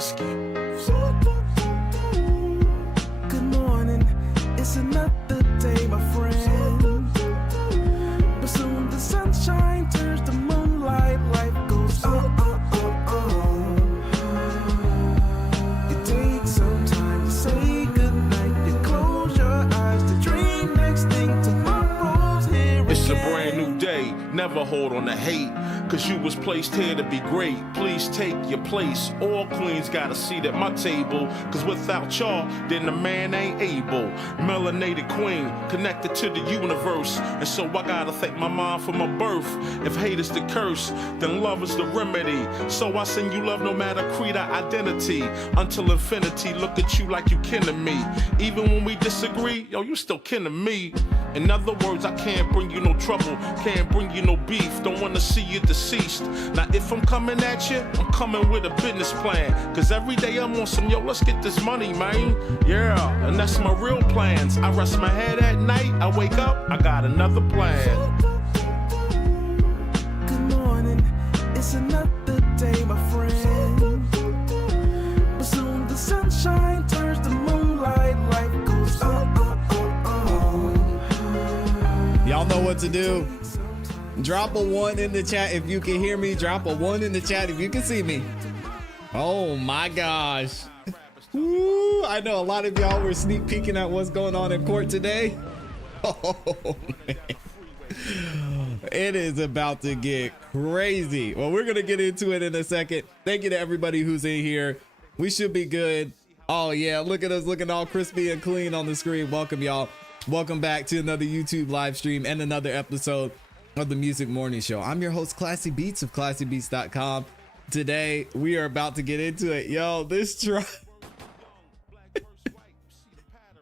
husky. Good morning, it's another day, my friend. But soon the sunshine turns to moonlight, life goes on. You take some time to say goodnight, you close your eyes to dream. Next thing, tomorrow's here It's a again. brand new day, never hold on to hate. Cause you was placed here to be great. Please take your place. All queens got a seat at my table. Cause without y'all, then the man ain't able. Melanated queen, connected to the universe. And so I gotta thank my mom for my birth. If hate is the curse, then love is the remedy. So I send you love no matter creed or identity. Until infinity, look at you like you kin to me. Even when we disagree, yo, you still kin to me. In other words, I can't bring you no trouble, can't bring you no beef, don't wanna see you deceased. Now if I'm coming at you, I'm coming with a business plan. Cause every day I'm on some, yo, let's get this money, man. Yeah, and that's my real plans. I rest my head at night, I wake up, I got another plan. Good morning, it's another day, my friend. But soon the sunshine turns to moonlight, life goes on. Y'all know what to do. Drop a 1 in the chat if you can hear me. Drop a 1 in the chat if you can see me. Oh my gosh. Woo, I know a lot of y'all were sneak peeking at what's going on in court today. Oh, man. It is about to get crazy. Well, we're going to get into it in a second. Thank you to everybody who's in here. We should be good. Oh yeah, look at us looking all crispy and clean on the screen. Welcome y'all. Welcome back to another YouTube live stream and another episode of the Music Morning Show. I'm your host, ClassE Beats of ClassEbeats.com. Today, we are about to get into it. Yo, this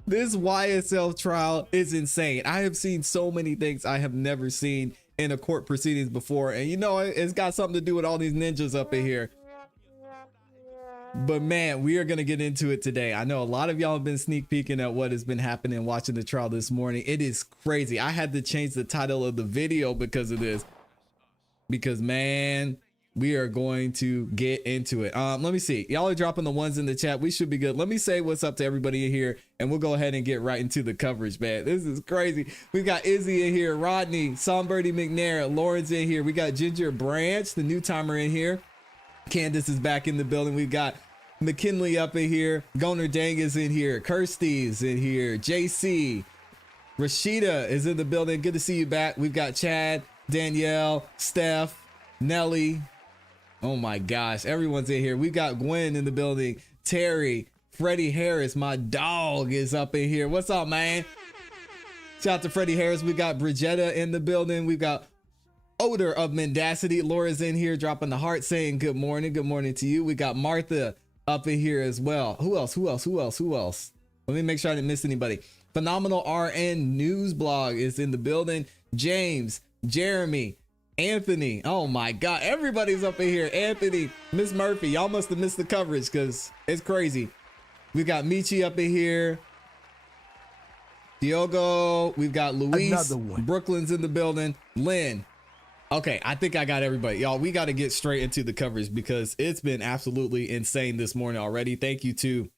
YSL trial is insane. I have seen so many things I have never seen in a court proceedings before. And you know, it's got something to do with all these ninjas up in here. But man, we are going to get into it today. I know a lot of y'all have been sneak peeking at what has been happening watching the trial this morning. It is crazy. I had to change the title of the video because of this. Because man, we are going to get into it. Let me see. Y'all are dropping the ones in the chat. We should be good. Let me say what's up to everybody in here and we'll go ahead and get right into the coverage, man. This is crazy. We got Izzy in here, Rodney, Sombirdie McNair, Lauren's in here. We got Ginger Branch, the new timer in here. Candace is back in the building. We've got McKinley up in here. Goner Dang is in here. Kirsty's in here. JC. Rashida is in the building. Good to see you back. We've got Chad, Danielle, Steph, Nelly. Oh my gosh. Everyone's in here. We've got Gwen in the building. Terry, Freddie Harris, my dog, is up in here. What's up, man? Shout out to Freddie Harris. We got Bridgetta in the building. We've got Odor of Mendacity. Laura's in here dropping the heart saying good morning. Good morning to you. We got Martha up in here as well. Who else? Let me make sure I didn't miss anybody. Phenomenal RN News Blog is in the building. James, Jeremy, Anthony. Oh my God. Everybody's up in here. Anthony, Miss Murphy. Y'all must have missed the coverage because it's crazy. We got Michi up in here. Diogo. We've got Luis. Brooklyn's in the building. Lynn. Okay, I think I got everybody. Y'all, we got to get straight into the coverage because it's been absolutely insane this morning already. Thank you to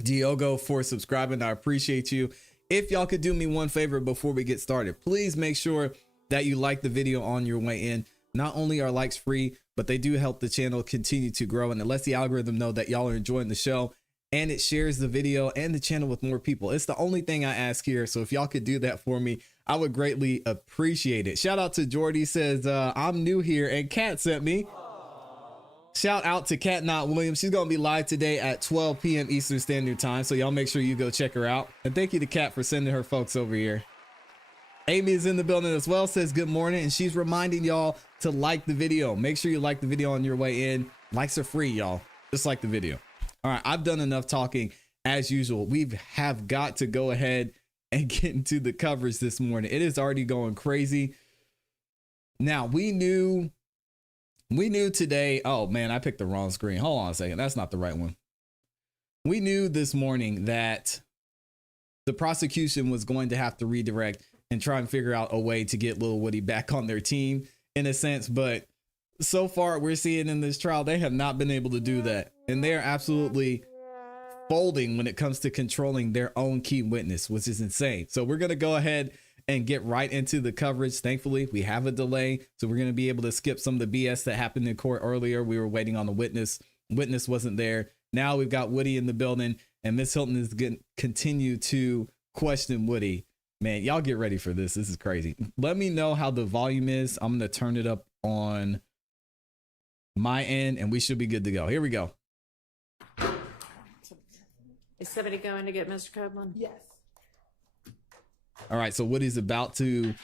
Diogo for subscribing. I appreciate you. If y'all could do me one favor before we get started, please make sure that you like the video on your way in. Not only are likes free, but they do help the channel continue to grow, and it lets the algorithm know that y'all are enjoying the show, and it shares the video and the channel with more people. It's the only thing I ask here. So if y'all could do that for me, I would greatly appreciate it. Shout out to Jordy, says, I'm new here and Kat sent me. Shout out to Kat Not Williams. She's going to be live today at 12 p.m. Eastern Standard Time. So y'all make sure you go check her out. And thank you to Kat for sending her folks over here. Amy is in the building as well, says good morning. And she's reminding y'all to like the video. Make sure you like the video on your way in. Likes are free, y'all. Just like the video. All right, I've done enough talking as usual. We have got to go ahead and get into the coverage this morning. It is already going crazy. Now, we knew today. Oh man, I picked the wrong screen. Hold on a second. That's not the right one. We knew this morning that the prosecution was going to have to redirect and try and figure out a way to get Lil Woody back on their team in a sense, but so far we're seeing in this trial, they have not been able to do that. And they're absolutely folding when it comes to controlling their own key witness, which is insane. So we're going to go ahead and get right into the coverage. Thankfully, we have a delay, so we're going to be able to skip some of the BS that happened in court earlier. We were waiting on the witness. Witness wasn't there. Now we've got Woody in the building, and Miss Hilton is going to continue to question Woody. Man, y'all get ready for this. This is crazy. Let me know how the volume is. I'm going to turn it up on my end, and we should be good to go. Here we go. Is somebody going to get Mr. Copeland? Yes. All right, so Woody's about to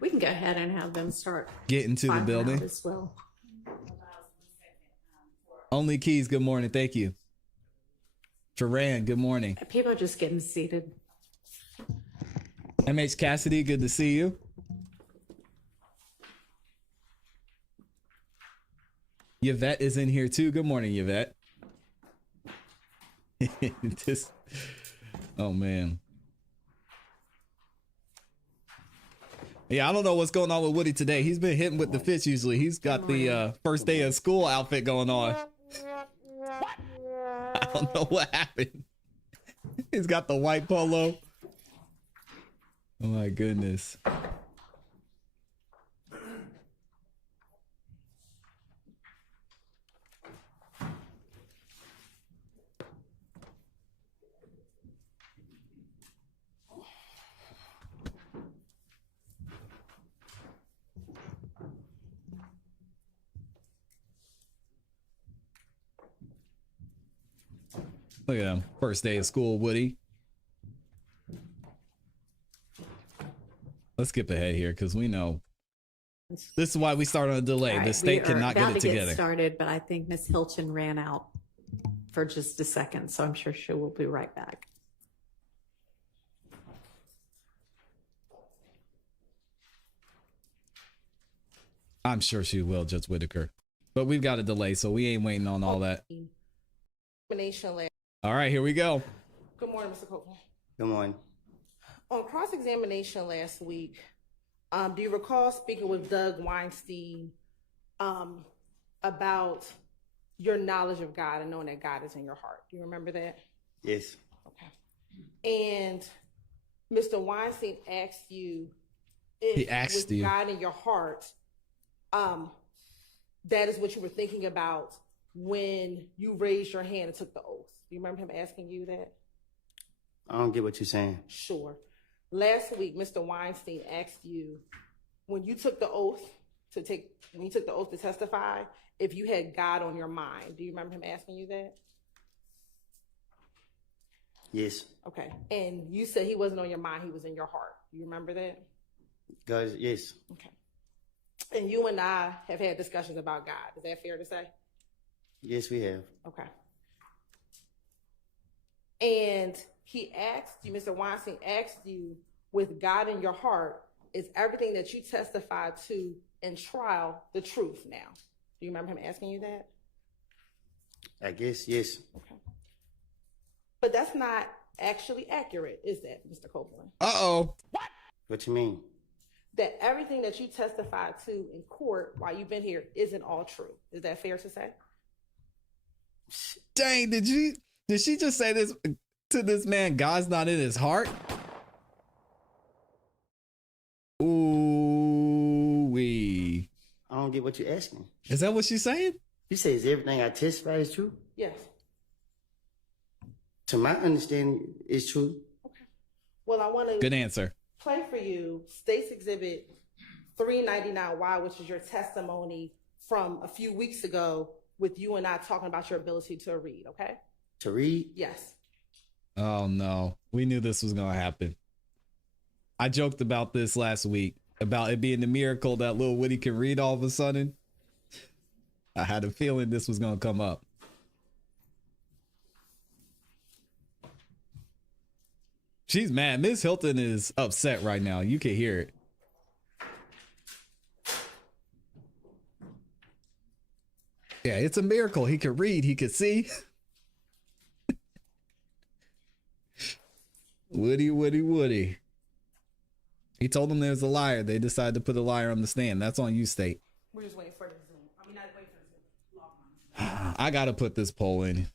We can go ahead and have them start get into the finding building. out as well. Only Keys, good morning. Thank you. Ferran, good morning. People are just getting seated. MH Cassidy, good to see you. Yvette is in here too. Good morning, Yvette. Oh man. Yeah, I don't know what's going on with Woody today. He's been hitting with the fits usually. He's got the first day of school outfit going on. I don't know what happened. He's got the white polo. Oh my goodness. Look at him. First day of school, Woody. Let's skip ahead here because we know this is why we start on a delay. All The right, state we are cannot get about it to together. Get started, but I think Miss Hilton ran out for just a second, so I'm sure she will be right back. I'm sure she will, Judge Whitaker. But we've got a delay, so we ain't waiting on all that. All right, here we go. Good morning, Mr. Copeland. Good morning. On cross-examination last week, do you recall speaking with Doug Weinstein about your knowledge of God and knowing that God is in your heart? Do you remember that? Yes. Okay. And Mr. Weinstein asked you if He asked with you. God in your heart, that is what you were thinking about when you raised your hand and took the oath. Do you remember him asking you that? I don't get what you're saying. Sure. Last week, Mr. Weinstein asked you when you took the oath to testify, if you had God on your mind. Do you remember him asking you that? Yes. Okay. And you said he wasn't on your mind, he was in your heart. Do you remember that? God, yes. Okay. And you and I have had discussions about God. Is that fair to say? Yes, we have. Okay. And he asked you, Mr. Weinstein asked you, with God in your heart, is everything that you testified to in trial the truth now? Do you remember him asking you that? I guess, yes. Okay. But that's not actually accurate, is that, Mr. Copeland? Uh-oh. What you mean? That everything that you testified to in court while you've been here isn't all true. Is that fair to say? Dang, did she just say this to this man? God's not in his heart? Ooh wee. I don't get what you're asking. Is that what she's saying? You say, is everything I testify is true? Yes. To my understanding, it's true. Well, I want to Good answer. play for you State's Exhibit 399Y, which is your testimony from a few weeks ago with you and I talking about your ability to read, okay? To read? Yes. Oh no, we knew this was gonna happen. I joked about this last week about it being the miracle that little Woody can read all of a sudden. I had a feeling this was gonna come up. She's mad. Miss Hilton is upset right now. You can hear it. Yeah, it's a miracle. He could read, he could see. Woody. He told them there was a liar. They decided to put a liar on the stand. That's on you, State. We're just waiting for the Zoom. I mean, not waiting for the Zoom. Log on. I gotta put this poll in.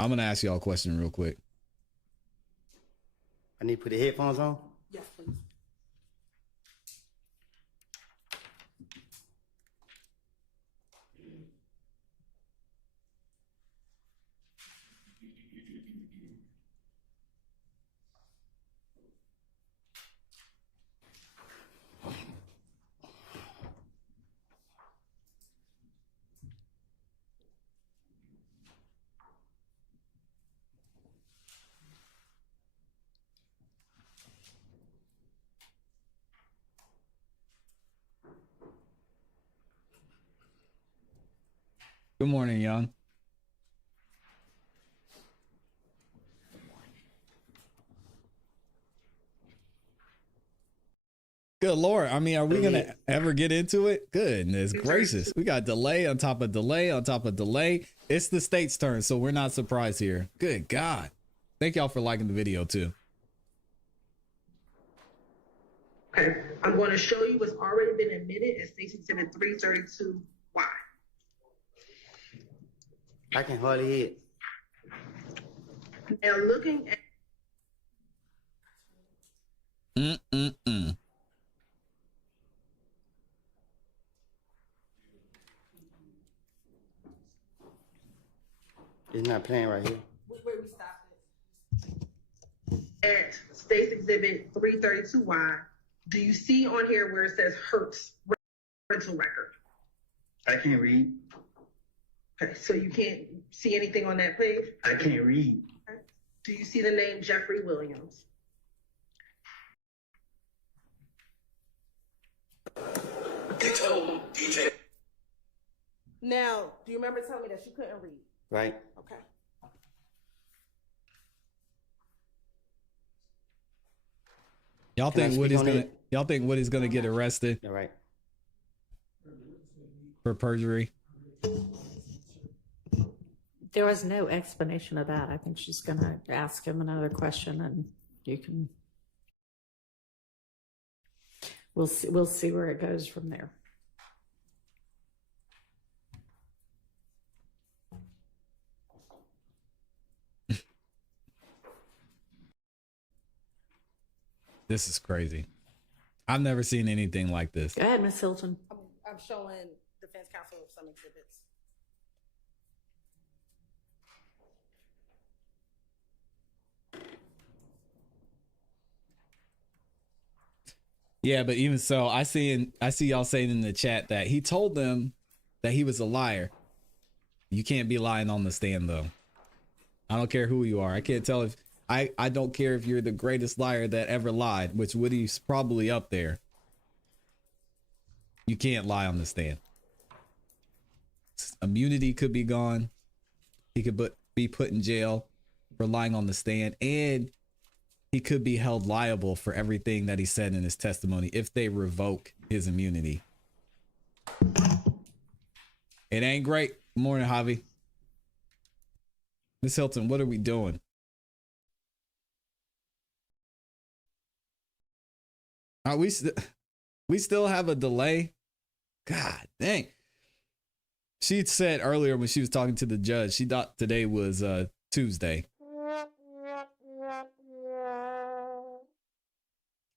I'm gonna ask y'all a question real quick. I need to put the headphones on. Yes, please. Good morning, Young. Good Lord. I mean, are we going to ever get into it? Goodness gracious. We got delay on top of delay on top of delay. It's the state's turn, so we're not surprised here. Good God. Thank y'all for liking the video too. Okay, I'm going to show you what's already been admitted as State's Exhibit 332Y. I can hardly hear it. Now, looking at It's not playing right here. Where we stopped State's Exhibit 332Y, do you see on here where it says Hertz rental record? I can't read. Okay, so you can't see anything on that page? I can't read. Okay. Do you see the name Jeffrey Williams? Now, do you remember telling me that you couldn't read? Right. Okay. Y'all Can I think speak Woody's on gonna it? y'all think Woody's gonna get arrested All right. for perjury? There was no explanation of that. I think she's going to ask him another question, and you can. We'll see. We'll see where it goes from there. This is crazy. I've never seen anything like this. Go ahead, Miss Hilton. I'm showing defense counsel some exhibits. Yeah, but even so, I see y'all saying in the chat that he told them that he was a liar. You can't be lying on the stand though. I don't care who you are. I can't tell if I don't care if you're the greatest liar that ever lied, which Woody's probably up there. You can't lie on the stand. Immunity could be gone. He could be put in jail for lying on the stand, and he could be held liable for everything that he said in his testimony if they revoke his immunity. It ain't great. Good morning, Javi. Miss Hilton, what are we doing? Are we still have a delay? God dang. She said earlier when she was talking to the judge, she thought today was Tuesday.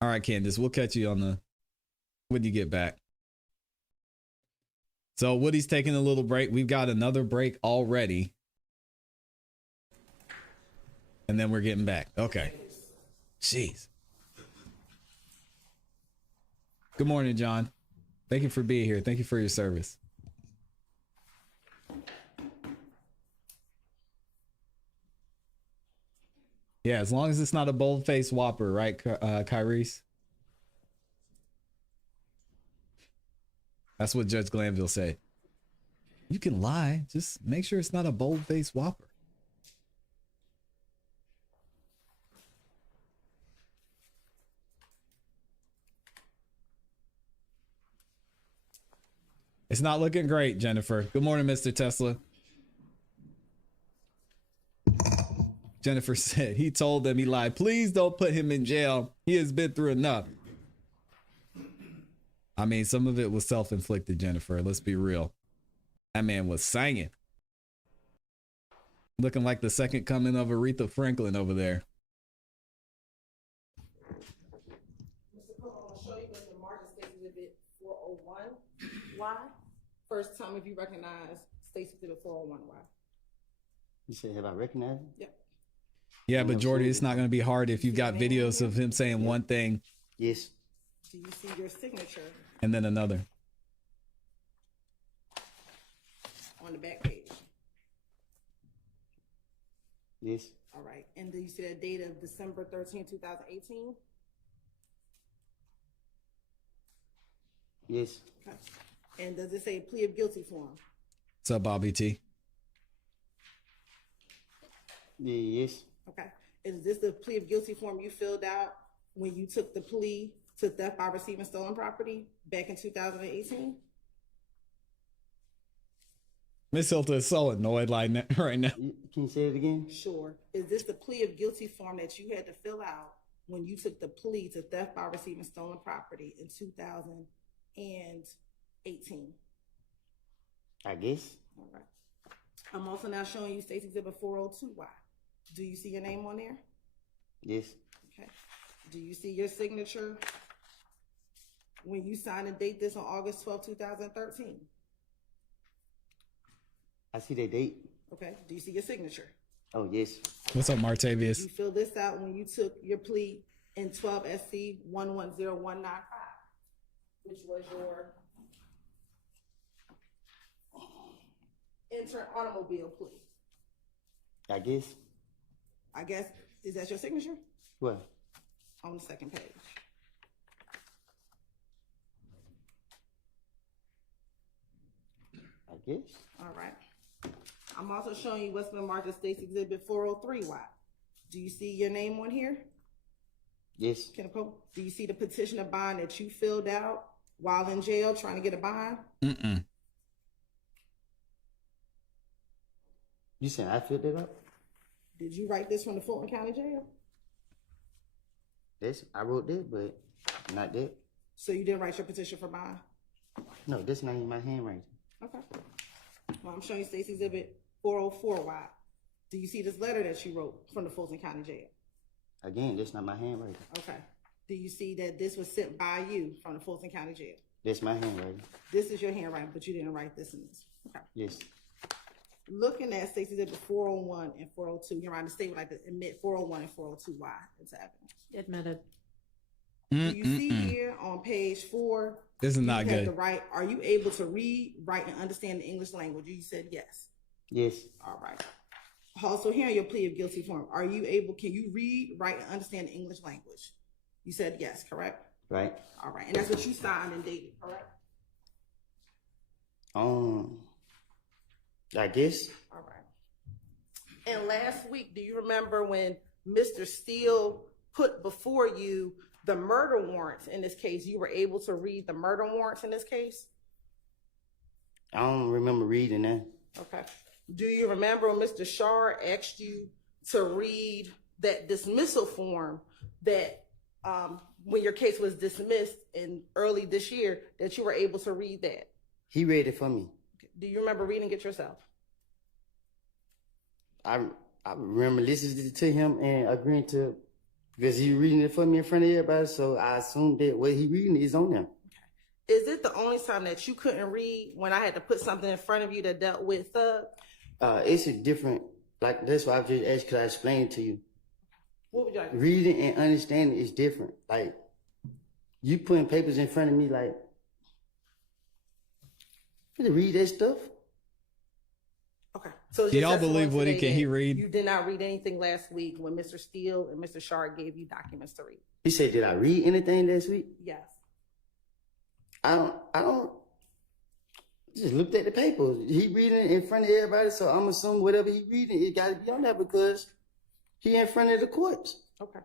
All right, Candace, we'll catch you on when you get back. So Woody's taking a little break. We've got another break already. And then we're getting back. Okay. Jeez. Good morning, John. Thank you for being here. Thank you for your service. Yeah, as long as it's not a bold-faced whopper, right, Kyrese? That's what Judge Glanville said. You can lie, just make sure it's not a bold-faced whopper. It's not looking great, Jennifer. Good morning, Mr. Tesla. Jennifer said he told them he lied. Please don't put him in jail. He has been through enough. I mean, some of it was self-inflicted, Jennifer. Let's be real. That man was singing. Looking like the second coming of Aretha Franklin over there. Mr. Cole, I'm gonna show you Mr. Martin States Exhibit 401. Why? First time if you recognize States Exhibit 401. Why? You said, have I recognized him? Yep. Yeah, but Jordy, it's not going to be hard if you've got videos of him saying one thing Yes. Do you see your signature and then another. on the back page? Yes. All right. And do you see that date of December 13, 2018? Yes. Okay. And does it say plea of guilty form? What's up, Bobby T? Yeah, yes. Okay. Is this the plea of guilty form you filled out when you took the plea to theft by receiving stolen property back in 2018? Miss Hilda is so annoyed right now. Can you say it again? Sure. Is this the plea of guilty form that you had to fill out when you took the plea to theft by receiving stolen property in 2018? I guess. All right. I'm also now showing you State's Exhibit 402Y. Do you see your name on there? Yes. Okay. Do you see your signature when you signed and date this on August 12, 2013? I see that date. Okay. Do you see your signature? Oh, yes. What's up, Martavius? You fill this out when you took your plea in 12 SC 110195, which was your intern automobile plea. I guess. I guess, is that your signature? What? On the second page. I guess. All right. I'm also showing you what's been marked as State's Exhibit 403Y. Do you see your name on here? Yes. Do you see the petition of bond that you filled out while in jail trying to get a bond? Mm-mm. You saying I filled that up? Did you write this from the Fulton County Jail? This I wrote that, but not that. So you didn't write your petition for bond? No, that's not in my handwriting. Okay. Well, I'm showing you State's Exhibit 404Y. Do you see this letter that you wrote from the Fulton County Jail? Again, that's not my handwriting. Okay. Do you see that this was sent by you from the Fulton County Jail? That's my handwriting. This is your handwriting, but you didn't write this in this. Okay. Yes. Looking at State's Exhibit 401 and 402, Your Honor, the state would like to admit 401 and 402Y into evidence. Admitted. Do you see here on page 4? This is not you have good. to write, are you able to read, write, and understand the English language? You said yes. Yes. All right. Also, here on your plea of guilty form, are you able, can you read, write, and understand the English language? You said yes, correct? Right. All right. And that's what you signed and dated, correct? I guess. All right. And last week, do you remember when Mr. Steele put before you the murder warrants in this case? You were able to read the murder warrants in this case? I don't remember reading that. Okay. Do you remember when Mr. Shar asked you to read that dismissal form that when your case was dismissed in early this year, that you were able to read that? He read it for me. Do you remember reading it yourself? I remember listening to him and agreeing to, because he reading it for me in front of everybody, so I assumed that what he reading is on there. Is it the only time that you couldn't read when I had to put something in front of you that dealt with thug? It's a different, like that's why I just asked, because I explained to you. What would you like? Reading and understanding is different. Like, you putting papers in front of me, like, you read that stuff? Okay. So Do y'all believe Woody? Can he read? You did not read anything last week when Mr. Steele and Mr. Shard gave you documents to read? He said, did I read anything last week? Yes. I don't. Just looked at the papers. He reading it in front of everybody, so I'm assuming whatever he reading, it got to be on there because he in front of the courts. Okay.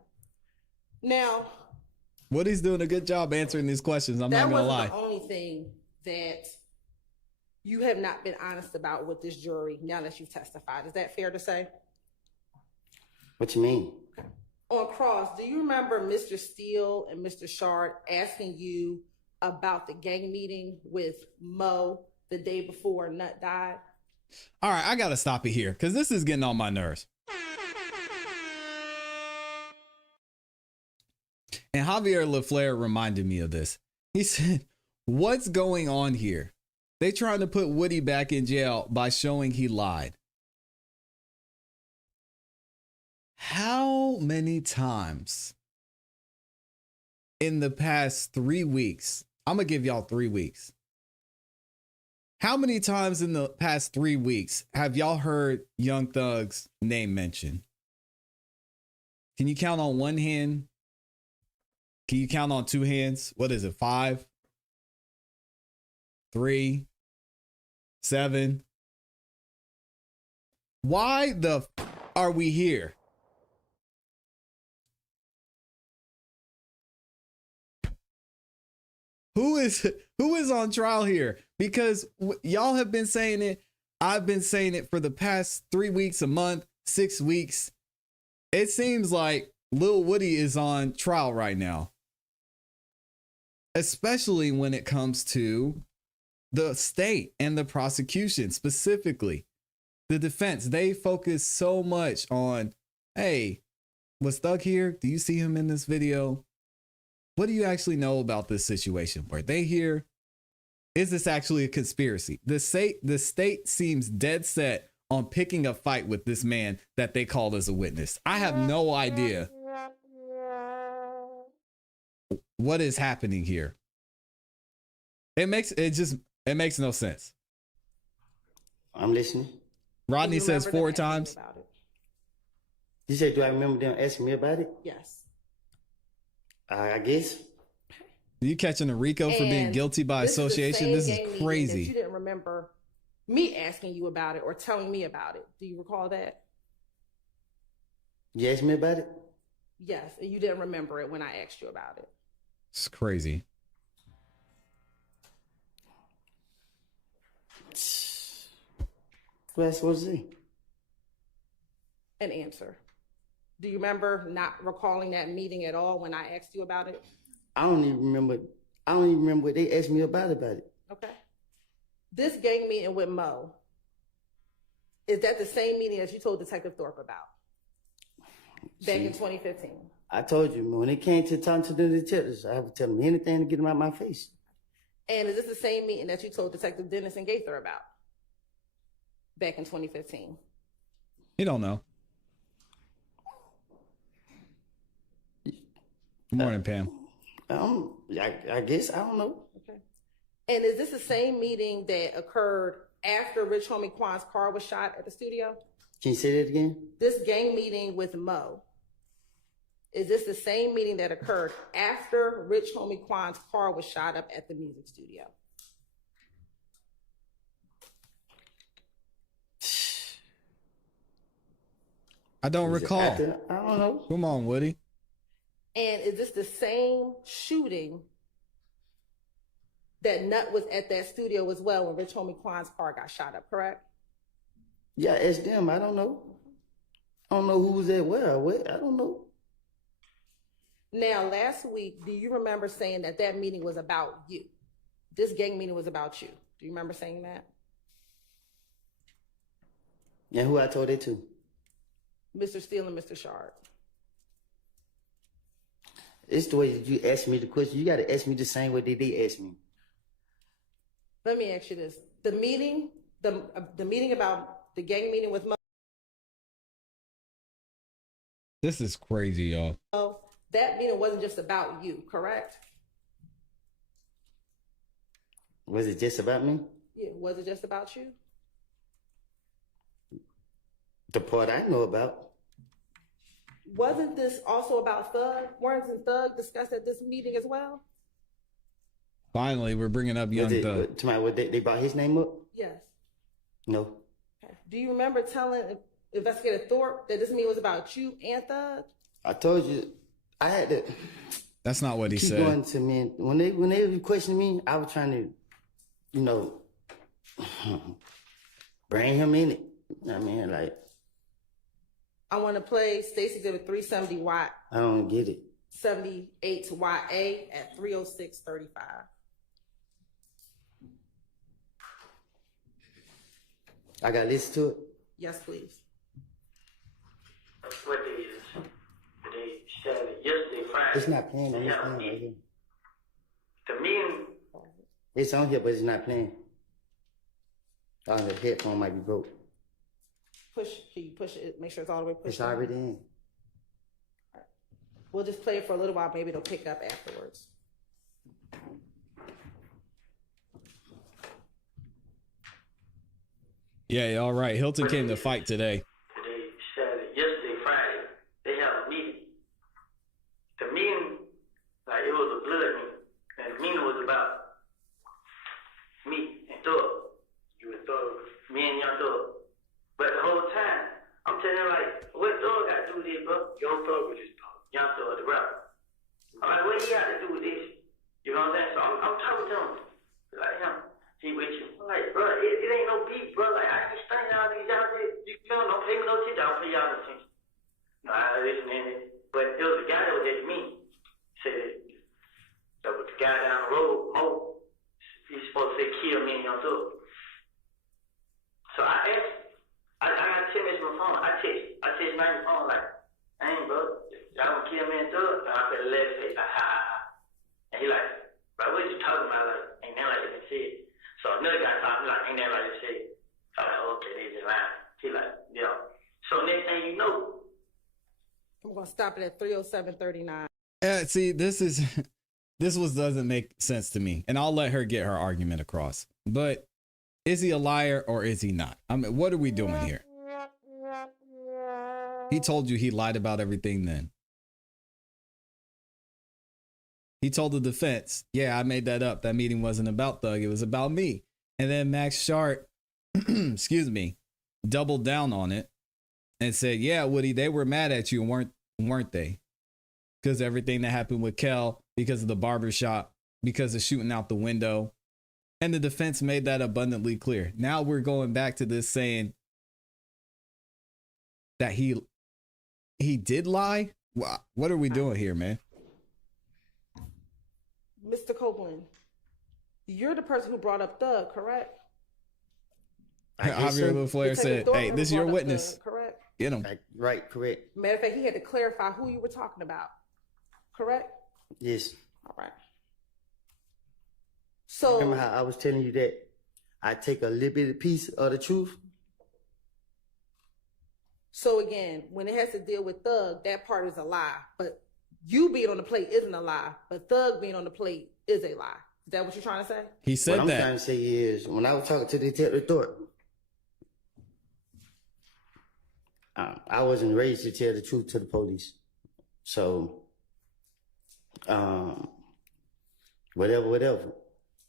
Now, Woody's doing a good job answering these questions. I'm not that gonna wasn't lie. the only thing that you have not been honest about with this jury now that you've testified. Is that fair to say? What you mean? On cross, do you remember Mr. Steele and Mr. Shard asking you about the gang meeting with Mo the day before Nut died? All right, I gotta stop it here because this is getting on my nerves. And Javier LaFleur reminded me of this. He said, "What's going on here? They trying to put Woody back in jail by showing he lied." How many times in the past 3 weeks? I'm gonna give y'all 3 weeks. How many times in the past 3 weeks have y'all heard Young Thug's name mentioned? Can you count on one hand? Can you count on two hands? What is it? 5, 3, 7. Why the are we here? Who is on trial here? Because y'all have been saying it. I've been saying it for the past 3 weeks, a month, 6 weeks. It seems like Lil Woody is on trial right now, especially when it comes to the state and the prosecution, specifically the defense. They focus so much on, hey, was Thug here? Do you see him in this video? What do you actually know about this situation? Were they here? Is this actually a conspiracy? The state seems dead set on picking a fight with this man that they called as a witness. I have no idea what is happening here. It makes no sense. I'm listening. Do Rodney you says remember them 4 asking you times. about it? You said, do I remember them asking me about it? Yes. I guess. You catching a RICO for being And guilty by this is the association? same This gang meeting is that crazy. you didn't remember me asking you about it or telling me about it. Do you recall that? You asked me about it? Yes, and you didn't remember it when I asked you about it. It's crazy. What I supposed to say? An answer. Do you remember not recalling that meeting at all when I asked you about it? I don't even remember what they asked me about it. Okay. This gang meeting with Mo, is that the same meeting that you told Detective Thorpe about back in 2015? I told you, when it came to talking to the detectives, I would tell them anything to get them out of my face. And is this the same meeting that you told Detective Dennis and Gaither about back in 2015? You don't know. Good morning, Pam. I guess, I don't know. Okay. And is this the same meeting that occurred after Rich Homie Quan's car was shot at the studio? Can you say that again? This gang meeting with Mo, is this the same meeting that occurred after Rich Homie Quan's car was shot up at the music studio? I don't recall. I don't know. Come on, Woody. And is this the same shooting that Nut was at that studio as well when Rich Homie Quan's car got shot up, correct? Yeah, ask them. I don't know. I don't know who was at where. I don't know. Now, last week, do you remember saying that that meeting was about you? This gang meeting was about you. Do you remember saying that? And who I told it to? Mr. Steele and Mr. Shard. It's the way that you ask me the question. You got to ask me the same way they ask me. Let me ask you this. The meeting about the gang meeting with Mo, This is crazy, y'all. that meeting wasn't just about you, correct? Was it just about me? Yeah, was it just about you? The part I know about. Wasn't this also about Thug? Weren't Thug discussed at this meeting as well? Finally, we're bringing up Young Thug. They brought his name up? Yes. No. Okay. Do you remember telling Investigator Thorpe that this meeting was about you and Thug? I told you, I had to That's not what he keep said. going to me. When they were questioning me, I was trying to, bring him in it. I mean, like. I want to play Stacey Exhibit 370Y. I don't get it. 78YA at 306:35. I got to listen to it. Yes, please. What day is today? Saturday, yesterday, Friday. It's not playing on this Yeah, thing right here. the meeting, It's on here, but it's not playing. Oh, the headphone might be broke. Can you push it? Make sure it's all the way pushed. It's in? already in. We'll just play it for a little while. Maybe it'll pick up afterwards. Yeah, all right. Hilton came to fight today. today, Saturday, yesterday, Friday, they have a meeting. The meeting, like it was a blood meeting. And the meeting was about me and Thug. You and Thug. Me and Young Thug. But the whole time, I'm telling him like, what Thug got to do with this, bro? Young Thug was just Thug. Young Thug, the rapper. I'm like, what he got to do with this? You know what I'm saying? So I'm talking to him. Like, he with you. I'm like, bro, it ain't no beef, bro. Like, I can stand y'all niggas out there. You know, don't pay me no attention. I'll pay y'all no attention. No, I listen to him. But it was a guy that was at me. Said that was the guy down the road, Mo. He's supposed to say, kill me and Young Thug. So I asked, I got 10 minutes on my phone. I text my phone like, ain't bro, y'all gonna kill me and Thug? And I felt a laugh face like, ha ha ha. And he like, bro, what you talking about? Like, ain't that like they said? So another guy talking like, ain't that like they said? So I'm like, okay, they just lying. He like, yeah. So next thing you know, I'm gonna stop it at 3:07:39. See, this doesn't make sense to me, and I'll let her get her argument across. But is he a liar or is he not? I mean, what are we doing here? He told you he lied about everything then. He told the defense, yeah, I made that up. That meeting wasn't about Thug. It was about me. And then Max Sharp, excuse me, doubled down on it and said, yeah, Woody, they were mad at you, weren't they? Because everything that happened with Kel, because of the barbershop, because of shooting out the window. And the defense made that abundantly clear. Now we're going back to this saying that he did lie. What are we doing here, man? Mr. Copeland, you're the person who brought up Thug, correct? Javier LaFleur said, hey, this is your witness. Thug, correct? Get him. Right, correct. Matter of fact, he had to clarify who you were talking about, correct? Yes. All right. So Remember how I was telling you that I take a little bit of piece of the truth? So again, when it has to deal with Thug, that part is a lie. But you being on the plate isn't a lie. But Thug being on the plate is a lie. Is that what you're trying to say? He said what that. I'm trying to say is, when I was talking to Detective Thorpe, I wasn't raised to tell the truth to the police. So, whatever.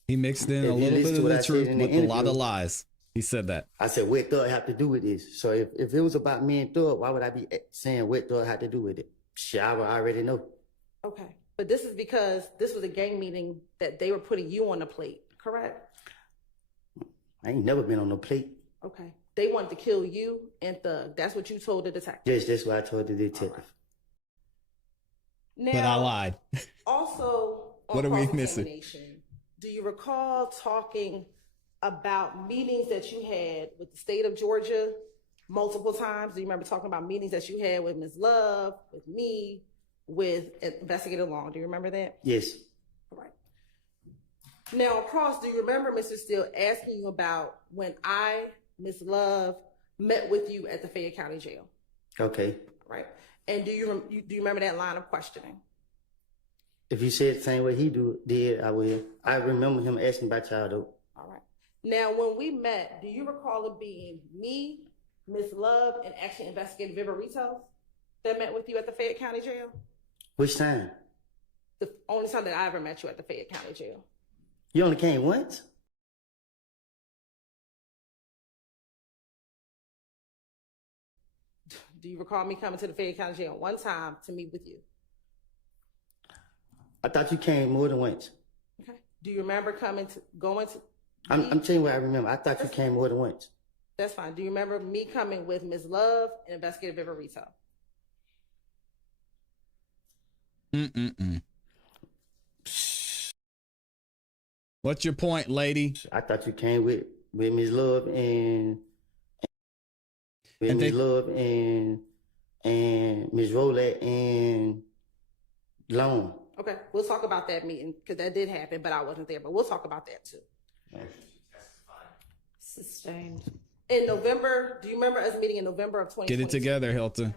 He mixed in a little bit of the truth with a lot of lies. He said that. I said, what Thug have to do with this? So if it was about me and Thug, why would I be saying what Thug had to do with it? Shit, I would already know. Okay. But this is because this was a gang meeting that they were putting you on the plate, correct? I ain't never been on no plate. Okay. They wanted to kill you and Thug. That's what you told the detective. Yes, that's what I told the detective. Now, But I lied. Also, on What are we missing? cross-examination, do you recall talking about meetings that you had with the state of Georgia multiple times? Do you remember talking about meetings that you had with Ms. Love, with me, with Investigator Long? Do you remember that? Yes. All right. Now, across, do you remember Mr. Steele asking you about when I, Ms. Love, met with you at the Fayette County Jail? Okay. Right. And do you remember that line of questioning? If you said the same way he did, I will. I remember him asking about y'all though. All right. Now, when we met, do you recall it being me, Ms. Love, and actually Investigator Viverito that met with you at the Fayette County Jail? Which time? The only time that I ever met you at the Fayette County Jail. You only came once? Do you recall me coming to the Fayette County Jail one time to meet with you? I thought you came more than once. Okay. Do you remember going to? I'm telling you what I remember. I thought you came more than once. That's fine. Do you remember me coming with Ms. Love and Investigator Viverito? What's your point, lady? I thought you came with Ms. Love and with And Ms. they- Love and Ms. Rolette and Long. Okay, we'll talk about that meeting because that did happen, but I wasn't there. But we'll talk about that too. Sustained. In November, do you remember us meeting in November of 2020? Get it together, Hilton.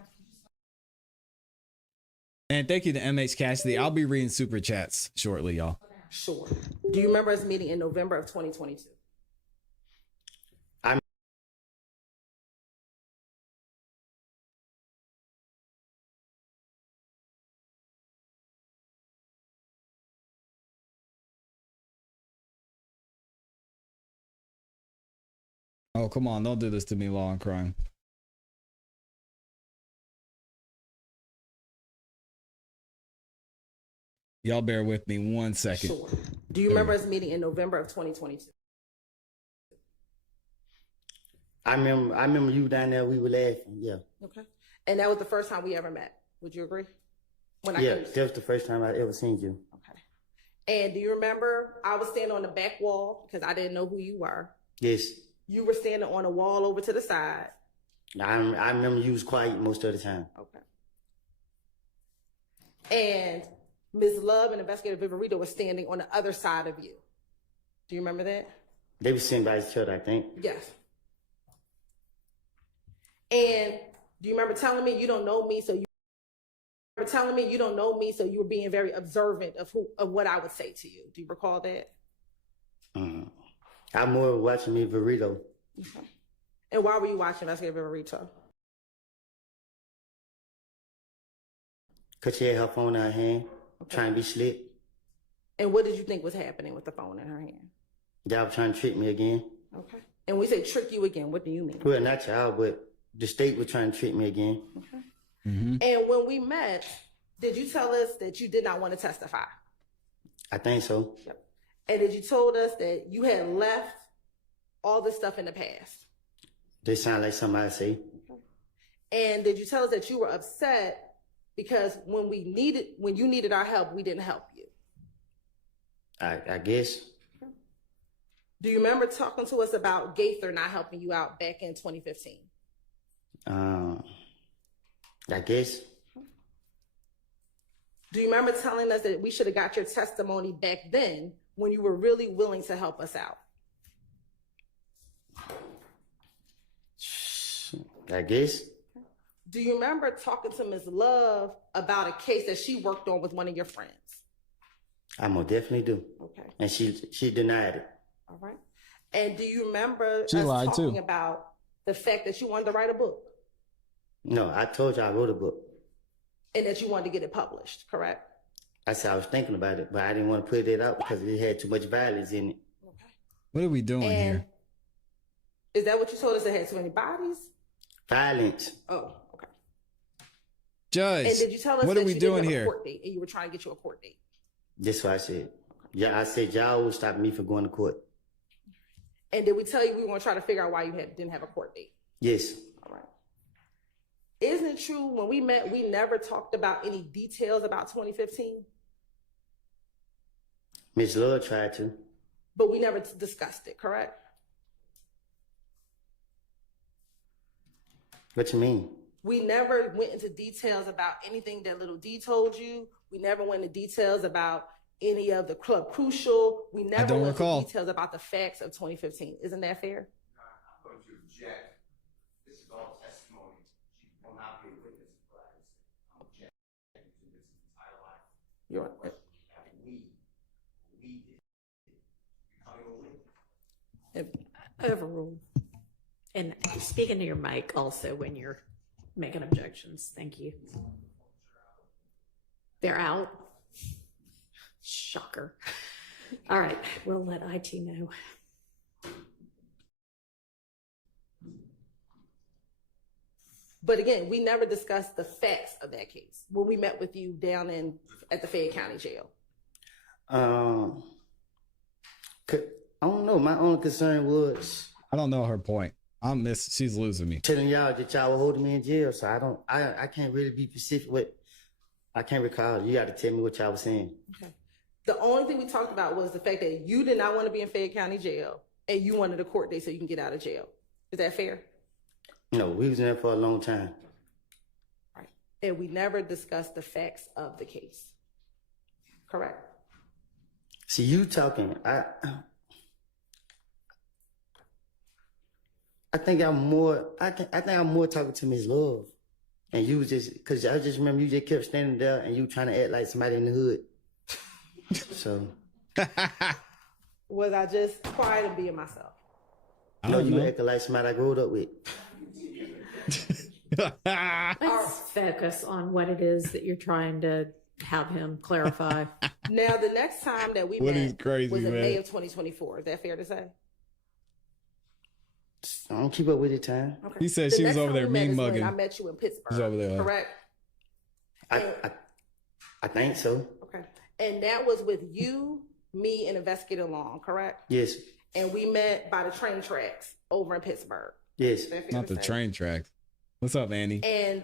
And thank you to MH Cassidy. I'll be reading super chats shortly, y'all. Sure. Do you remember us meeting in November of 2022? Oh, come on. Don't do this to me, Law and Crime. Y'all bear with me 1 second. Sure. Do you remember us meeting in November of 2022? I remember you down there. We were laughing. Yeah. Okay. And that was the first time we ever met. Would you agree? When Yeah, that was the first time I ever seen you. Okay. And do you remember I was standing on the back wall because I didn't know who you were. Yes. You were standing on a wall over to the side. I remember you was quiet most of the time. Okay. And Ms. Love and Investigator Viverito was standing on the other side of you. Do you remember that? They were sitting by each other, I think. Yes. And do you remember telling me you don't know me, so you were being very observant of what I would say to you? Do you recall that? I'm more watching me Verito. Okay. And why were you watching Investigator Viverito? Because she had her phone in her hand, trying to be slick. And what did you think was happening with the phone in her hand? Y'all trying to trick me again. Okay. And we say trick you again. What do you mean? Well, not y'all, but the state was trying to trick me again. Okay. Mm-hmm. And when we met, did you tell us that you did not want to testify? I think so. Yep. And did you told us that you had left all this stuff in the past? They sound like somebody say. Okay. And did you tell us that you were upset because when you needed our help, we didn't help you? I guess. Do you remember talking to us about Gaither not helping you out back in 2015? I guess. Do you remember telling us that we should have got your testimony back then when you were really willing to help us out? I guess. Do you remember talking to Ms. Love about a case that she worked on with one of your friends? I most definitely do. Okay. And she denied it. All right. And do you remember She us lied talking too. about the fact that you wanted to write a book No, I told you I wrote a book. and that you wanted to get it published, correct? I said I was thinking about it, but I didn't want to put it out because it had too much violence in it. Okay. What are we doing And here? is that what you told us? It had too many bodies? Violence. Oh, okay. Judge, And did you tell us what that are we you didn't doing have a here? court date and you were trying to get you a court date? That's what I said. Yeah, I said y'all would stop me from going to court. And did we tell you we were going to try to figure out why you didn't have a court date? Yes. All right. Isn't it true when we met, we never talked about any details about 2015, Miss Love tried to. but we never discussed it, correct? What you mean? We never went into details about anything that Little D told you. We never went into details about any of the Club Crucial. We never don't went recall. into details about the facts of 2015. Isn't that fair? I'm going to object. This is all testimony. She will not be a witness of what I said. I'm objecting to this entire life. You're right. We did becoming a witness. Overruled. And speaking to your mic also when you're making objections. Thank you. They're out. Shocker. All right, we'll let IT know. But again, we never discussed the facts of that case when we met with you down at the Fayette County Jail. I don't know. My only concern was I don't know her point. She's losing me. telling y'all that y'all were holding me in jail. So I can't really be specific with. I can't recall. You got to tell me what y'all was saying. Okay. The only thing we talked about was the fact that you did not want to be in Fayette County Jail and you wanted a court date so you can get out of jail. Is that fair? No, we was in there for a long time. Right. And we never discussed the facts of the case. Correct? See, you talking, I think I'm more talking to Miss Love. And you was just, cause I just remember you just kept standing there and you trying to act like somebody in the hood. So. Was I just quiet and being myself? No, you acting like somebody I grew up with. Let's focus on what it is that you're trying to have him clarify. Now, the next time that we met was in May of 2024. Is that fair to say? I don't keep up with the time. Okay. He said she was over there mean mugging. I met you in Pittsburgh. She's over there. Correct? I think so. Okay. And that was with you, me, and Investigator Long, correct? Yes. And we met by the train tracks over in Pittsburgh. Yes. Is that fair Not to the say? train tracks. What's up, Andy? And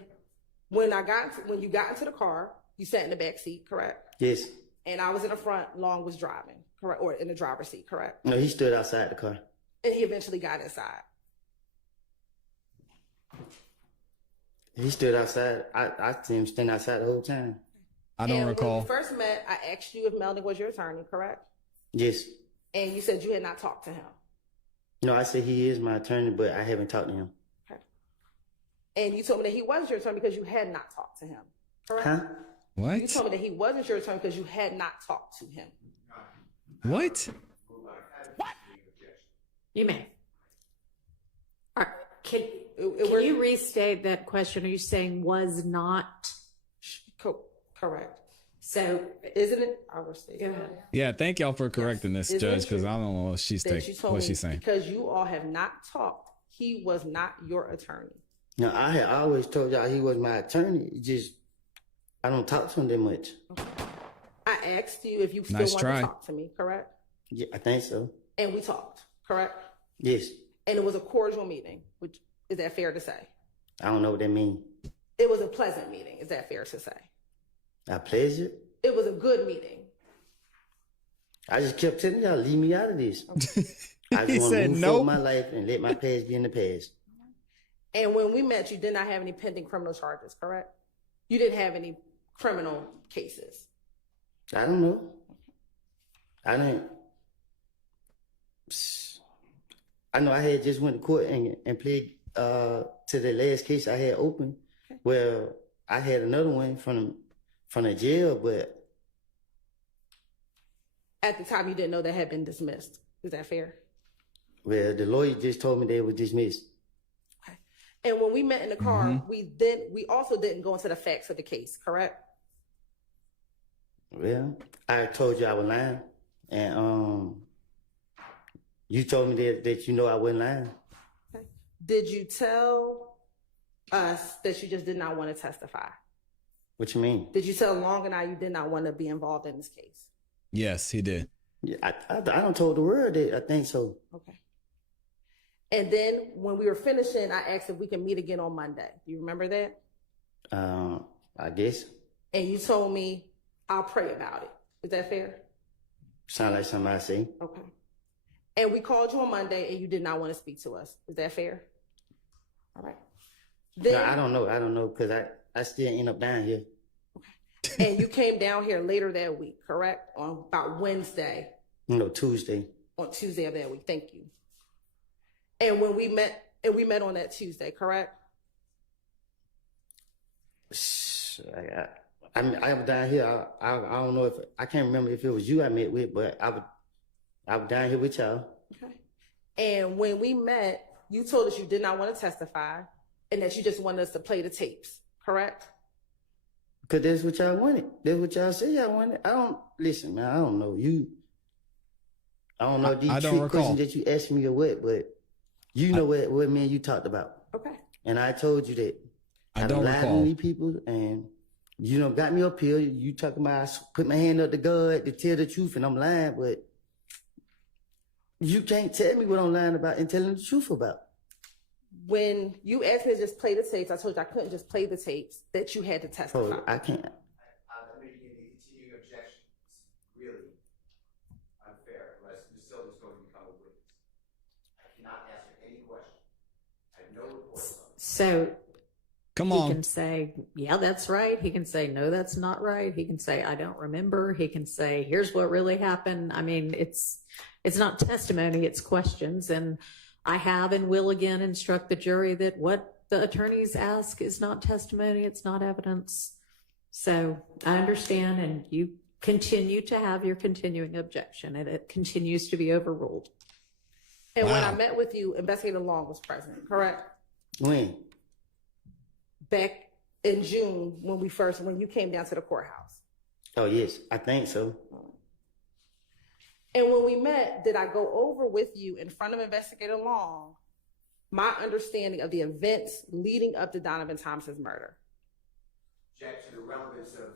when you got into the car, you sat in the back seat, correct? Yes. And I was in the front, Long was driving, correct? Or in the driver's seat, correct? No, he stood outside the car. And he eventually got inside. He stood outside. I seen him stand outside the whole time. I don't recall. When we first met, I asked you if Melvin was your attorney, correct? Yes. And you said you had not talked to him. No, I said he is my attorney, but I haven't talked to him. Okay. And you told me that he was your attorney because you had not talked to him, correct? Huh? What? You told me that he wasn't your attorney because you had not talked to him. What? You may. All right. Can you restate that question? Are you saying was not? Correct. So, isn't it? I will state. Go ahead. Yeah, thank y'all for correcting this, Judge, because I don't know what she's saying. Because you all have not talked, he was not your attorney. No, I had always told y'all he was my attorney. It just, I don't talk to him that much. Okay. I asked you if you still want to talk to me, correct? Yeah, I think so. And we talked, correct? Yes. And it was a cordial meeting, which is that fair to say? I don't know what that means. It was a pleasant meeting. Is that fair to say? A pleasure? It was a good meeting. I just kept telling y'all, leave me out of this. Okay. I just want to move forward my life and let my past be in the past. And when we met, you did not have any pending criminal charges, correct? You didn't have any criminal cases. I don't know. I didn't. I know I had just went to court and played to the last case I had open, where I had another one from the jail, but at the time you didn't know that had been dismissed. Is that fair? Well, the lawyer just told me they were dismissed. Okay. And when we met in the car, we also didn't go into the facts of the case, correct? Well, I told you I was lying, and you told me that you know I wasn't lying. Okay. Did you tell us that you just did not want to testify? What you mean? Did you tell Long and I you did not want to be involved in this case? Yes, he did. Yeah, I don't told the world that. I think so. Okay. And then when we were finishing, I asked if we can meet again on Monday. Do you remember that? I guess. And you told me I'll pray about it. Is that fair? Sound like something I say. Okay. And we called you on Monday and you did not want to speak to us. Is that fair? All right. Then, no, I don't know, because I still end up down here. Okay. And you came down here later that week, correct? On about Wednesday. No, Tuesday. On Tuesday of that week. Thank you. And when we met on that Tuesday, correct? I was down here. I don't know if I can't remember if it was you I met with, but I was down here with y'all. Okay. And when we met, you told us you did not want to testify and that you just wanted us to play the tapes, correct? Because that's what y'all wanted. That's what y'all said y'all wanted. Listen, man, I don't know. I don't know these trick questions that you asked me or what, but you know what me and you talked about. Okay. And I told you that I don't lied recall. to these people, and you know, got me up here. You talking about I put my hand up to God to tell the truth, and I'm lying, but you can't tell me what I'm lying about and telling the truth about. When you asked me to just play the tapes, I told you I couldn't just play the tapes, that you had to testify. Oh, I can't. Let me begin the continuing objection. It's really unfair unless Ms. Silva's going to become a witness. I cannot answer any question. I have no reports on it. So Come he on. can say, yeah, that's right. He can say, no, that's not right. He can say, I don't remember. He can say, here's what really happened. I mean, it's not testimony, it's questions. And I have and will again instruct the jury that what the attorneys ask is not testimony, it's not evidence. So I understand, and you continue to have your continuing objection, and it continues to be overruled. And when I Wow. met with you, Investigator Long was present, correct? When? Back in June when you came down to the courthouse. Oh, yes, I think so. And when we met, did I go over with you in front of Investigator Long my understanding of the events leading up to Donovan Thomas's murder? Object to the relevance of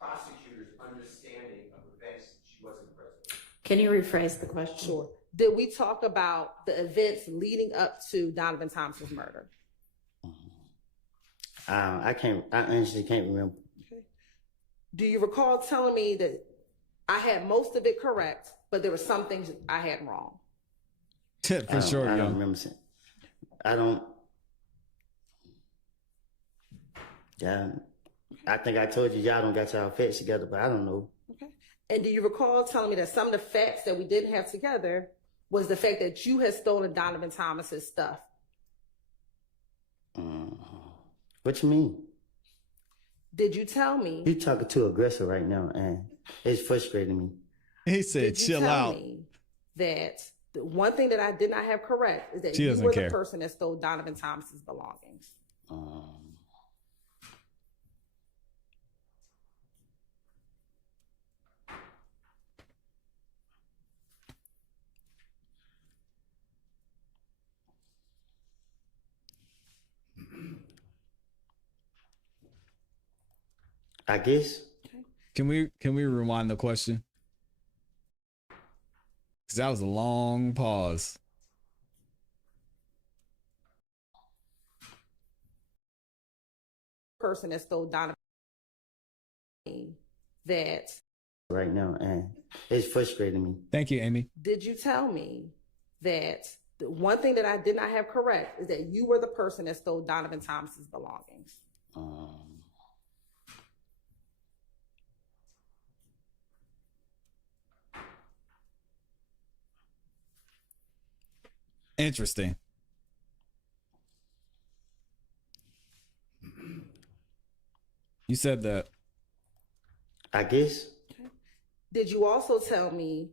prosecutors' understanding of events she wasn't present. Can you rephrase the question? Sure. Did we talk about the events leading up to Donovan Thomas's murder? I honestly can't remember. Okay. Do you recall telling me that I had most of it correct, but there were some things I had wrong? For sure, I don't young. remember saying. I don't. Yeah, I think I told you y'all don't got y'all facts together, but I don't know. Okay. And do you recall telling me that some of the facts that we didn't have together was the fact that you had stolen Donovan Thomas's stuff? What you mean? Did you tell me? You talking too aggressive right now, and it's frustrating me. He said, Did you chill tell out. me that the one thing that I did not have correct is that She you doesn't were care. the person that stole Donovan Thomas's belongings? I guess. Can we rewind the question? Because that was a long pause. Person that stole Donovan that Right now, and it's frustrating me. Thank you, Amy. did you tell me that the one thing that I did not have correct is that you were the person that stole Donovan Thomas's belongings? Interesting. You said that. I guess. Did you also tell me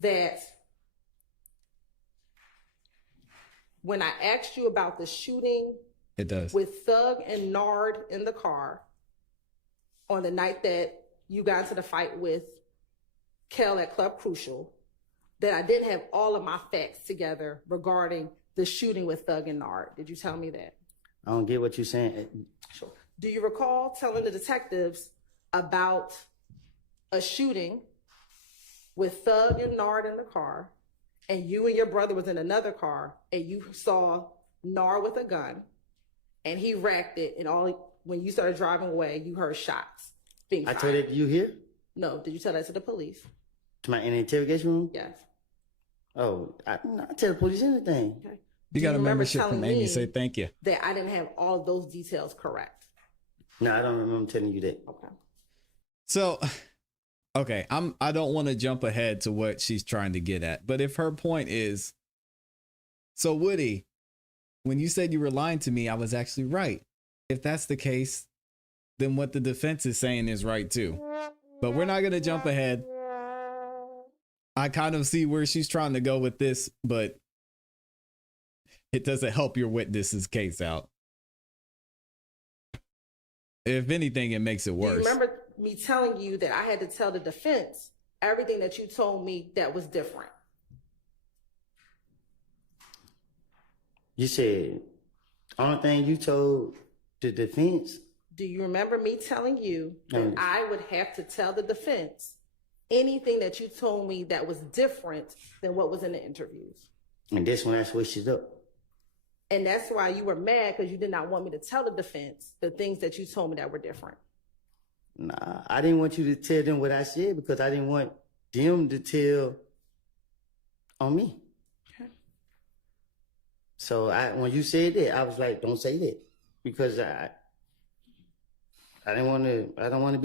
that when I asked you about the shooting It does. with Thug and Nard in the car on the night that you got into the fight with Kel at Club Crucial, that I didn't have all of my facts together regarding the shooting with Thug and Nard? Did you tell me that? I don't get what you're saying. Sure. Do you recall telling the detectives about a shooting with Thug and Nard in the car, and you and your brother was in another car, and you saw Nard with a gun, and he racked it, and when you started driving away, you heard shots being fired? I told it to you here? No. Did you tell that to the police? In the interrogation room? Yes. Oh, I tell the police anything. Okay. You Do got a remember membership from telling Amy. me Say thank you. that I didn't have all those details correct? No, I don't remember telling you that. Okay. So, okay, I don't want to jump ahead to what she's trying to get at, but if her point is, so Woody, when you said you were lying to me, I was actually right. If that's the case, then what the defense is saying is right too. But we're not going to jump ahead. I kind of see where she's trying to go with this, but it doesn't help your witness's case out. If anything, it makes it Do you worse. remember me telling you that I had to tell the defense everything that you told me that was different? You said, only thing you told the defense? Do you remember me telling you that Mm. I would have to tell the defense anything that you told me that was different than what was in the interviews? And that's when I switched it up. And that's why you were mad, because you did not want me to tell the defense the things that you told me that were different. Nah, I didn't want you to tell them what I said because I didn't want them to tell on me. So when you said that, I was like, don't say that, because I don't want to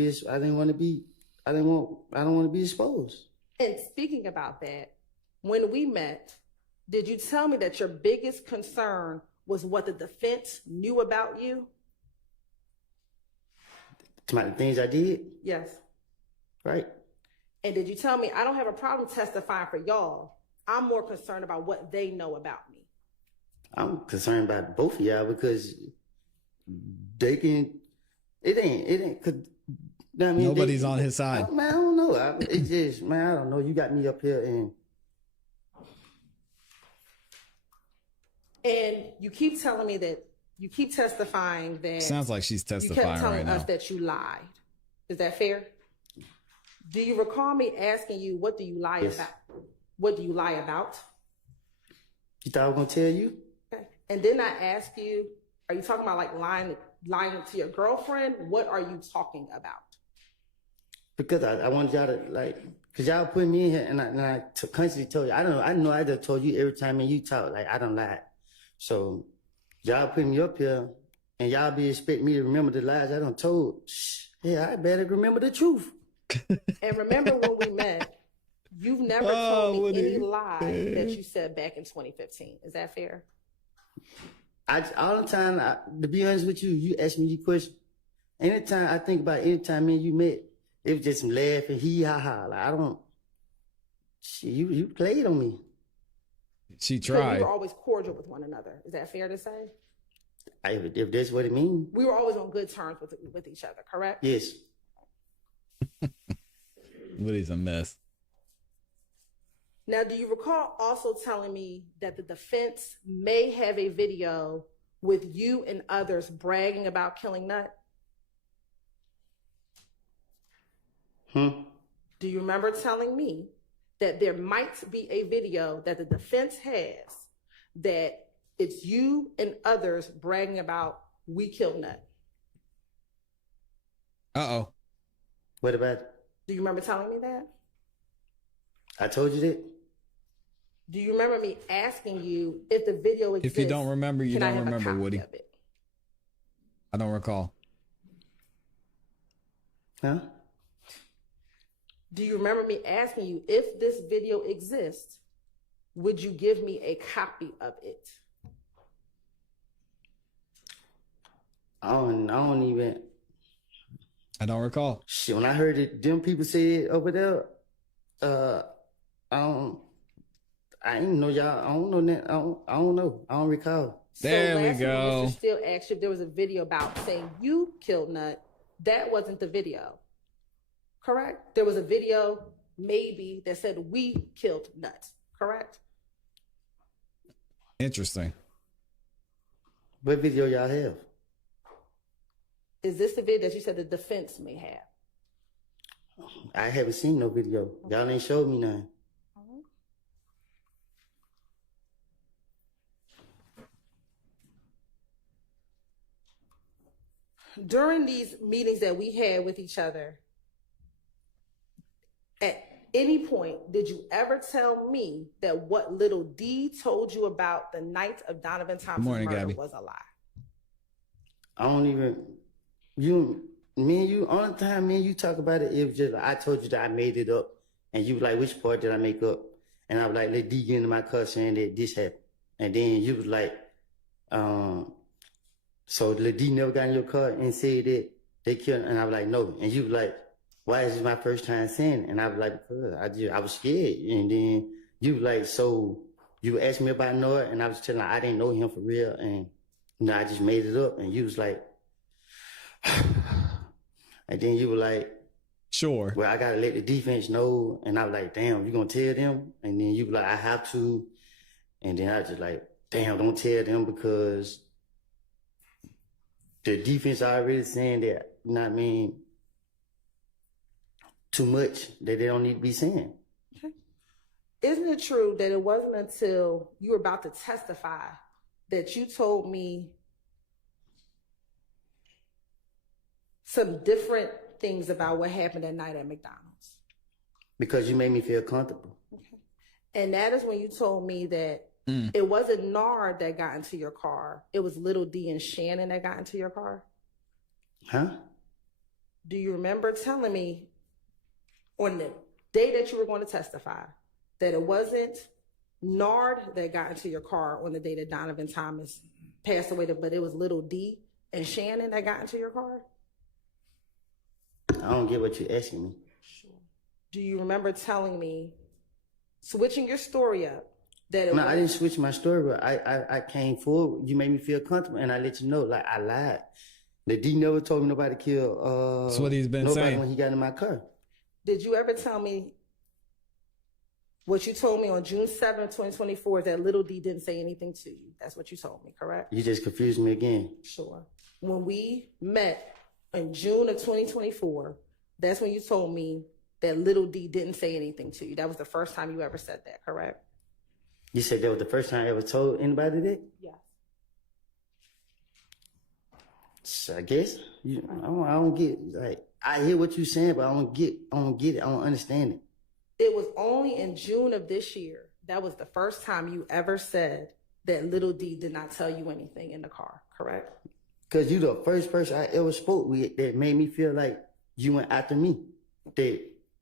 be exposed. And speaking about that, when we met, did you tell me that your biggest concern was what the defense knew about you? About the things I did? Yes. Right. And did you tell me, I don't have a problem testifying for y'all. I'm more concerned about what they know about me. I'm concerned about both of y'all, because they can, cause, I mean, Nobody's on his side. Man, I don't know. It's just, man, I don't know. You got me up here and you keep telling me that you keep testifying that. Sounds like she's you testifying kept telling right now. us that you lied. Is that fair? Do you recall me asking you, what do you lie Yes. about? What do you lie about? You thought I was gonna tell you? Okay. And then I ask you, are you talking about like lying to your girlfriend? What are you talking about? Because I wanted y'all to, like, because y'all put me in here, and I constantly told you, I know I just told you every time you talk, like, I don't lie. So y'all put me up here, and y'all be expecting me to remember the lies I done told. Yeah, I better remember the truth. And remember when we met, you've never told me any lie that you said back in 2015. Is that fair? All the time, to be honest with you, you ask me these questions. Anytime I think about anytime me and you met, it was just some laughing, ha. Like, I don't, you played on me. She Because tried. we were always cordial with one another. Is that fair to say? If that's what it means. We were always on good terms with each other, correct? Yes. Woody's a mess. Now, do you recall also telling me that the defense may have a video with you and others bragging about killing Nut? Do you remember telling me that there might be a video that the defense has that it's you and others bragging about, we killed Nut? Uh-oh. What about it? Do you remember telling me that? I told you that. Do you remember me asking you if the video exists? If you don't remember, you can I don't have a remember, copy Woody. of it? I don't recall. Huh? Do you remember me asking you if this video exists, would you give me a copy of it? I don't even. I don't recall. Shit, when I heard it, them people say it over there, I didn't know y'all. I don't know that. I don't know. I don't recall. There we last go. week, Mr. Steele asked you if there was a video about saying you killed Nut. That wasn't the video, correct? There was a video maybe that said we killed Nut, correct? Interesting. What video y'all have? Is this the video that you said the defense may have? I haven't seen no video. Y'all ain't showed me none. During these meetings that we had with each other, at any point, did you ever tell me that what little D told you about the night of Donovan Thompson's murder Gabby. was a lie? I don't even. Me and you, only time me and you talk about it was just like, I told you that I made it up, and you was like, which part did I make up? And I was like, let D get into my car saying that this happened. And then you was like, so let D never got in your car and said that they killed, and I was like, no. And you was like, why is this my first time saying it? And I was like, because I was scared. And then you was like, so you asked me about Noah, and I was telling her I didn't know him for real, and I just made it up. And you was like, and then you were like, sure. well, I gotta let the defense know. And I was like, damn, you gonna tell them? And then you were like, I have to. And then I was just like, damn, don't tell them, because the defense already saying that, you know what I mean, too much that they don't need to be saying. Okay. Isn't it true that it wasn't until you were about to testify that you told me some different things about what happened that night at McDonald's? Because you made me feel comfortable. Okay. And that is when you told me that It wasn't Nard that got into your car. It was Little D and Shannon that got into your car. Huh? Do you remember telling me on the day that you were going to testify that it wasn't Nard that got into your car on the day that Donovan Thomas passed away, but it was Little D and Shannon that got into your car? I don't get what you're asking me. Sure. Do you remember telling me, switching your story up, that it No, was... I didn't switch my story, but I came forward. You made me feel comfortable, and I let you know, like, I lied. The D never told me nobody killed That's what he's been nobody saying. when he got in my car. Did you ever tell me what you told me on June 7th, 2024, that Little D didn't say anything to you? That's what you told me, correct? You just confused me again. Sure. When we met in June of 2024, that's when you told me that Little D didn't say anything to you. That was the first time you ever said that, correct? You said that was the first time I ever told anybody that? Yes. So I guess I don't get, like, I hear what you're saying, but I don't get it. I don't understand it. It was only in June of this year, that was the first time you ever said that Little D did not tell you anything in the car, correct? Because you the first person I ever spoke with that made me feel like you went after me.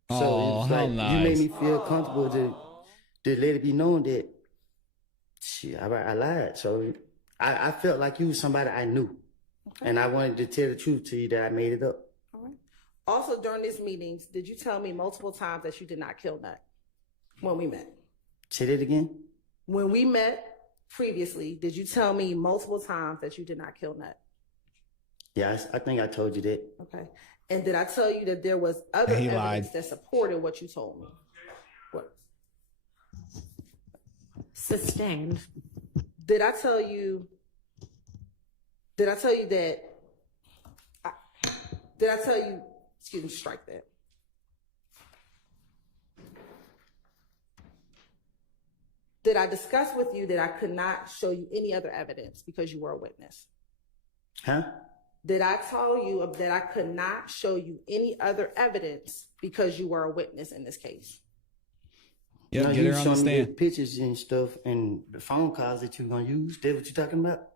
So it's like you made me feel comfortable to let it be known that shit, I lied. So I felt like you was somebody I knew. Okay. And I wanted to tell the truth to you that I made it up. All right. Also, during these meetings, did you tell me multiple times that you did not kill Nut when we met? Say that again? When we met previously, did you tell me multiple times that you did not kill Nut? Yeah, I think I told you that. Okay. And did I tell you that there was other evidence that supported what you told me? What? Sustained. Did I tell you that, excuse me, strike that. Did I discuss with you that I could not show you any other evidence because you were a witness? Huh? Did I tell you that I could not show you any other evidence because you were a witness in this case? Yeah, no, get her on the stand. stand. Pictures and stuff and the phone calls that you're going to use. That's what you're talking about?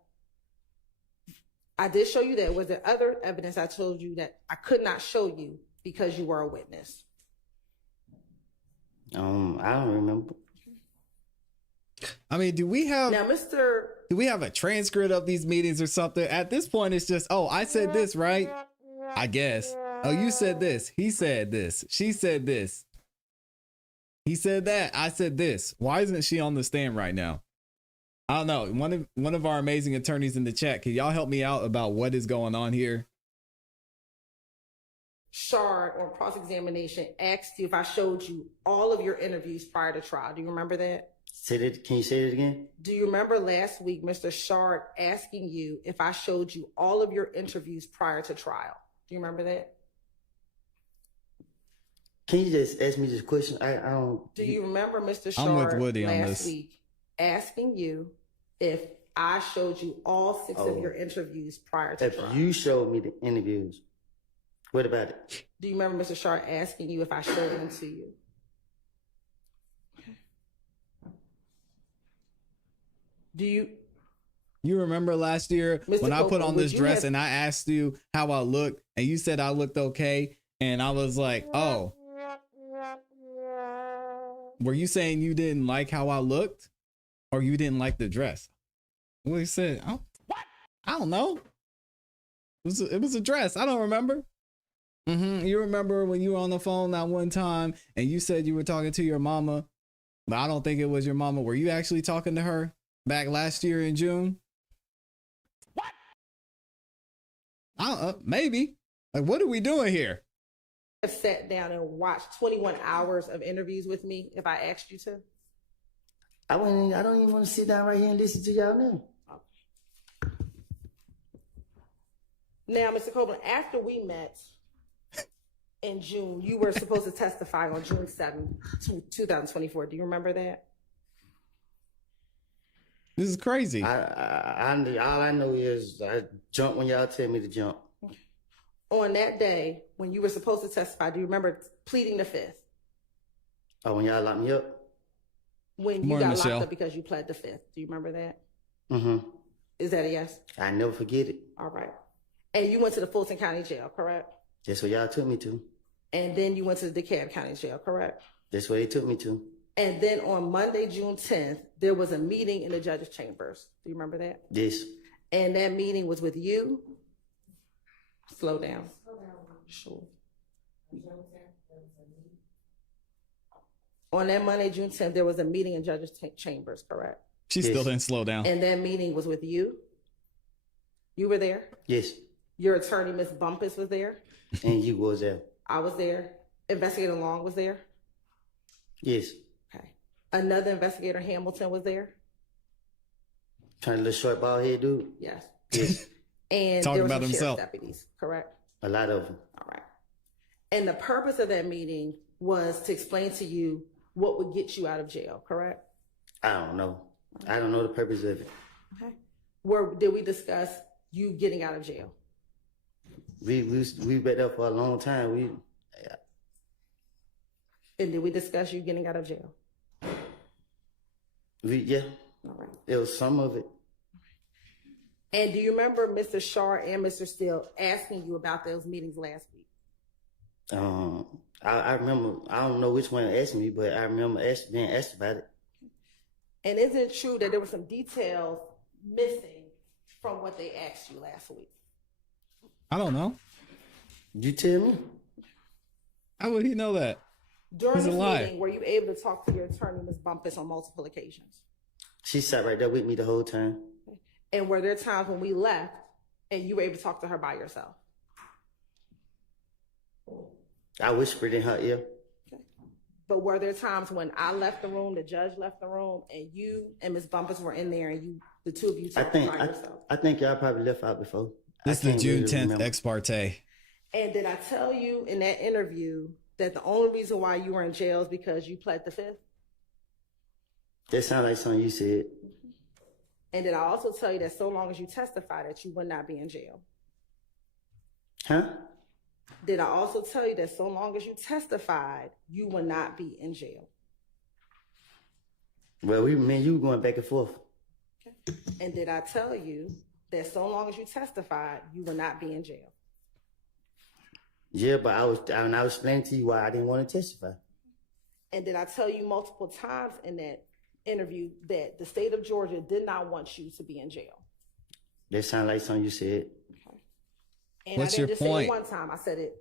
I did show you that. Was there other evidence I told you that I could not show you because you were a witness? I don't remember. I mean, do we have a transcript of these meetings or something? At this point, it's just, oh, I said this, right? I guess. Oh, you said this. He said this. She said this. He said that. I said this. Why isn't she on the stand right now? I don't know. One of our amazing attorneys in the chat, can y'all help me out about what is going on here? Shard on cross-examination asked you if I showed you all of your interviews prior to trial. Do you remember that? Can you say it again? Do you remember last week, Mr. Shard asking you if I showed you all of your interviews prior to trial? Do you remember that? Can you just ask me this question? I don't. Do you remember Mr. Shard last week asking you if I showed you all 6 of your interviews prior to trial? If you showed me the interviews, what about it? Do you remember Mr. Shard asking you if I showed them to you? Do you remember last year when I put on this dress and I asked you how I looked and you said I looked okay and I was like, oh, were you saying you didn't like how I looked or you didn't like the dress? Well, he said, oh, what? I don't know. It was a dress. I don't remember. You remember when you were on the phone that one time and you said you were talking to your mama, but I don't think it was your mama. Were you actually talking to her back last year in June? What? Maybe. Like, what are we doing here? Have sat down and watched 21 hours of interviews with me if I asked you to? I don't even want to sit down right here and listen to y'all now. Now, Mr. Copeland, after we met in June, you were supposed to testify on June 7th, 2024. Do you remember that? This is crazy. All I know is I jump when y'all tell me to jump. On that day, when you were supposed to testify, do you remember pleading the 5th? Oh, when y'all locked me up? when you Morning, got Michelle. locked up because you pled the fifth. Do you remember that? Mm-hmm. Is that a yes? I never forget it. All right. And you went to the Fulton County Jail, correct? That's what y'all took me to. And then you went to the DeKalb County Jail, correct? That's what they took me to. And then on Monday, June 10th, there was a meeting in the judge's chambers. Do you remember that? This. And that meeting was with you. Slow down. Sure. On that Monday, June 10th, there was a meeting in judge's chambers, correct? She Yes. still didn't slow down. And that meeting was with you. You were there. Yes. Your attorney, Miss Bumpus, was there. And you was there. I was there. Investigator Long was there. Yes. Okay. Another investigator, Hamilton, was there. Trying to little short bald head dude. Yes. Yes. And Talking there were about some himself. sheriff's deputies, correct? A lot of them. All right. And the purpose of that meeting was to explain to you what would get you out of jail, correct? I don't know. I don't know the purpose of it. Okay. Did we discuss you getting out of jail? We been there for a long time. And did we discuss you getting out of jail? Yeah. All right. It was some of it. And do you remember Mr. Shaw and Mr. Steele asking you about those meetings last week? I remember. I don't know which one asked me, but I remember being asked about it. And isn't it true that there were some details missing from what they asked you last week? I don't know. You tell me. How would he know that? During He's this alive. meeting, were you able to talk to your attorney, Ms. Bumpus, on multiple occasions? She sat right there with me the whole time. And were there times when we left and you were able to talk to her by yourself? I whispered in her ear. Okay. But were there times when I left the room, the judge left the room, and you and Ms. Bumpus were in there and the two of you talked by yourself? I think y'all probably left out before. This is the June 10th ex parte. And did I tell you in that interview that the only reason why you were in jail is because you pled the fifth? That sounds like something you said. And did I also tell you that so long as you testify that you would not be in jail? Huh? Did I also tell you that so long as you testified, you would not be in jail? Well, me and you going back and forth. Okay. And did I tell you that so long as you testified, you would not be in jail? Yeah, but I was explaining to you why I didn't want to testify. And did I tell you multiple times in that interview that the state of Georgia did not want you to be in jail? That sounds like something you said. Okay. And What's I didn't your just point? say it one time, I said it.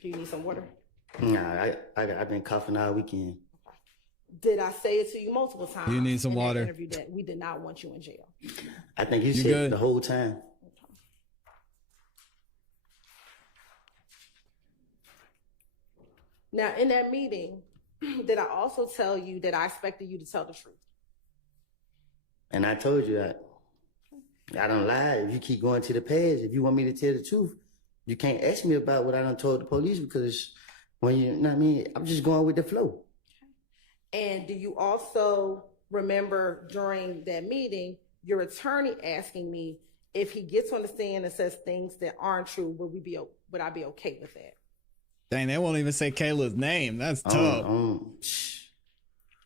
Do you need some water? Nah, I've been coughing all weekend. Did I say it to you multiple times? You need some in that water. interview that we did not want you in jail? I think you said good? it the whole time. Now, in that meeting, did I also tell you that I expected you to tell the truth? And I told you that. I don't lie. If you keep going to the past, if you want me to tell the truth, you can't ask me about what I done told the police because when you know what I mean, I'm just going with the flow. And do you also remember during that meeting, your attorney asking me if he gets on the stand and says things that aren't true, would I be okay with that? Dang, they won't even say Kayla's name. That's tough.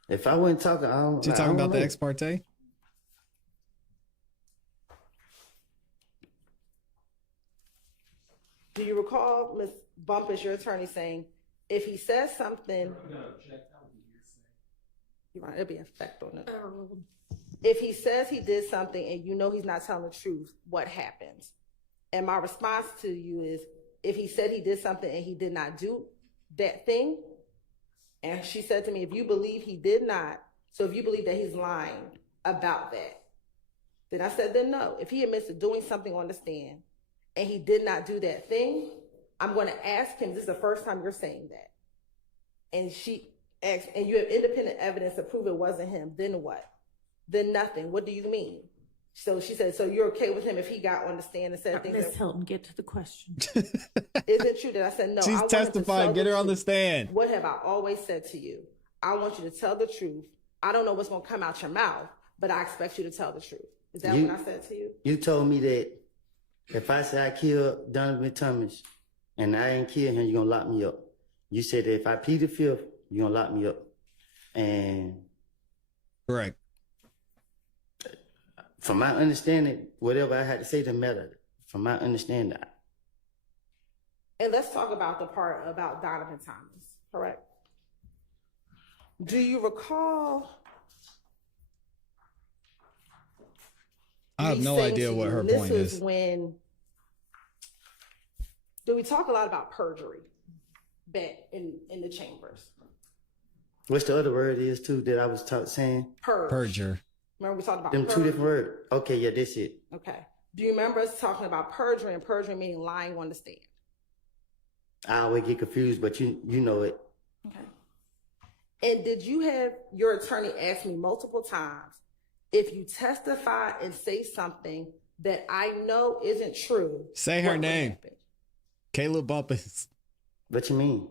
If I wasn't talking, I don't. You I talking don't about the know. ex parte? Do you recall Ms. Bumpus, your attorney, saying if he says something, you're right, it'll be an effect on it. If he says he did something and you know he's not telling the truth, what happens? And my response to you is, if he said he did something and he did not do that thing, and she said to me, if you believe he did not, so if you believe that he's lying about that, then I said, then no. If he admits to doing something on the stand and he did not do that thing, I'm going to ask him, this is the first time you're saying that. And she asked, and you have independent evidence to prove it wasn't him, then what? Then nothing. What do you mean? So she said, so you're okay with him if he got on the stand and said things? Ms. Hilton, get to the question. Is it true that I said no? I She's want him to testifying. tell Get her on the truth. stand. What have I always said to you? I want you to tell the truth. I don't know what's going to come out your mouth, but I expect you to tell the truth. Is that what I said to you? You told me that if I say I killed Donovan Thomas and I ain't kill him, you're gonna lock me up. You said that if I plead the fifth, you're gonna lock me up. And Correct. from my understanding, whatever I had to say to matter. From my understanding, And let's talk about the part about Donovan Thomas, correct? Do you recall? I have me no saying idea to what you, her and point this is. when, do we talk a lot about perjury back in the chambers? what's the other word is too that I was saying? Perjure. Remember we talked about Them perjury? two different words. Okay, yeah, that's it. Okay. Do you remember us talking about perjury, and perjury meaning lying on the stand? I always get confused, but you know it. Okay. And did you have your attorney ask me multiple times, if you testify and say something that I know isn't true? Say her what would name. happen? Caleb Bumpus. What you mean?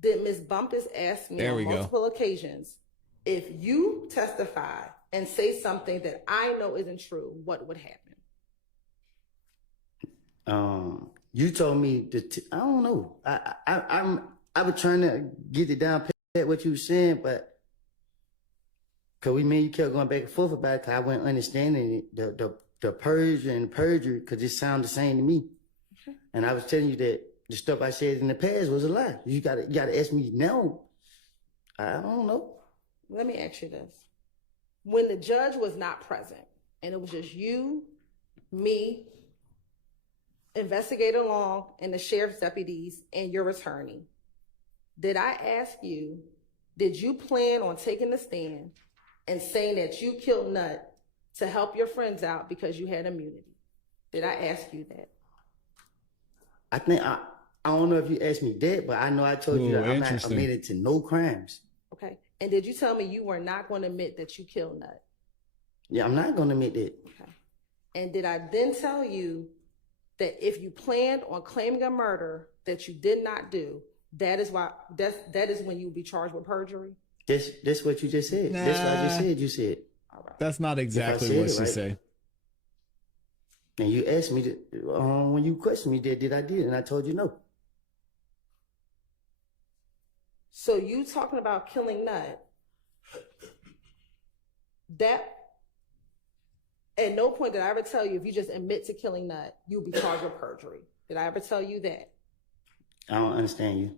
Did Ms. Bumpus ask me There on we go. multiple occasions, if you testify and say something that I know isn't true, what would happen? You told me that I don't know. I was trying to get it down pat what you were saying, but cause you kept going back and forth about it, cause I wasn't understanding it, the purge and perjury, cause it sounded the same to me. Okay. And I was telling you that the stuff I said in the past was a lie. You gotta ask me now. I don't know. Let me ask you this. When the judge was not present and it was just you, me, investigator Long, and the sheriff's deputies and your attorney, did I ask you, did you plan on taking the stand and saying that you killed Nut to help your friends out because you had immunity? Did I ask you that? I think I don't know if you asked me that, but I know I told you that I'm not interesting. admitted to no crimes. Okay. And did you tell me you were not going to admit that you killed Nut? Yeah, I'm not gonna admit that. Okay. And did I then tell you that if you planned on claiming a murder that you did not do, that is when you would be charged with perjury? That's what you just said. That's what I just said. You said. All right. That's not exactly said what it she right. said. And you asked me when you questioned me that did I did, and I told you no. So you talking about killing Nut, that at no point did I ever tell you if you just admit to killing Nut, you'll be charged with perjury. Did I ever tell you that? I don't understand you.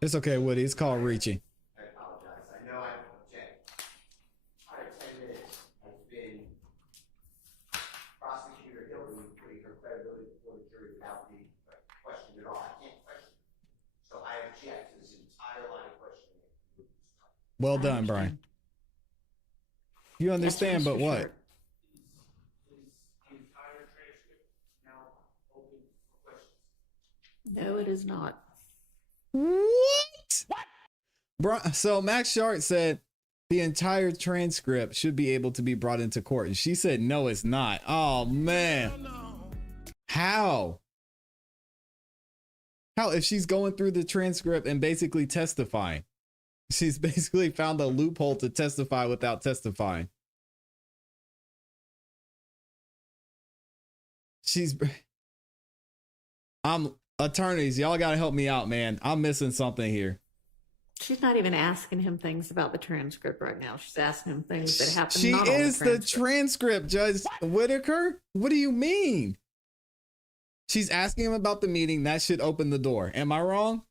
It's okay, Woody. It's called reaching. I apologize. I know I object. Prior to 10 minutes, I've been prosecutor Hillary putting her credibility before the jury without being questioned at all. I can't question. So I object to this entire line of questioning. Well done, Brian. You understand, but what? The entire transcript now open for questions. No, it is not. What? So Max Sharp said the entire transcript should be able to be brought into court. And she said, no, it's not. Oh, man. How? How if she's going through the transcript and basically testifying? She's basically found a loophole to testify without testifying. I'm attorneys, y'all gotta help me out, man. I'm missing something here. She's not even asking him things about the transcript right now. She's asking him things that happen. She not on is the transcript, Judge Whitaker. What do you mean? She's asking him about the meeting. That should open the door. Am I wrong?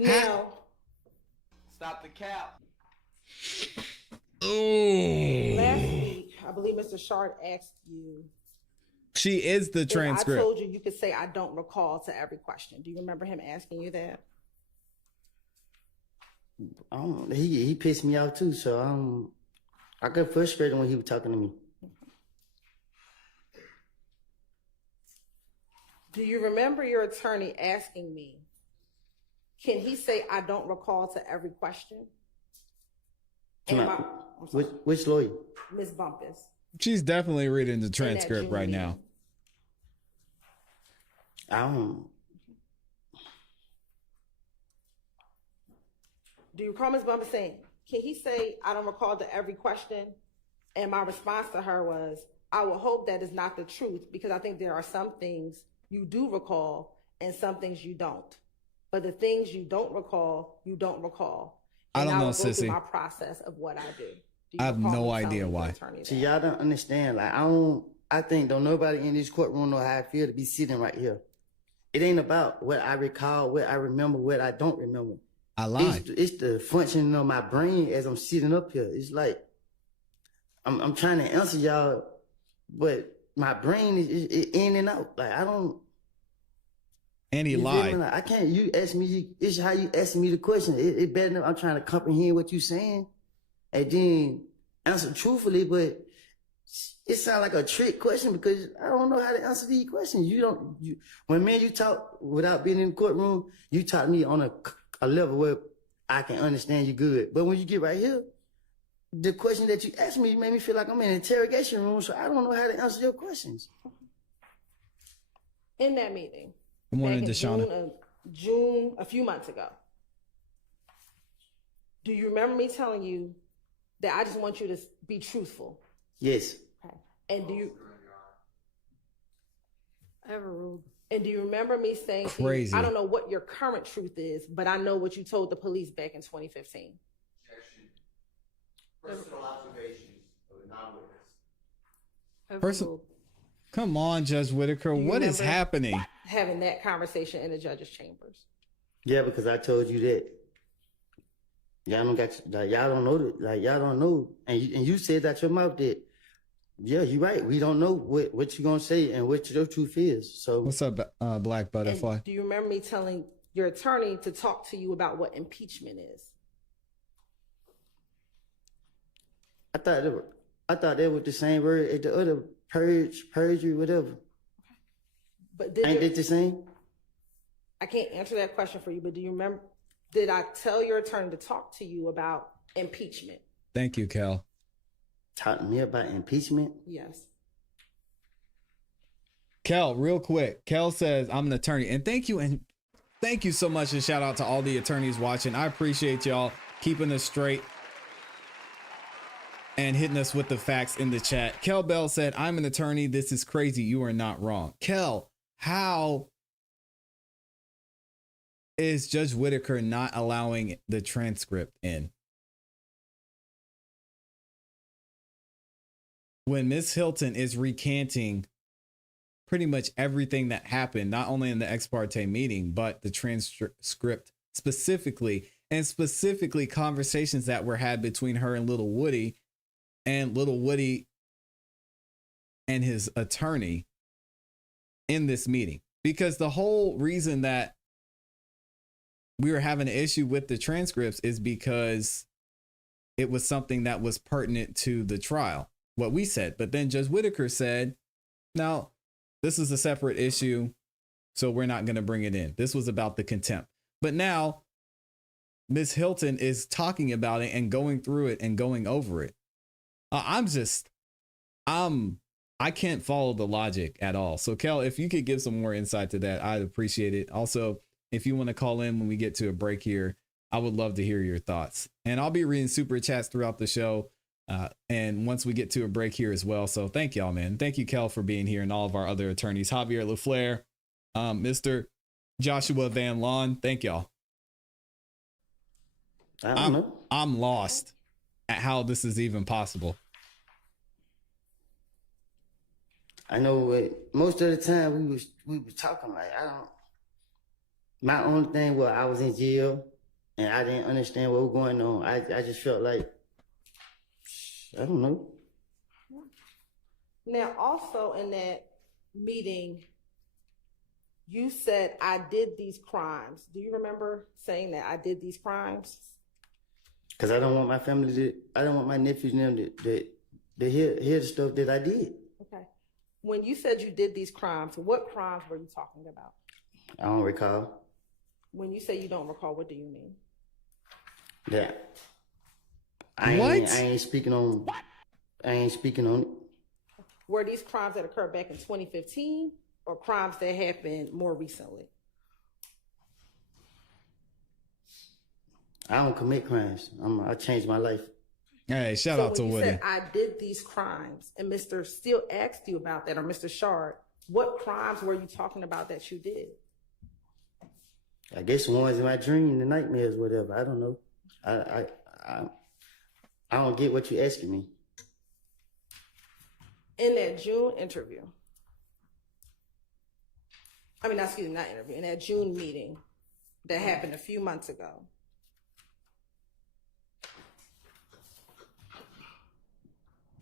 Now, Stop the cap. last week, I believe Mr. Shard asked you. She is the if transcript. I told you could say I don't recall to every question. Do you remember him asking you that? He pissed me off too, so I got frustrated when he was talking to me. Do you remember your attorney asking me, can he say I don't recall to every question? And Come on. Which lawyer? Ms. Bumpus. She's definitely reading the transcript right now. I don't. Do you recall Ms. Bumpus saying, can he say I don't recall to every question? And my response to her was, I will hope that is not the truth, because I think there are some things you do recall and some things you don't. But the things you don't recall, you don't recall. I don't know, will go through sissy. my process of what I do. I have no idea why. See, y'all don't understand. Like, I think don't nobody in this courtroom know how I feel to be sitting right here. It ain't about what I recall, what I remember, what I don't remember. I lied. It's the functioning of my brain as I'm sitting up here. It's like I'm trying to answer y'all, but my brain is in and out. Like, I don't. And he lied. Like, I can't. You ask me. It's how you ask me the question. It better than I'm trying to comprehend what you saying, and then answer truthfully. But it sounds like a trick question because I don't know how to answer these questions. When me and you talk without being in the courtroom, you taught me on a level where I can understand you good. But when you get right here, the question that you asked me made me feel like I'm in an interrogation room, so I don't know how to answer your questions. In that meeting, Good morning, back in Deshauna. June, a few months ago, do you remember me telling you that I just want you to be truthful? Yes. Okay. And do you Overruled. And do you remember me saying to Crazy. you, I don't know what your current truth is, but I know what you told the police back in 2015? Personal observations of a non-witness. Overruled. Come on, Judge Whitaker. Do you What is remember happening? Having that conversation in the judge's chambers. Yeah, because I told you that. Y'all don't got. Like, y'all don't know that. Like, y'all don't know. And you said out your mouth that. Yeah, you're right. We don't know what you're gonna say and what your truth is. So What's up, Black Butterfly? And do you remember me telling your attorney to talk to you about what impeachment is? I thought that was the same word as the other perjury, whatever. But Ain't it the same? I can't answer that question for you, but do you remember, did I tell your attorney to talk to you about impeachment? Thank you, Kel. Talk to me about impeachment? Yes. Kel, real quick. Kel says, I'm an attorney. And thank you so much, and shout out to all the attorneys watching. I appreciate y'all keeping us straight and hitting us with the facts in the chat. Kel Bell said, I'm an attorney. This is crazy. You are not wrong. Kel, how is Judge Whitaker not allowing the transcript in? When Miss Hilton is recanting pretty much everything that happened, not only in the ex parte meeting, but the transcript specifically, and specifically conversations that were had between her and Little Woody and his attorney in this meeting. Because the whole reason that we were having an issue with the transcripts is because it was something that was pertinent to the trial, what we said. But then Judge Whitaker said, now, this is a separate issue, so we're not going to bring it in. This was about the contempt. But now Ms. Hilton is talking about it and going through it and going over it. I can't follow the logic at all. So Kel, if you could give some more insight to that, I'd appreciate it. Also, if you want to call in when we get to a break here, I would love to hear your thoughts. And I'll be reading super chats throughout the show. And once we get to a break here as well. So thank y'all, man. Thank you, Kel, for being here, and all of our other attorneys, Javier LaFleur, Mr. Joshua Van Lawn. Thank y'all. I don't know. I'm lost at how this is even possible. I know most of the time we was talking like my only thing was I was in jail and I didn't understand what was going on. I just felt like, I don't know. Now, also in that meeting, you said, I did these crimes. Do you remember saying that I did these crimes? Because I don't want my family I don't want my nephews and them to hear the stuff that I did. Okay. When you said you did these crimes, what crimes were you talking about? I don't recall. When you say you don't recall, what do you mean? That I ain't speaking on it. Were these crimes that occurred back in 2015 or crimes that happened more recently? I don't commit crimes. I changed my life. Hey, shout So out to when you Woody. said, I did these crimes, and Mr. Steele asked you about that, or Mr. Shard, what crimes were you talking about that you did? I guess the ones in my dream, the nightmares, whatever. I don't know. I don't get what you're asking me. In that June interview, in that June meeting that happened a few months ago,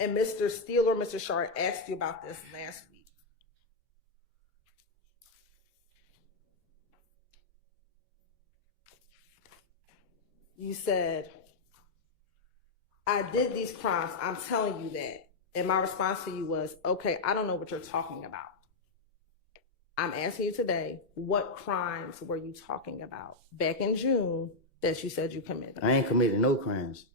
and Mr. Steele or Mr. Shard asked you about this last week. You said, I did these crimes, I'm telling you that. And my response to you was, okay, I don't know what you're talking about. I'm asking you today, what crimes were you talking about back in June that you said you committed? I ain't committed no crimes.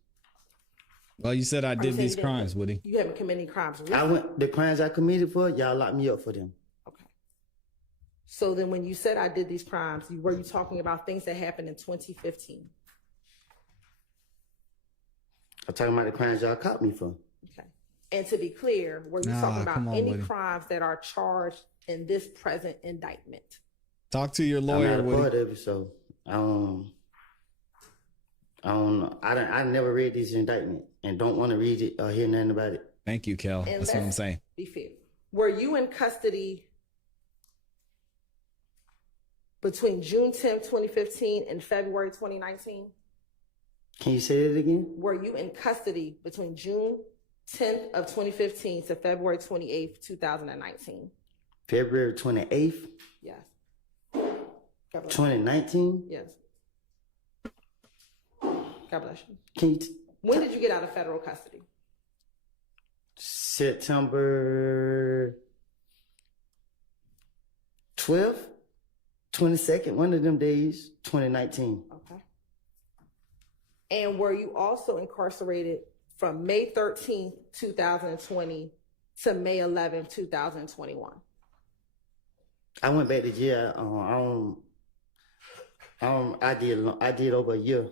Well, you said I did these crimes, Woody. You haven't committed any crimes recently. The crimes I committed for, y'all locked me up for them. Okay. So then when you said I did these crimes, were you talking about things that happened in 2015? I'm talking about the crimes y'all caught me for. Okay. And to be clear, were you talking about any Woody. crimes that are charged in this present indictment? Talk to your I'm lawyer, not a Woody. part of it, so I don't know. I never read this indictment and don't want to read it or hear nothing about it. Thank you, Kel. And That's what I'm let's saying. Be fair. Were you in custody between June 10th, 2015 and February 2019? Can you say that again? Were you in custody between June 10th of 2015 to February 28th, 2019? February 28th, Yes. God bless you. 2019? Yes. God bless you. Can you When did you get out of federal custody? September 12th, 22nd, one of them days, 2019. Okay. And were you also incarcerated from May 13th, 2020 to May 11th, 2021? I went back to jail. I did over a year.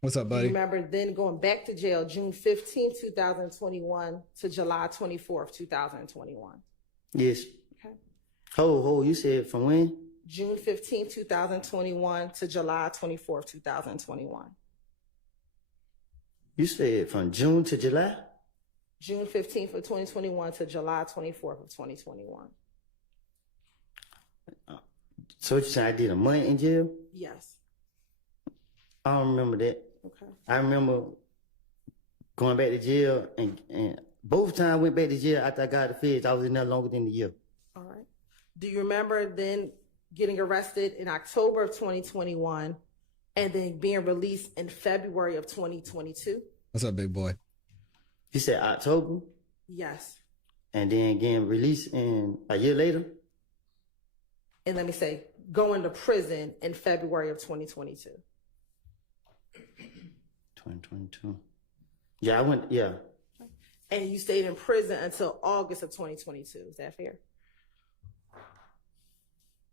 What's up, Do you buddy? remember then going back to jail June 15th, 2021 to July 24th, 2021? Yes. Okay. You said from when? June 15th, 2021 to July 24th, 2021. You said from June to July? June 15th of 2021 to July 24th of 2021. So what you saying, I did a month in jail? Yes. I don't remember that. Okay. I remember going back to jail, and both times I went back to jail after I got the feds, I was in there longer than a year. All right. Do you remember then getting arrested in October of 2021 and then being released in February of 2022? What's up, big boy? You said October, Yes. and then getting released in a year later? And let me say, going to prison in February of 2022. 2022. Yeah, I went, yeah. And you stayed in prison until August of 2022. Is that fair?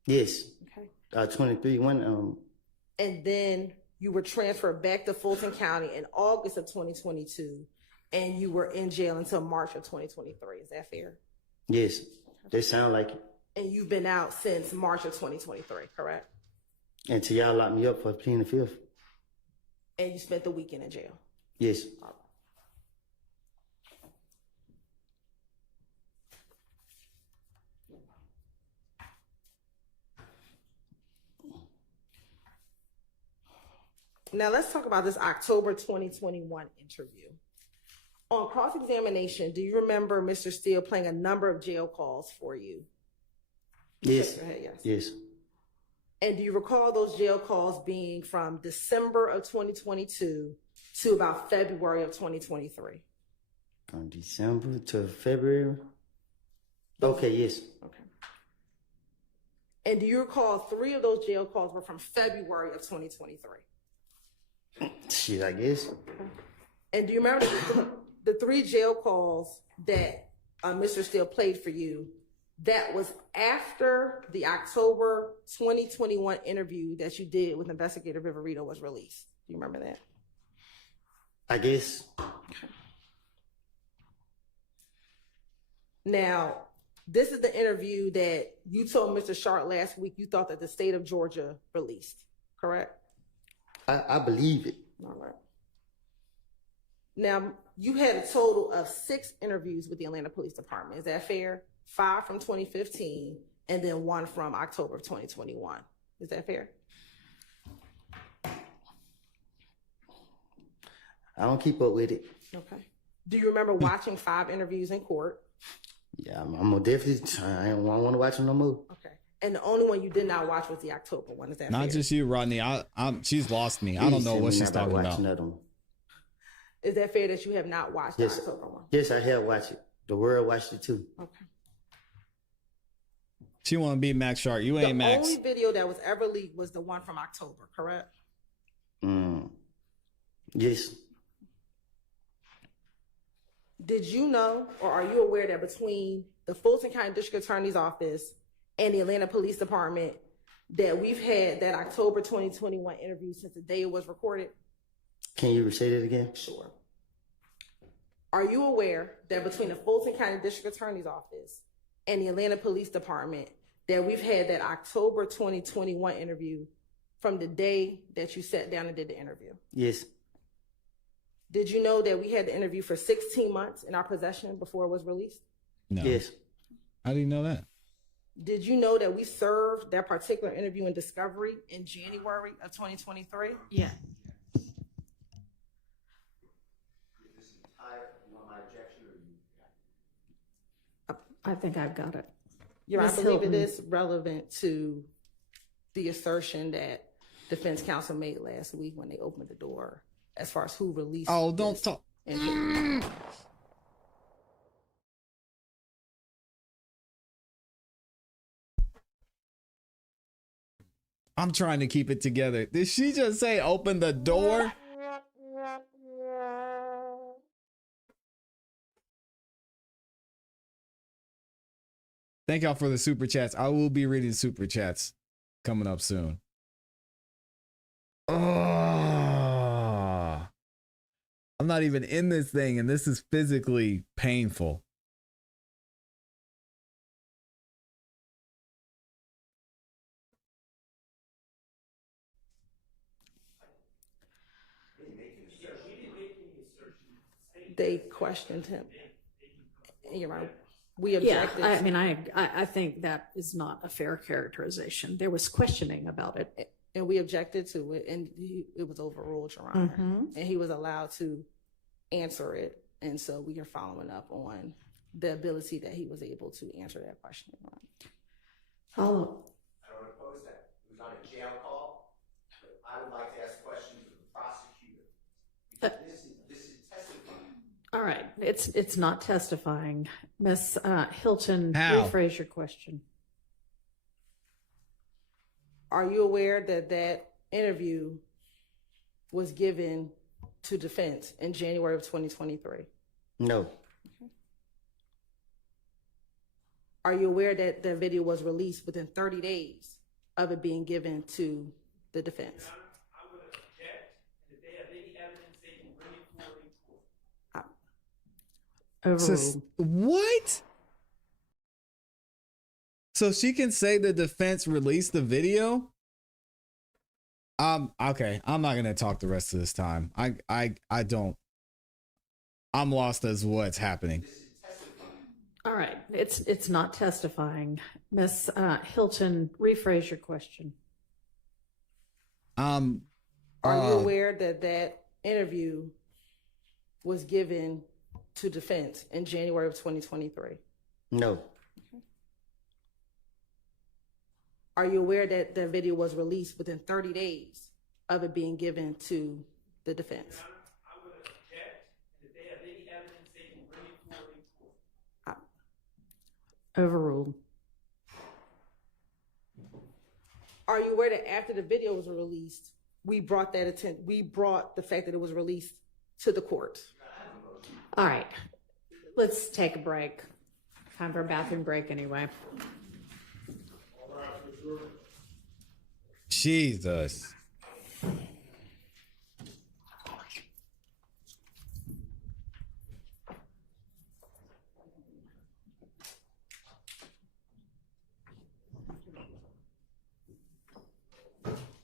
Yes. Okay. 23, And then you were transferred back to Fulton County in August of 2022, and you were in jail until March of 2023. Is that fair? yes. They sound like it. And you've been out since March of 2023, correct? Until y'all locked me up for pleading the fifth. And you spent the weekend in jail. Yes. All right. Now let's talk about this October 2021 interview. On cross-examination, do you remember Mr. Steele playing a number of jail calls for you? Yes. Shake your head, yes. Yes. And do you recall those jail calls being from December of 2022 to about February of 2023? From December to February? Okay, yes. Okay. And do you recall 3 of those jail calls were from February of 2023? Shit, I guess. And do you remember the 3 jail calls that Mr. Steele played for you? That was after the October 2021 interview that you did with Investigator Viverito was released. Do you remember that? I guess. Now, this is the interview that you told Mr. Sharp last week you thought that the state of Georgia released, correct? I believe it. All right. Now, you had a total of 6 interviews with the Atlanta Police Department. Is that fair? 5 from 2015 and then 1 from October of 2021. Is that fair? I don't keep up with it. Okay. Do you remember watching 5 interviews in court? Yeah, I'm gonna definitely. I don't want to watch them no more. Okay. And the only one you did not watch was the October one. Is that Not fair? just you, Rodney. She's lost me. I don't know what she's talking about. Is that fair that you have not watched the Yes. October one? Yes, I have watched it. The world watched it too. Okay. She want to be Max Sharp. You ain't The Max. only video that was ever leaked was the one from October, correct? Yes. Did you know, or are you aware that between the Fulton County District Attorney's Office and the Atlanta Police Department that we've had that October 2021 interview since the day it was recorded? Can you say that again? Sure. Are you aware that between the Fulton County District Attorney's Office and the Atlanta Police Department that we've had that October 2021 interview from the day that you sat down and did the interview? Yes. Did you know that we had the interview for 16 months in our possession before it was released? No. Yes. How do you know that? Did you know that we served that particular interview in discovery in January of 2023? Yeah. I think I've got it. I Ms. believe Hilton. it is relevant to the assertion that defense counsel made last week when they opened the door as far as who released. Oh, don't this talk. information. I'm trying to keep it together. Did she just say open the door? Thank y'all for the super chats. I will be reading super chats coming up soon. Oh, I'm not even in this thing, and this is physically painful. They questioned him. You're right. We Yeah, objected. I mean, I think that is not a fair characterization. There was questioning about it. And we objected to it, and it was overruled, Your Honor. And he was allowed to answer it. And so we are following up on the ability that he was able to answer that question. Oh, I don't oppose that. It was on a jail call, but I would like to ask questions of the prosecutor. Because this is testifying. all right. It's not testifying. Miss Hilton, How? rephrase your question. Are you aware that that interview was given to defense in January of 2023? No. Are you aware that the video was released within 30 days of it being given to the defense? I'm going to object, and if they have any evidence, they can bring it forward in court. Overruled. What? So she can say the defense released the video? Okay. I'm not gonna talk the rest of this time. I don't. I'm lost as what's happening. All right. It's not testifying. Miss Hilton, rephrase your question. Are you aware that that interview was given to defense in January of 2023? No. Are you aware that the video was released within 30 days of it being given to the defense? I'm going to object, and if they have any evidence, they can bring it forward in court. Overruled. Are you aware that after the video was released, we brought the fact that it was released to the court? All right. Let's take a break. Time for a bathroom break anyway. Jesus.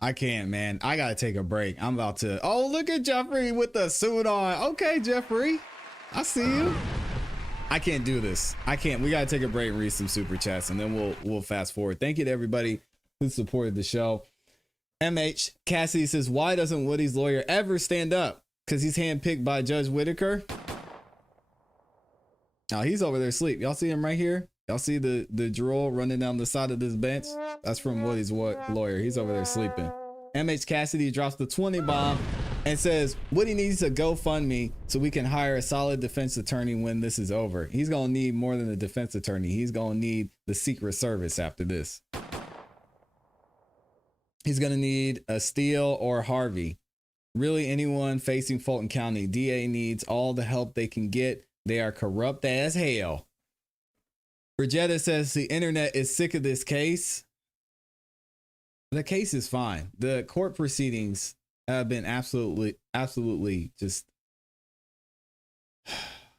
I can't, man. I gotta take a break. I'm about to. Oh, look at Jeffrey with the suit on. Okay, Jeffrey, I see you. I can't do this. I can't. We gotta take a break and read some super chats, and then we'll fast forward. Thank you to everybody who supported the show. MH Cassie says, why doesn't Woody's lawyer ever stand up? Because he's handpicked by Judge Whitaker. Oh, he's over there asleep. Y'all see him right here? Y'all see the drool running down the side of this bench? That's from Woody's lawyer. He's over there sleeping. MH Cassidy drops the 20 bomb and says, Woody needs a GoFundMe so we can hire a solid defense attorney when this is over. He's going to need more than a defense attorney. He's going to need the Secret Service after this. He's going to need a Steele or Harvey. Really, anyone facing Fulton County. DA needs all the help they can get. They are corrupt as hell. Bridgetta says the internet is sick of this case. The case is fine. The court proceedings have been absolutely just,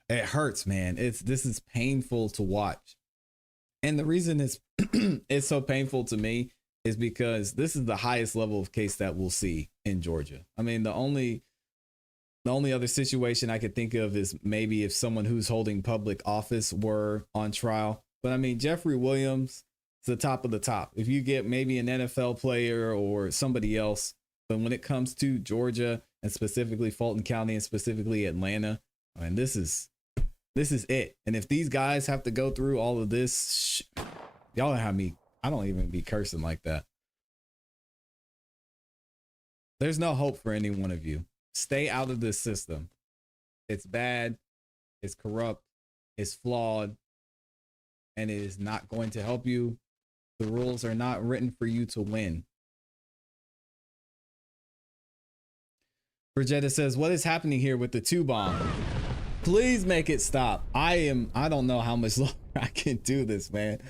it hurts, man. This is painful to watch. And the reason it's so painful to me is because this is the highest level of case that we'll see in Georgia. I mean, the only other situation I could think of is maybe if someone who's holding public office were on trial. But I mean, Jeffrey Williams is the top of the top. If you get maybe an NFL player or somebody else, but when it comes to Georgia and specifically Fulton County and specifically Atlanta, I mean, this is it. And if these guys have to go through all of this, y'all have me. I don't even be cursing like that. There's no hope for any one of you. Stay out of this system. It's bad. It's corrupt. It's flawed. And it is not going to help you. The rules are not written for you to win. Bridgetta says, what is happening here with the 2-bomb? Please make it stop. I don't know how much longer I can do this, man.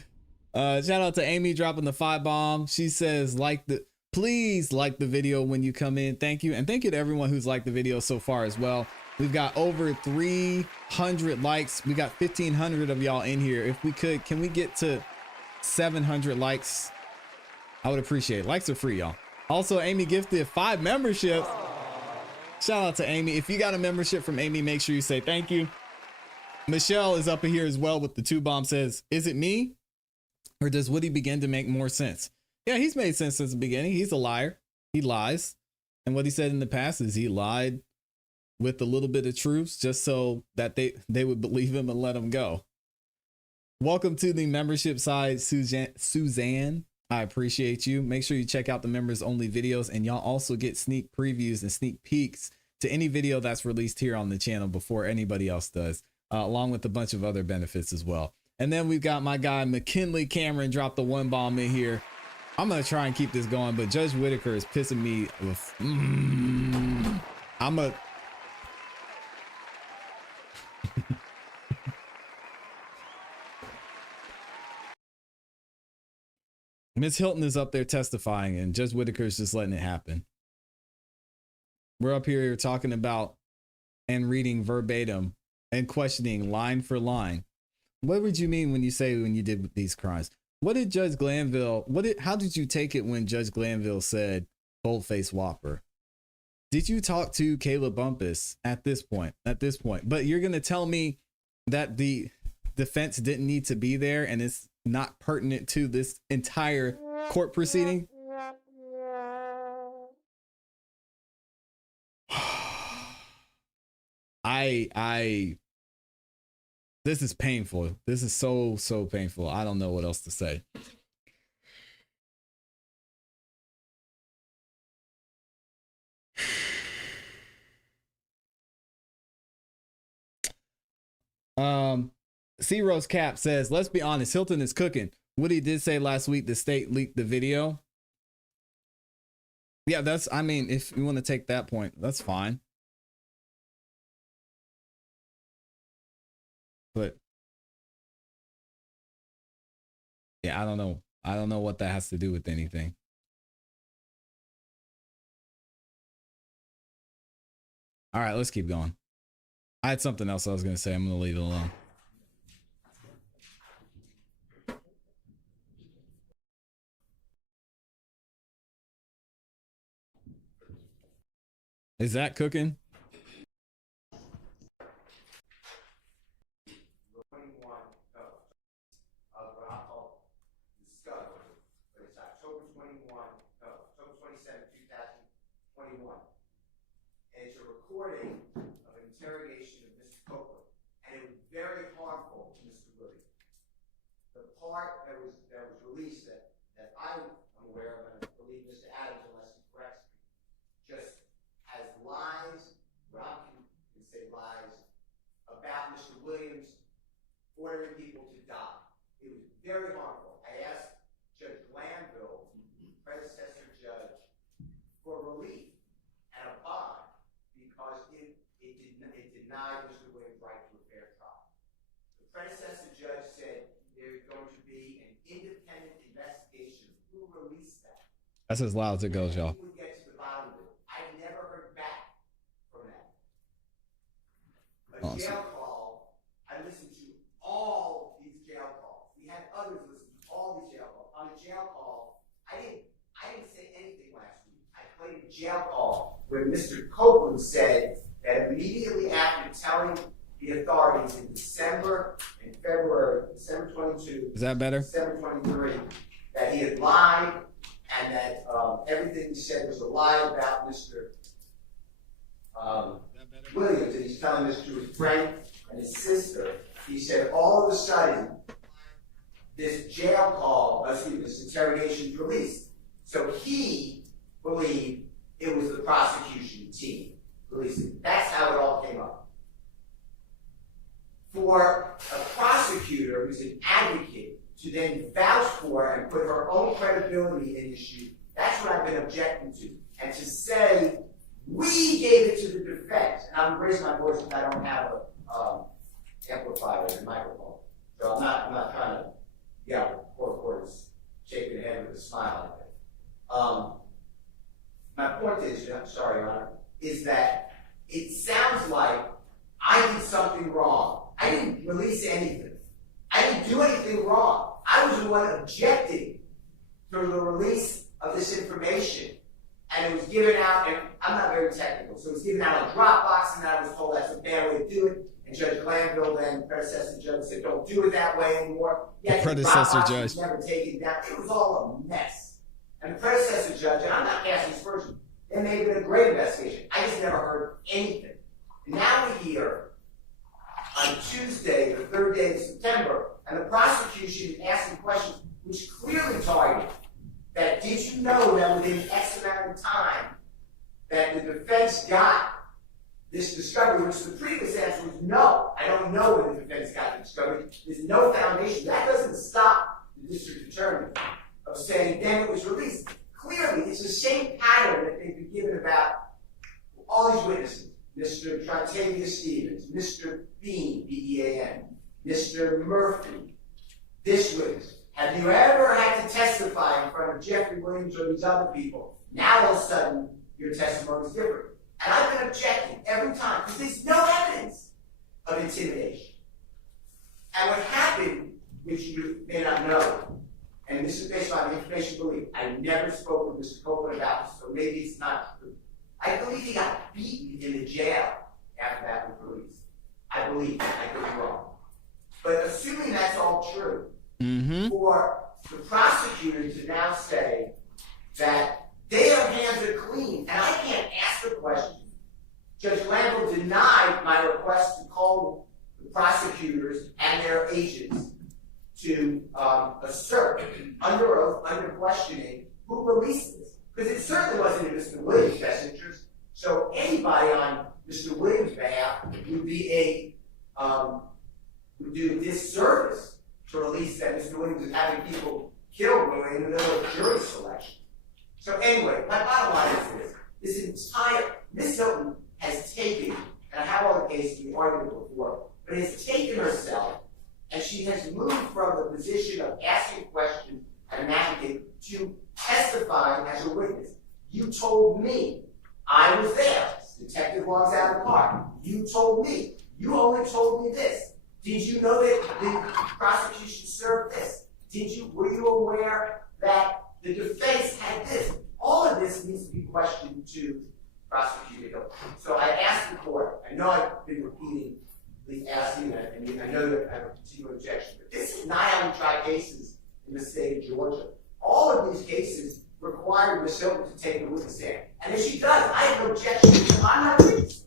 Shout out to Amy dropping the 5-bomb. She says, please like the video when you come in. Thank you. And thank you to everyone who's liked the video so far as well. We've got over 300 likes. We got 1,500 of y'all in here. If we could, can we get to 700 likes? I would appreciate it. Likes are free, y'all. Also, Amy gifted 5 memberships. Shout out to Amy. If you got a membership from Amy, make sure you say thank you. Michelle is up in here as well with the 2-bomb, says, is it me? Or does Woody begin to make more sense? Yeah, he's made sense since the beginning. He's a liar. He lies. And what he said in the past is he lied with a little bit of truth just so that they would believe him and let him go. Welcome to the membership side, Suzanne. I appreciate you. Make sure you check out the members only videos, and y'all also get sneak previews and sneak peeks to any video that's released here on the channel before anybody else does, along with a bunch of other benefits as well. And then we've got my guy McKinley Cameron dropped the 1-bomb in here. I'm gonna try and keep this going, but Judge Whitaker is pissing me with. Miss Hilton is up there testifying, and Judge Whitaker is just letting it happen. We're up here talking about and reading verbatim and questioning line for line. What would you mean when you say when you did these crimes? What did Judge Glanville, how did you take it when Judge Glanville said boldface whopper? Did you talk to Caleb Bumpus at this point? But you're going to tell me that the defense didn't need to be there and it's not pertinent to this entire court proceeding? This is painful. This is so painful. I don't know what else to say. C Rose Cap says, let's be honest, Hilton is cooking. Woody did say last week the state leaked the video. Yeah, I mean, if you want to take that point, that's fine. But yeah, I don't know. I don't know what that has to do with anything. All right, let's keep going. I had something else I was going to say. I'm going to leave it alone. Is that cooking? 21 of what I'll call discovery, but it's October 27, 2021. And it's a recording of an interrogation of Mr. Copeland, and it was very harmful to Mr. Williams. The part that was released that I'm aware of, and I believe Mr. Adams, unless he corrects me, just has lies, Rob can say lies, about Mr. Williams ordering people to die. It was very harmful. I asked Judge Glanville, predecessor judge, for relief and a bond because it denied Mr. Williams' right to a fair trial. The predecessor judge said there's going to be an independent investigation of who released that. That's as loud as it goes, y'all. Who would get to the bottom of it. I never heard back from that. A jail call, I listened to all these jail calls. We had others listen to all these jail calls. On a jail call, I didn't say anything last week. I played a jail call where Mr. Copeland said that immediately after telling the authorities in December and February, December 22, Is that better? December 23, that he had lied and that everything he said was a lie about Mr. Williams, and he's telling this to his friend and his sister. He said all of a sudden, this jail call, this interrogation is released. So he believed it was the prosecution team releasing it. That's how it all came up. For a prosecutor who's an advocate to then vouch for and put her own credibility in issue, that's what I've been objecting to. And to say, we gave it to the defense, and I'm raising my voice because I don't have a amplifier and microphone. So I'm not trying to yell. Court is shaking their head with a smile like that. My point is, sorry, Your Honor, is that it sounds like I did something wrong. I didn't release anything. I didn't do anything wrong. I was the one objecting to the release of this information. And it was given out, and I'm not very technical, so it was given out on Dropbox, and I was told that's a bad way to do it. And Judge Glanville, then predecessor judge, said, don't do it that way anymore. Yet the Predecessor Dropbox judge was never taken down. It was all a mess. And the predecessor judge, and I'm not casting aspersions, it may have been a great investigation. I just never heard anything. And now we hear on Tuesday, the 3rd day of September, and the prosecution asking questions which clearly target that did you know that within X amount of time that the defense got this discovery, which the previous answer was no. I don't know when the defense got the discovery. There's no foundation. That doesn't stop the district attorney of saying then it was released. Clearly, it's the same pattern that they've been given about all these witnesses. Mr. Trantavia Stevens, Mr. Bean, B-E-A-N, Mr. Murphy, this witness. Have you ever had to testify in front of Jeffrey Williams or these other people? Now all of a sudden, your testimony is different. And I've been objecting every time because there's no evidence of intimidation. And what happened, which you may not know, and this is based on the information belief, I never spoke with Mr. Copeland about this, so maybe it's not true. I believe he got beaten in the jail after that was released. I believe, I could be wrong. But assuming that's all true, for the prosecutor to now say that their hands are clean, and I can't ask the question. Judge Glanville denied my request to call the prosecutors and their agents to assert under oath, under questioning, who released this. Because it certainly wasn't in Mr. Williams' best interest. So anybody on Mr. Williams' behalf would be would do a disservice to release that Mr. Williams is having people killed when we're in the middle of jury selection. So anyway, my bottom line is this entire, Ms. Hilton has taken, and I have all the cases we argued before, but has taken herself, and she has moved from the position of asking questions and an advocate to testifying as a witness. You told me. I was there. Detective Long's out of the car. You told me. You only told me this. Did you know that the prosecution served this? Were you aware that the defense had this? All of this needs to be questioned to Prosecutor Hill. So I asked the court, I know I've been repeatedly asking that, and I know that I have a particular objection, but this is not how we try cases in the state of Georgia. All of these cases require Ms. Hilton to take the witness stand. And if she does, I have no objection because I'm not a witness.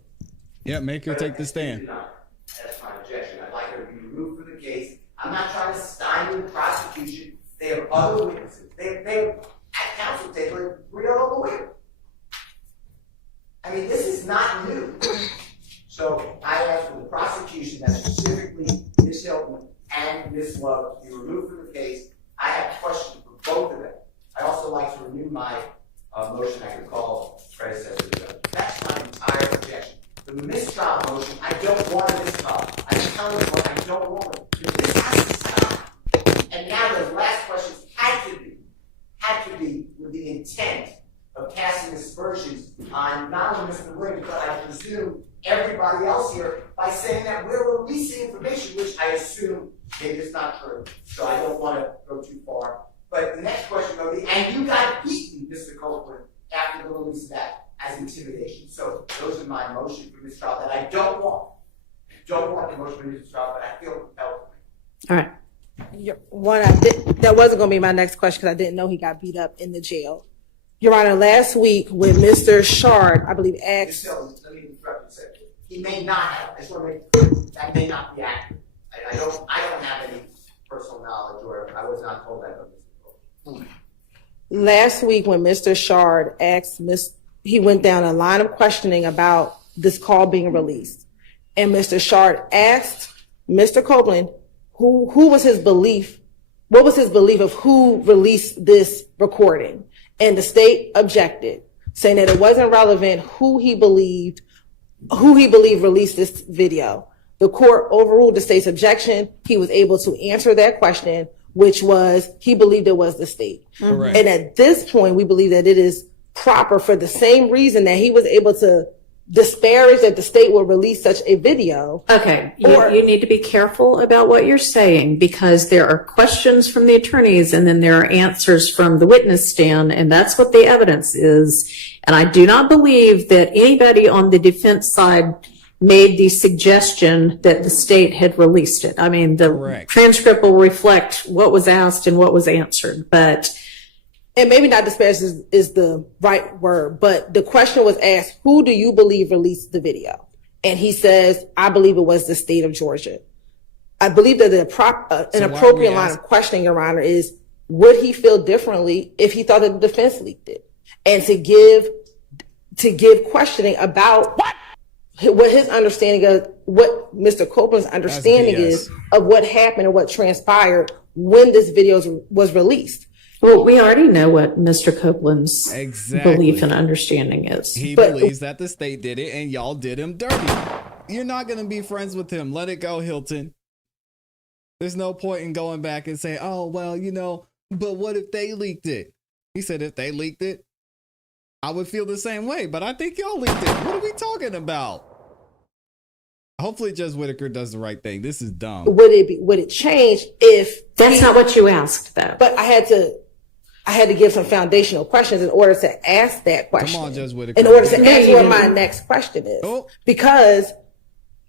Yeah, make her take the stand. That's my objection. I'd like her to be removed from the case. I'm not trying to stymie the prosecution. They have other witnesses. They have at counsel table 3 other lawyers. I mean, this is not new. So I ask for the prosecution that specifically Ms. Hilton and Ms. Love to be removed from the case. I have questions for both of them. I also like to renew my motion I could call predecessor judge. That's my entire objection. The mistrial motion, I don't want a mistrial. I'm telling you what I don't want. This has to stop. And now those last questions had to be with the intent of casting aspersions on not only Mr. Williams, but I presume everybody else here by saying that we're releasing information, which I assume maybe it's not true. So I don't want to go too far. But the next question will be, and you got beaten, Mr. Copeland, after the release of that as intimidation. So those are my motion for mistrial that I don't want. I don't want the motion for mistrial, but I feel compelled. All right. That wasn't going to be my next question because I didn't know he got beat up in the jail. Your Honor, last week when Mr. Shard, I believe, asked. Let me interrupt you a second. He may not have. I just want to make clear that may not be accurate. I don't have any personal knowledge, or I was not told that by Mr. Copeland. Last week when Mr. Shard asked he went down a line of questioning about this call being released. And Mr. Shard asked Mr. Copeland who was his belief, what was his belief of who released this recording? And the state objected, saying that it wasn't relevant who he believed released this video. The court overruled the state's objection. He was able to answer that question, which was he believed it was the state. Correct. And at this point, we believe that it is proper for the same reason that he was able to disparage that the state will release such a video. Okay, you need to be careful about what you're saying because there are questions from the attorneys and then there are answers from the witness stand, and that's what the evidence is. And I do not believe that anybody on the defense side made the suggestion that the state had released it. I mean, the Correct. transcript will reflect what was asked and what was answered, but and maybe not disparage is the right word, but the question was asked, who do you believe released the video? And he says, I believe it was the state of Georgia. I believe that an appropriate line of questioning, Your Honor, is would he feel differently if he thought that the defense leaked it? And to give questioning about what his understanding of, what Mr. Copeland's understanding is of what happened and what transpired when this video was released. well, we already know what Mr. Copeland's belief and understanding is. He believes that the state did it and y'all did him dirty. You're not going to be friends with him. Let it go, Hilton. There's no point in going back and saying, oh, well, but what if they leaked it? He said if they leaked it, I would feel the same way, but I think y'all leaked it. What are we talking about? Hopefully Judge Whitaker does the right thing. This is dumb. Would it change if that's not what you asked though? But I had to give some foundational questions in order to ask that question. Come on, Judge Whitaker. In order to answer what my next question is. Because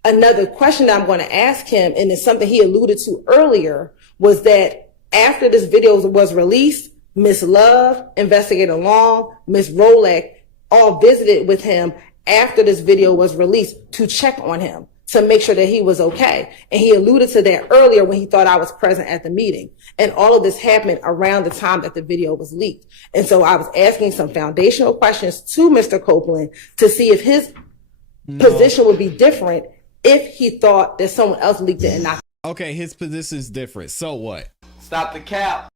another question that I'm going to ask him, and it's something he alluded to earlier, was that after this video was released, Ms. Love, Investigator Long, Ms. Rolek all visited with him after this video was released to check on him, to make sure that he was okay. And he alluded to that earlier when he thought I was present at the meeting. And all of this happened around the time that the video was leaked. And so I was asking some foundational questions to Mr. Copeland to see if his position would be different if he thought that someone else leaked it and not. Okay, his position is different. So what? Stop the cap.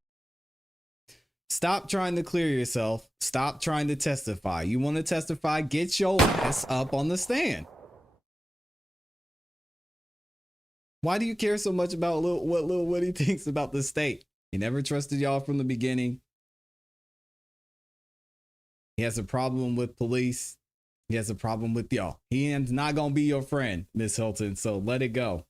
Stop trying to clear yourself. Stop trying to testify. You want to testify? Get your ass up on the stand. Why do you care so much about what Lil Woody thinks about the state? He never trusted y'all from the beginning. He has a problem with police. He has a problem with y'all. He is not going to be your friend, Miss Hilton, so let it go.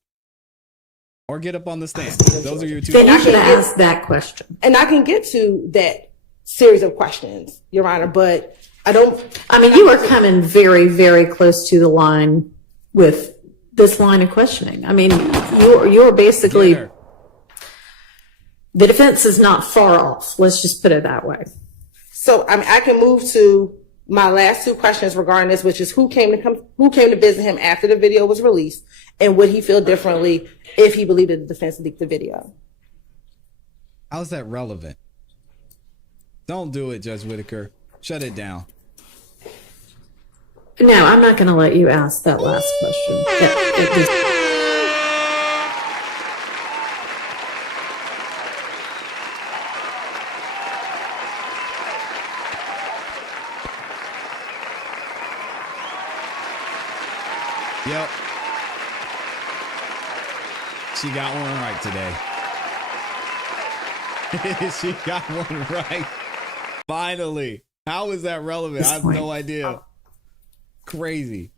Or get up on the stand. Those are your two. Then you should ask that question. And I can get to that series of questions, Your Honor, but I mean, you are coming very, very close to the line with this line of questioning. I mean, you're basically, the defense is not far off. Let's just put it that way. so I mean, I can move to my last two questions regarding this, which is who came to visit him after the video was released, and would he feel differently if he believed that the defense leaked the video? How's that relevant? Don't do it, Judge Whitaker. Shut it down. No, I'm not going to let you ask that last question. Yep. She got one right today. She got one right. Finally. How is that relevant? I have no idea. Crazy.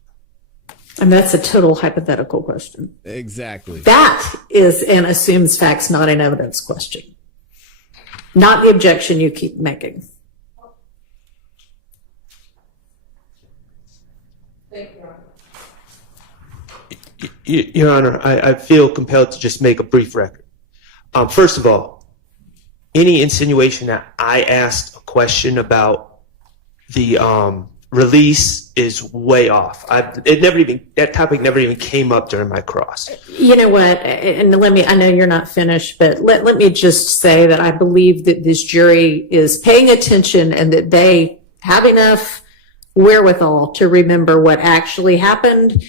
And that's a total hypothetical question. Exactly. That is an assumes facts, not an evidence question. Not the objection you keep making. Thank you, Your Honor. Your Honor, I feel compelled to just make a brief record. First of all, any insinuation that I asked a question about the release is way off. That topic never even came up during my cross. You know what, and I know you're not finished, but let me just say that I believe that this jury is paying attention and that they have enough wherewithal to remember what actually happened,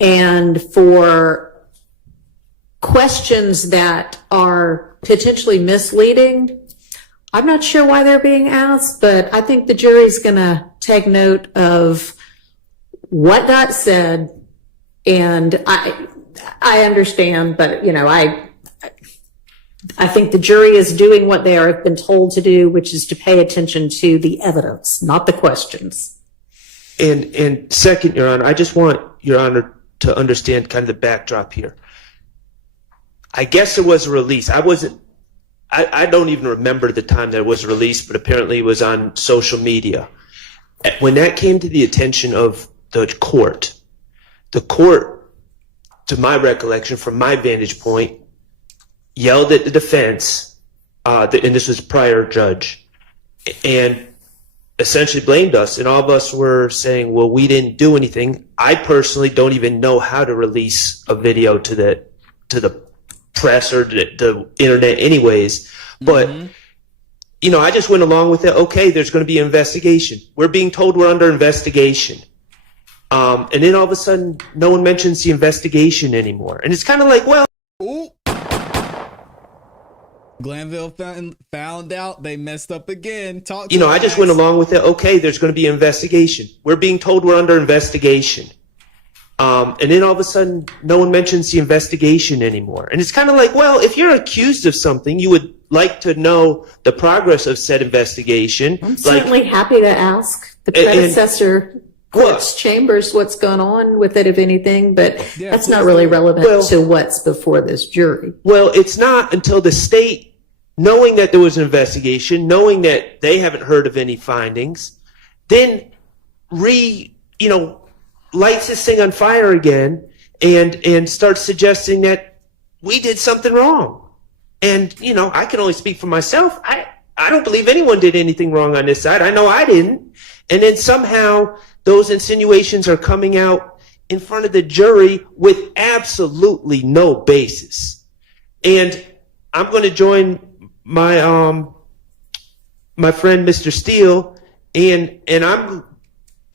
and for questions that are potentially misleading, I'm not sure why they're being asked, but I think the jury's going to take note of what got said. And I understand, but I think the jury is doing what they have been told to do, which is to pay attention to the evidence, not the questions. And second, Your Honor, I just want Your Honor to understand kind of the backdrop here. I guess there was a release. I don't even remember the time that it was released, but apparently it was on social media. When that came to the attention of the court, to my recollection, from my vantage point, yelled at the defense, and this was a prior judge, and essentially blamed us. And all of us were saying, well, we didn't do anything. I personally don't even know how to release a video to the press or the internet anyways. But, I just went along with it. Okay, there's going to be an investigation. We're being told we're under investigation. And then all of a sudden, no one mentions the investigation anymore. And it's kind of like, well. Ooh. Glanville found out they messed up again. I just went along with it. Okay, there's going to be an investigation. We're being told we're under investigation. And then all of a sudden, no one mentions the investigation anymore. And it's kind of like, well, if you're accused of something, you would like to know the progress of said investigation. I'm certainly happy to ask the predecessor court's chambers what's going on with it, if anything, but that's not really relevant to what's before this jury. Well, it's not until the state, knowing that there was an investigation, knowing that they haven't heard of any findings, then lights this thing on fire again and starts suggesting that we did something wrong. And, I can only speak for myself. I don't believe anyone did anything wrong on this side. I know I didn't. And then somehow those insinuations are coming out in front of the jury with absolutely no basis. And I'm going to join my my friend Mr. Steele, and I'm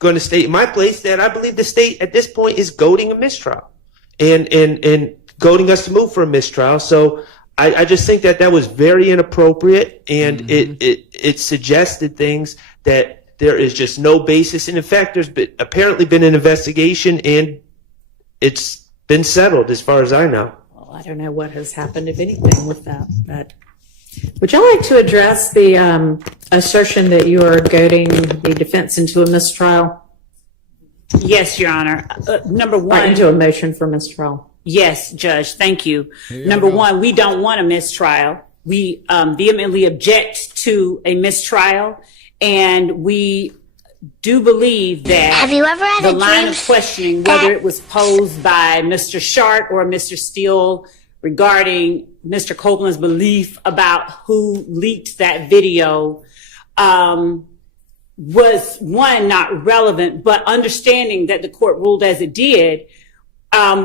going to state in my place that I believe the state at this point is goading a mistrial and goading us to move for a mistrial. So I just think that was very inappropriate, and it suggested things that there is just no basis. And in fact, there's apparently been an investigation, and it's been settled as far as I know. Well, I don't know what has happened, if anything, with that. But would you like to address the assertion that you are goading the defense into a mistrial? Yes, Your Honor. Number one. Into a motion for mistrial. Yes, Judge. Thank you. Number one, we don't want a mistrial. we vehemently object to a mistrial, and we do believe that Have you ever had the a line dream of questioning, whether it was posed by Mr. Sharp or Mr. Steele regarding Mr. Copeland's belief about who leaked that video, was one, not relevant, but understanding that the court ruled as it did,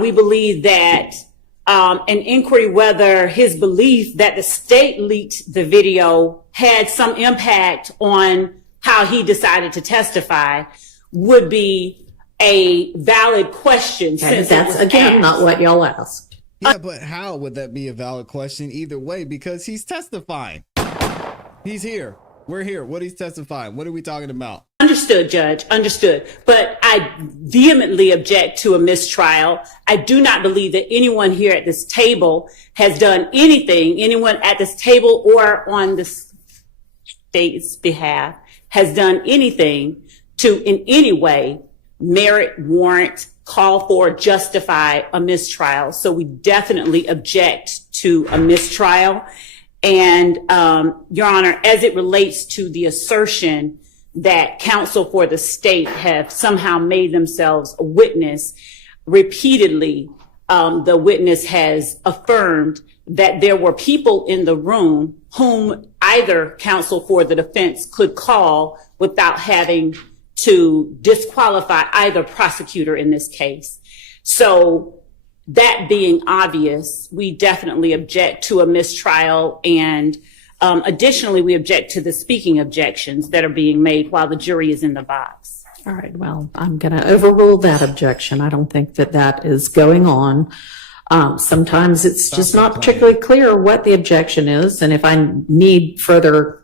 we believe that an inquiry whether his belief that the state leaked the video had some impact on how he decided to testify would be a valid question. And Since that's, again, not what y'all asked. Yeah, but how would that be a valid question either way? Because he's testifying. He's here. We're here. What he's testifying. What are we talking about? Understood, Judge. Understood. But I vehemently object to a mistrial. I do not believe that anyone here at this table has done anything, anyone at this table or on the state's behalf has done anything to in any way merit, warrant, call for, justify a mistrial. So we definitely object to a mistrial. And, Your Honor, as it relates to the assertion that counsel for the state have somehow made themselves a witness, repeatedly, the witness has affirmed that there were people in the room whom either counsel for the defense could call without having to disqualify either prosecutor in this case. So that being obvious, we definitely object to a mistrial, and additionally, we object to the speaking objections that are being made while the jury is in the box. All right, well, I'm going to overrule that objection. I don't think that that is going on. Sometimes it's just not particularly clear what the objection is, and if I need further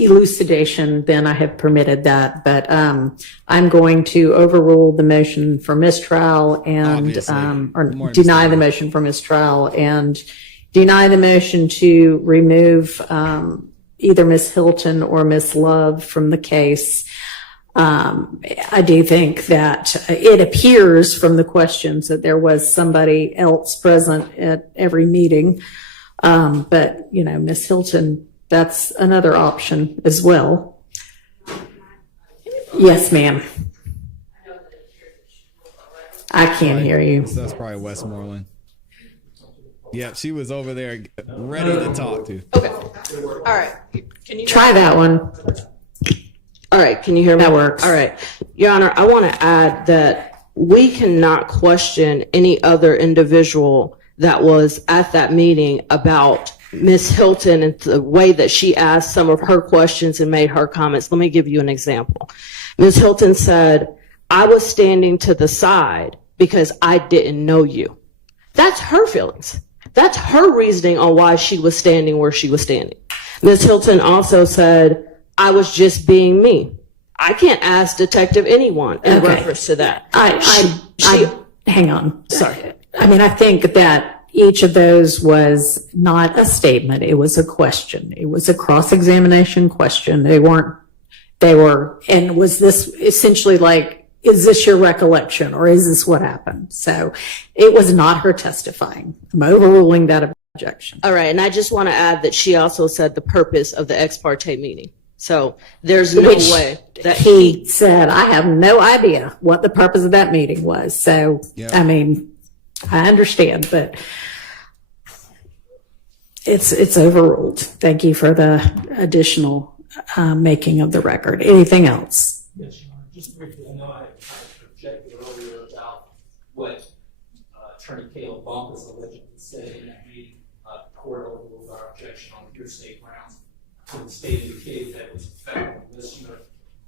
elucidation, then I have permitted that. But I'm going to overrule the motion for mistrial and or deny the motion for mistrial and deny the motion to remove either Ms. Hilton or Ms. Love from the case. I do think that it appears from the questions that there was somebody else present at every meeting. But, you know, Ms. Hilton, that's another option as well. Yes, ma'am. I can't hear you. So that's probably Westmoreland. Yeah, she was over there ready to talk to. Okay. All right. Can you Try that one. All right. Can you hear me? That works. All right. Your Honor, I want to add that we cannot question any other individual that was at that meeting about Ms. Hilton and the way that she asked some of her questions and made her comments. Let me give you an example. Ms. Hilton said, "I was standing to the side because I didn't know you." That's her feelings. That's her reasoning on why she was standing where she was standing. Ms. Hilton also said, "I was just being me." I can't ask Detective anyone in reference to that. Hang on. Sorry. I mean, I think that each of those was not a statement. It was a question. It was a cross-examination question. They were, and was this essentially like, is this your recollection or is this what happened? So it was not her testifying. I'm overruling that objection. All right. And I just want to add that she also said the purpose of the ex parte meeting. So there's no way that he said, I have no idea what the purpose of that meeting was. So, yeah. I mean, I understand, but it's overruled. Thank you for the additional making of the record. Anything else? Yes, Your Honor. Just briefly, I know I objected earlier about what Attorney Caleb Bumpus allegedly said in that meeting. The court overruled our objection on hearsay grounds. So the state indicated that it was effective listener.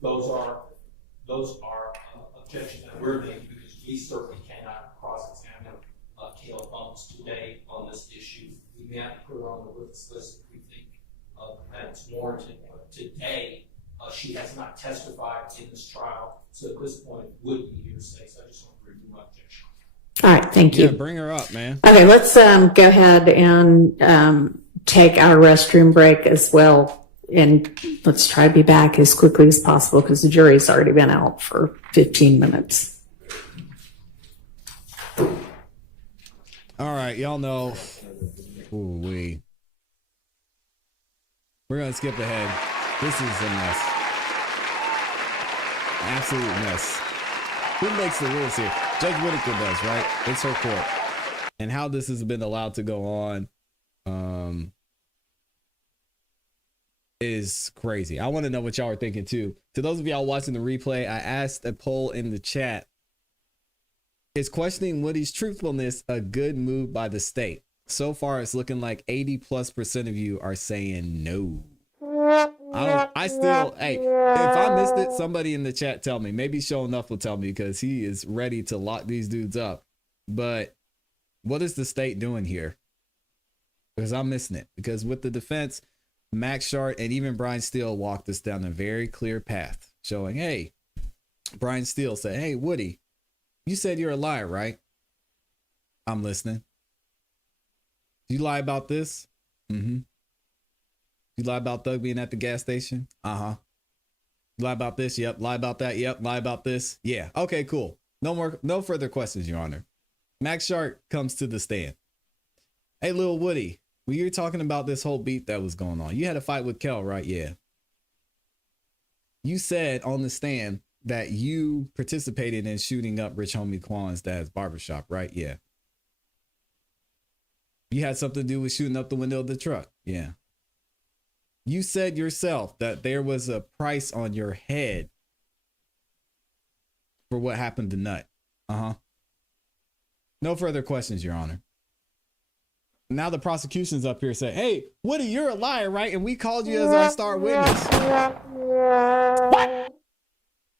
Those are objections that we're making because we certainly cannot cross-examine Caleb Bumpus today on this issue. We may have to put her on the witness list if we think that it's warranted. But today, she has not testified in this trial, so at this point would be hearsay. So I just want to remove my objection. All right, thank you. Yeah, bring her up, man. Okay, let's go ahead and take our restroom break as well, and let's try to be back as quickly as possible because the jury's already been out for 15 minutes. All right, y'all know. Ooh, We're going to skip ahead. This is a mess. Absolute mess. Who makes the rules here? Judge Whitaker does, right? It's her court. And how this has been allowed to go on is crazy. I want to know what y'all are thinking too. To those of y'all watching the replay, I asked a poll in the chat. Is questioning Woody's truthfulness a good move by the state? So far, it's looking like 80+% of you are saying no. Hey, if I missed it, somebody in the chat tell me. Maybe Show Enough will tell me because he is ready to lock these dudes up. But what is the state doing here? Because I'm missing it. Because with the defense, Max Shart and even Brian Steele walked us down a very clear path, showing, hey, Brian Steele said, hey, Woody, you said you're a liar, right? I'm listening. You lie about this? Mm-hmm. You lie about Thug being at the gas station? Uh-huh. Lie about this? Yep. Lie about that? Yep. Lie about this? Yeah. Okay, cool. No further questions, Your Honor. Max Shark comes to the stand. Hey, Lil Woody, when you were talking about this whole beat that was going on, you had a fight with Kel, right? Yeah. You said on the stand that you participated in shooting up Rich Homie Quan's dad's barbershop, right? Yeah. You had something to do with shooting up the window of the truck. Yeah. You said yourself that there was a price on your head for what happened to Nut. Uh-huh. No further questions, Your Honor. Now the prosecution's up here saying, hey, Woody, you're a liar, right? And we called you as our star witness. What?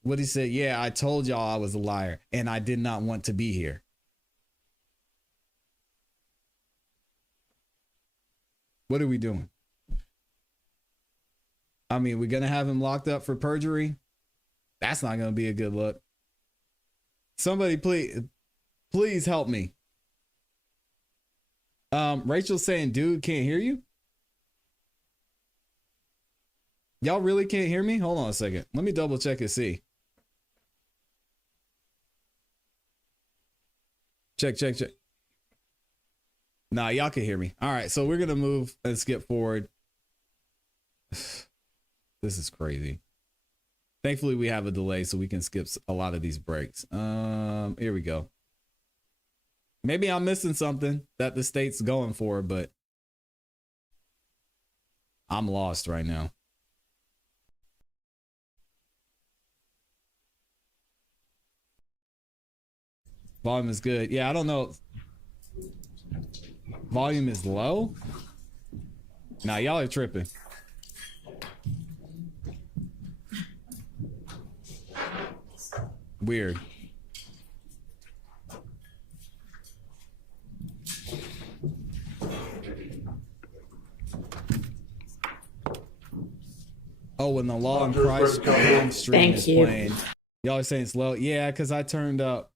Woody said, yeah, I told y'all I was a liar and I did not want to be here. What are we doing? I mean, we're going to have him locked up for perjury? That's not going to be a good look. Somebody please help me. Rachel's saying, dude, can't hear you? Y'all really can't hear me? Hold on a second. Let me double check and see. Check. Nah, y'all can hear me. All right, so we're going to move and skip forward. This is crazy. Thankfully, we have a delay so we can skip a lot of these breaks. Here we go. Maybe I'm missing something that the state's going for, but I'm lost right now. Volume is good. Yeah, I don't know. Volume is low? Nah, y'all are tripping. Weird. Oh, when the Law in Christ stream is playing. Y'all are saying it's low. Yeah, because I turned up.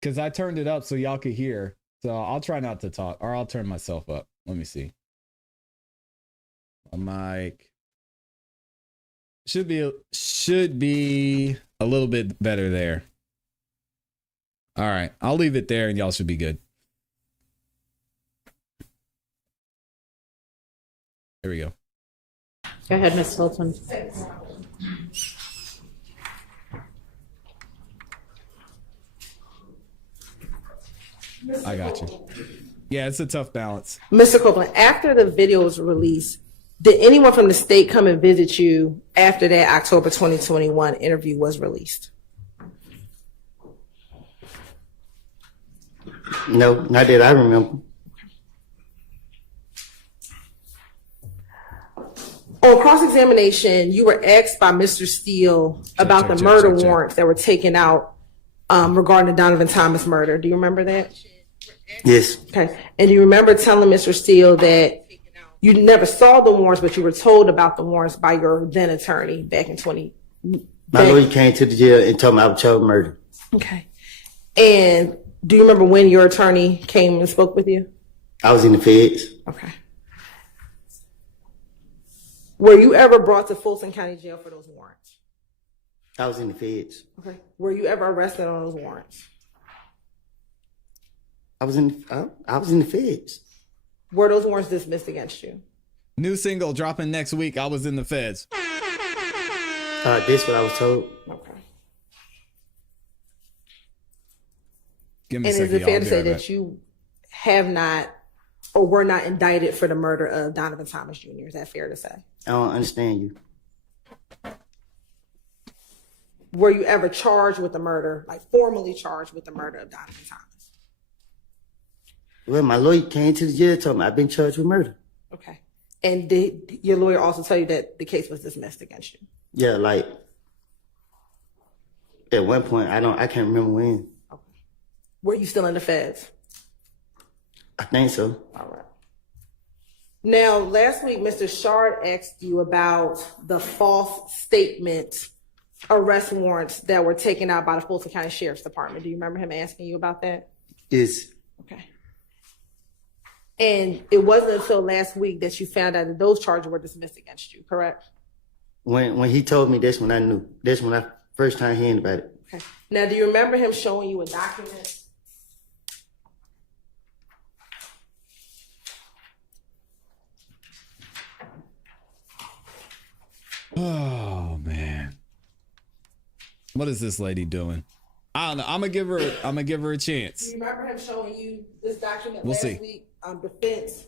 Because I turned it up so y'all could hear. So I'll try not to talk, or I'll turn myself up. Let me see. My mic should be a little bit better there. All right, I'll leave it there and y'all should be good. There we go. Go ahead, Ms. Hilton. I got you. Yeah, it's a tough balance. Mr. Copeland, after the video was released, did anyone from the state come and visit you after that October 2021 interview was released? No, not that I remember. On cross-examination, you were asked by Mr. Steele about the murder warrants that were taken out regarding the Donovan Thomas murder. Do you remember that? Yes. Okay. And do you remember telling Mr. Steele that you never saw the warrants, but you were told about the warrants by your then attorney back in My lawyer came to the jail and told me I was child murder. Okay. And do you remember when your attorney came and spoke with you? I was in the feds. Okay. Were you ever brought to Fulton County Jail for those warrants? I was in the feds. Okay. Were you ever arrested on those warrants? I was in the feds. Were those warrants dismissed against you? New single dropping next week. I was in the feds. This what I was told. Okay. Give me And a second, is it fair y'all. to I'll say be right that back. you have not or were not indicted for the murder of Donovan Thomas Jr.? Is that fair to say? I don't understand you. Were you ever charged with the murder, like formally charged with the murder of Donovan Thomas? Well, my lawyer came to the jail and told me I've been charged with murder. Okay. And did your lawyer also tell you that the case was dismissed against you? Yeah, like at one point, I can't remember when. Okay. Were you still in the feds? I think so. All right. Now, last week, Mr. Shard asked you about the false statement arrest warrants that were taken out by the Fulton County Sheriff's Department. Do you remember him asking you about that? Yes. Okay. And it wasn't until last week that you found out that those charges were dismissed against you, correct? When he told me, that's when I knew. That's when I first time hearing about it. Okay. Now, do you remember him showing you a document? Oh man, what is this lady doing? I don't know. I'm gonna give her a Do chance. you remember him showing you this document We'll last see. week? Defense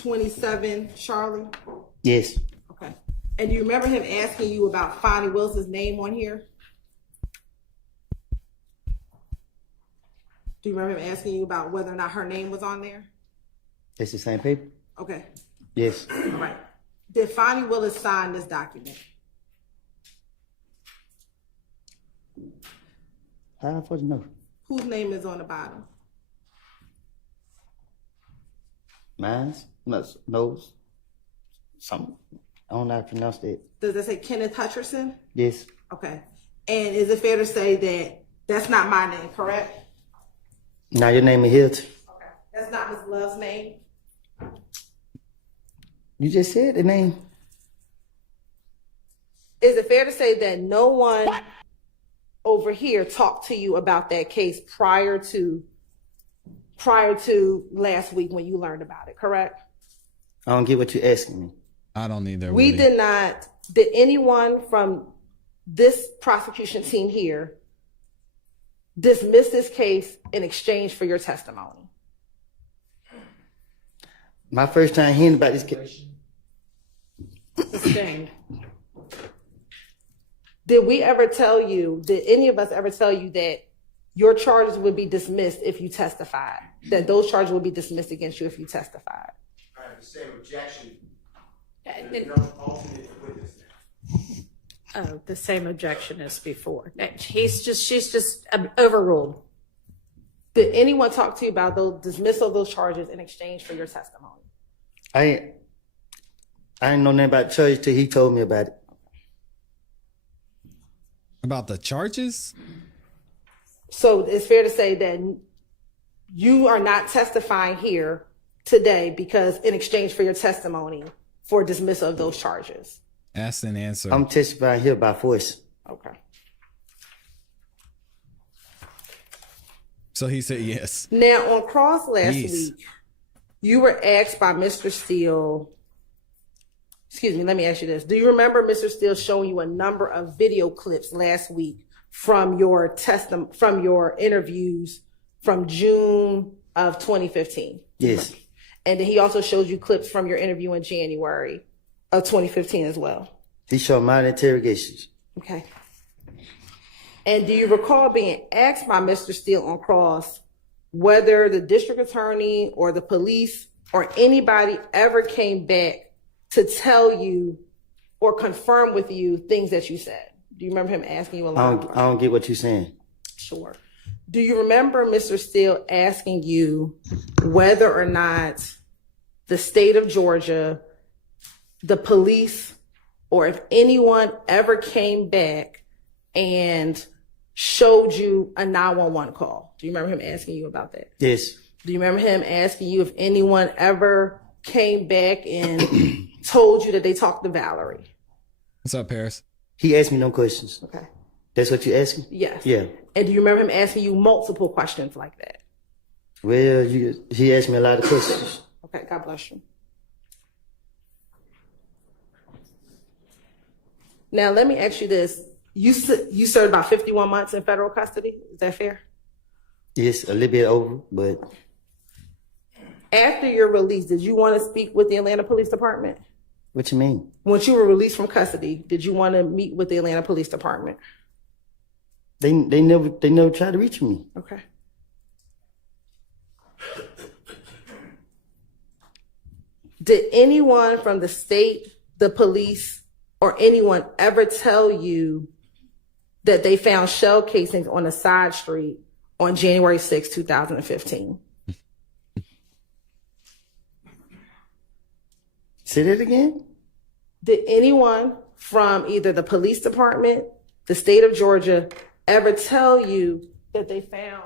27, Charlie? Yes. Okay. And do you remember him asking you about Fonnie Wilson's name on here? Do you remember him asking you about whether or not her name was on there? That's the same paper? Okay. Yes. All right. Did Fonnie Willis sign this document? How am I supposed to know? Whose name is on the bottom? Mine's? No. Some. I don't know how to pronounce that. Does that say Kenneth Hutcherson? Yes. Okay. And is it fair to say that that's not my name, correct? Now your name is Hilton. Okay. That's not Ms. Love's name? You just said the name. Is it fair to say that no one over here talked to you about that case prior to last week when you learned about it, correct? I don't get what you're asking me. I don't either. We Woody. did not. Did anyone from this prosecution team here dismiss this case in exchange for your testimony? My first time hearing about this case. Sustained. Did any of us ever tell you that your charges would be dismissed if you testified? That those charges would be dismissed against you if you testified? I have the same objection. There's There's no alternate witness now. Oh, the same objection as before. She's just overruled. Did anyone talk to you about the dismissal of those charges in exchange for your testimony? I didn't know nothing about charges till he told me about it. About the charges? So it's fair to say that you are not testifying here today because in exchange for your testimony for dismissal of those charges. Ask and answer. I'm testifying here by force. Okay. So he said yes. Now on cross last Yes. week, you were asked by Mr. Steele. Excuse me, let me ask you this. Do you remember Mr. Steele showing you a number of video clips last week from your interviews from June of 2015? Yes. And then he also showed you clips from your interview in January of 2015 as well. He showed my interrogations. Okay. And do you recall being asked by Mr. Steele on cross whether the district attorney or the police or anybody ever came back to tell you or confirm with you things that you said? Do you remember him asking you a lot? I don't get what you're saying. Sure. Do you remember Mr. Steele asking you whether or not the state of Georgia, the police, or if anyone ever came back and showed you a 911 call? Do you remember him asking you about that? Yes. Do you remember him asking you if anyone ever came back and told you that they talked to Valerie? What's up, Paris? He asked me no questions. Okay. That's what you asking? Yes. Yeah. And do you remember him asking you multiple questions like that? Well, he asked me a lot of questions. Okay. Okay, God bless you. Now, let me ask you this. You served about 51 months in federal custody. Is that fair? Yes, a little bit over, but After your release, did you want to speak with the Atlanta Police Department? what you mean? Once you were released from custody, did you want to meet with the Atlanta Police Department? They never tried to reach me. Okay. Did anyone from the state, the police, or anyone ever tell you that they found shell casings on a side street on January 6, 2015? Say that again? Did anyone from either the police department, the state of Georgia, ever tell you that they found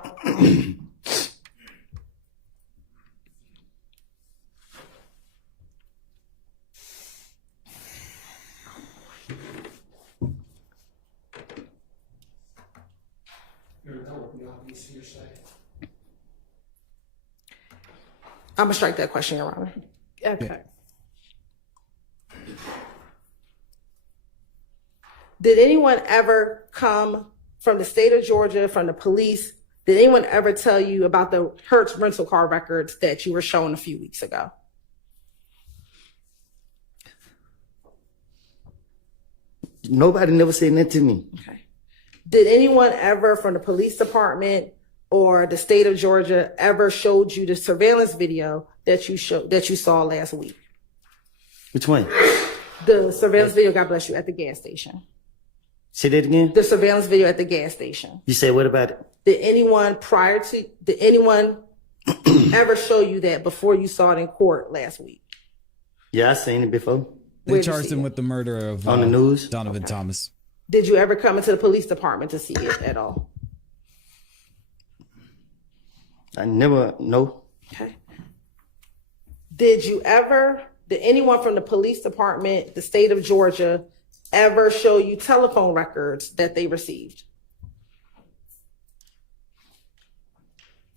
I'm gonna strike that question, Your Honor. Okay. Did anyone ever come from the state of Georgia, from the police? Did anyone ever tell you about the Hertz rental car records that you were shown a few weeks ago? Nobody never said that to me. Okay. Did anyone ever from the police department or the state of Georgia ever showed you the surveillance video that you saw last week? Which one? The surveillance video, God bless you, at the gas station. Say that again? The surveillance video at the gas station. You said what about it? Did anyone ever show you that before you saw it in court last week? Yeah, I seen it before. They charged him with the murder of on the news. Donovan Thomas. Did you ever come into the police department to see it at all? I never, no. Okay. Did anyone from the police department, the state of Georgia, ever show you telephone records that they received?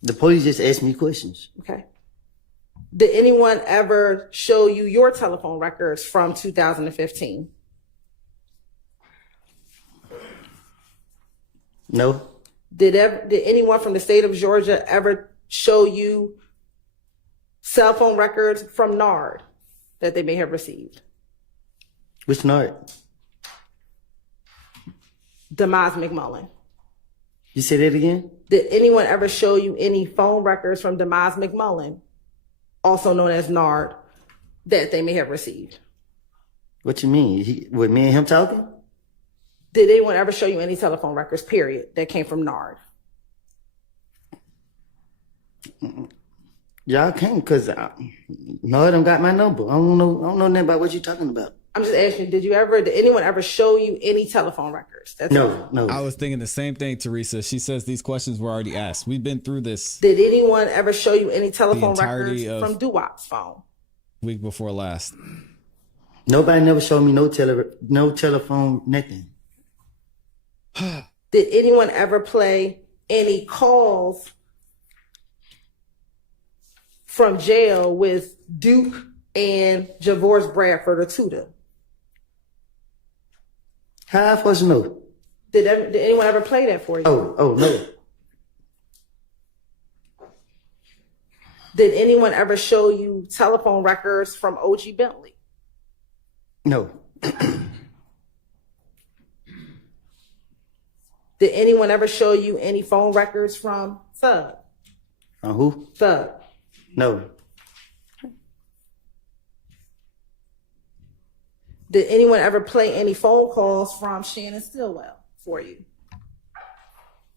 The police just asked me questions. Okay. Did anyone ever show you your telephone records from 2015? No. Did anyone from the state of Georgia ever show you cell phone records from NARD that they may have received? Which NARD? Demise McMullen. You say that again? Did anyone ever show you any phone records from Demise McMullen, also known as NARD, that they may have received? What you mean? With me and him talking? Did anyone ever show you any telephone records, period, that came from NARD? Y'all can't, because NARD don't got my number. I don't know nothing about what you're talking about. I'm just asking, did anyone ever show you any telephone records? No. I was thinking the same thing, Teresa. She says these questions were already asked. We've been through this. Did anyone ever show you any telephone records from Duwop's phone? Week before last. Nobody never showed me no telephone, nothing. Did anyone ever play any calls from jail with Duke and Javorce Bradford or Tuda? How I supposed to know? Did anyone ever play that for you? Oh, no. Did anyone ever show you telephone records from OG Bentley? No. Did anyone ever show you any phone records from Thug? Who? Thug. No. Did anyone ever play any phone calls from Shannon Stillwell for you?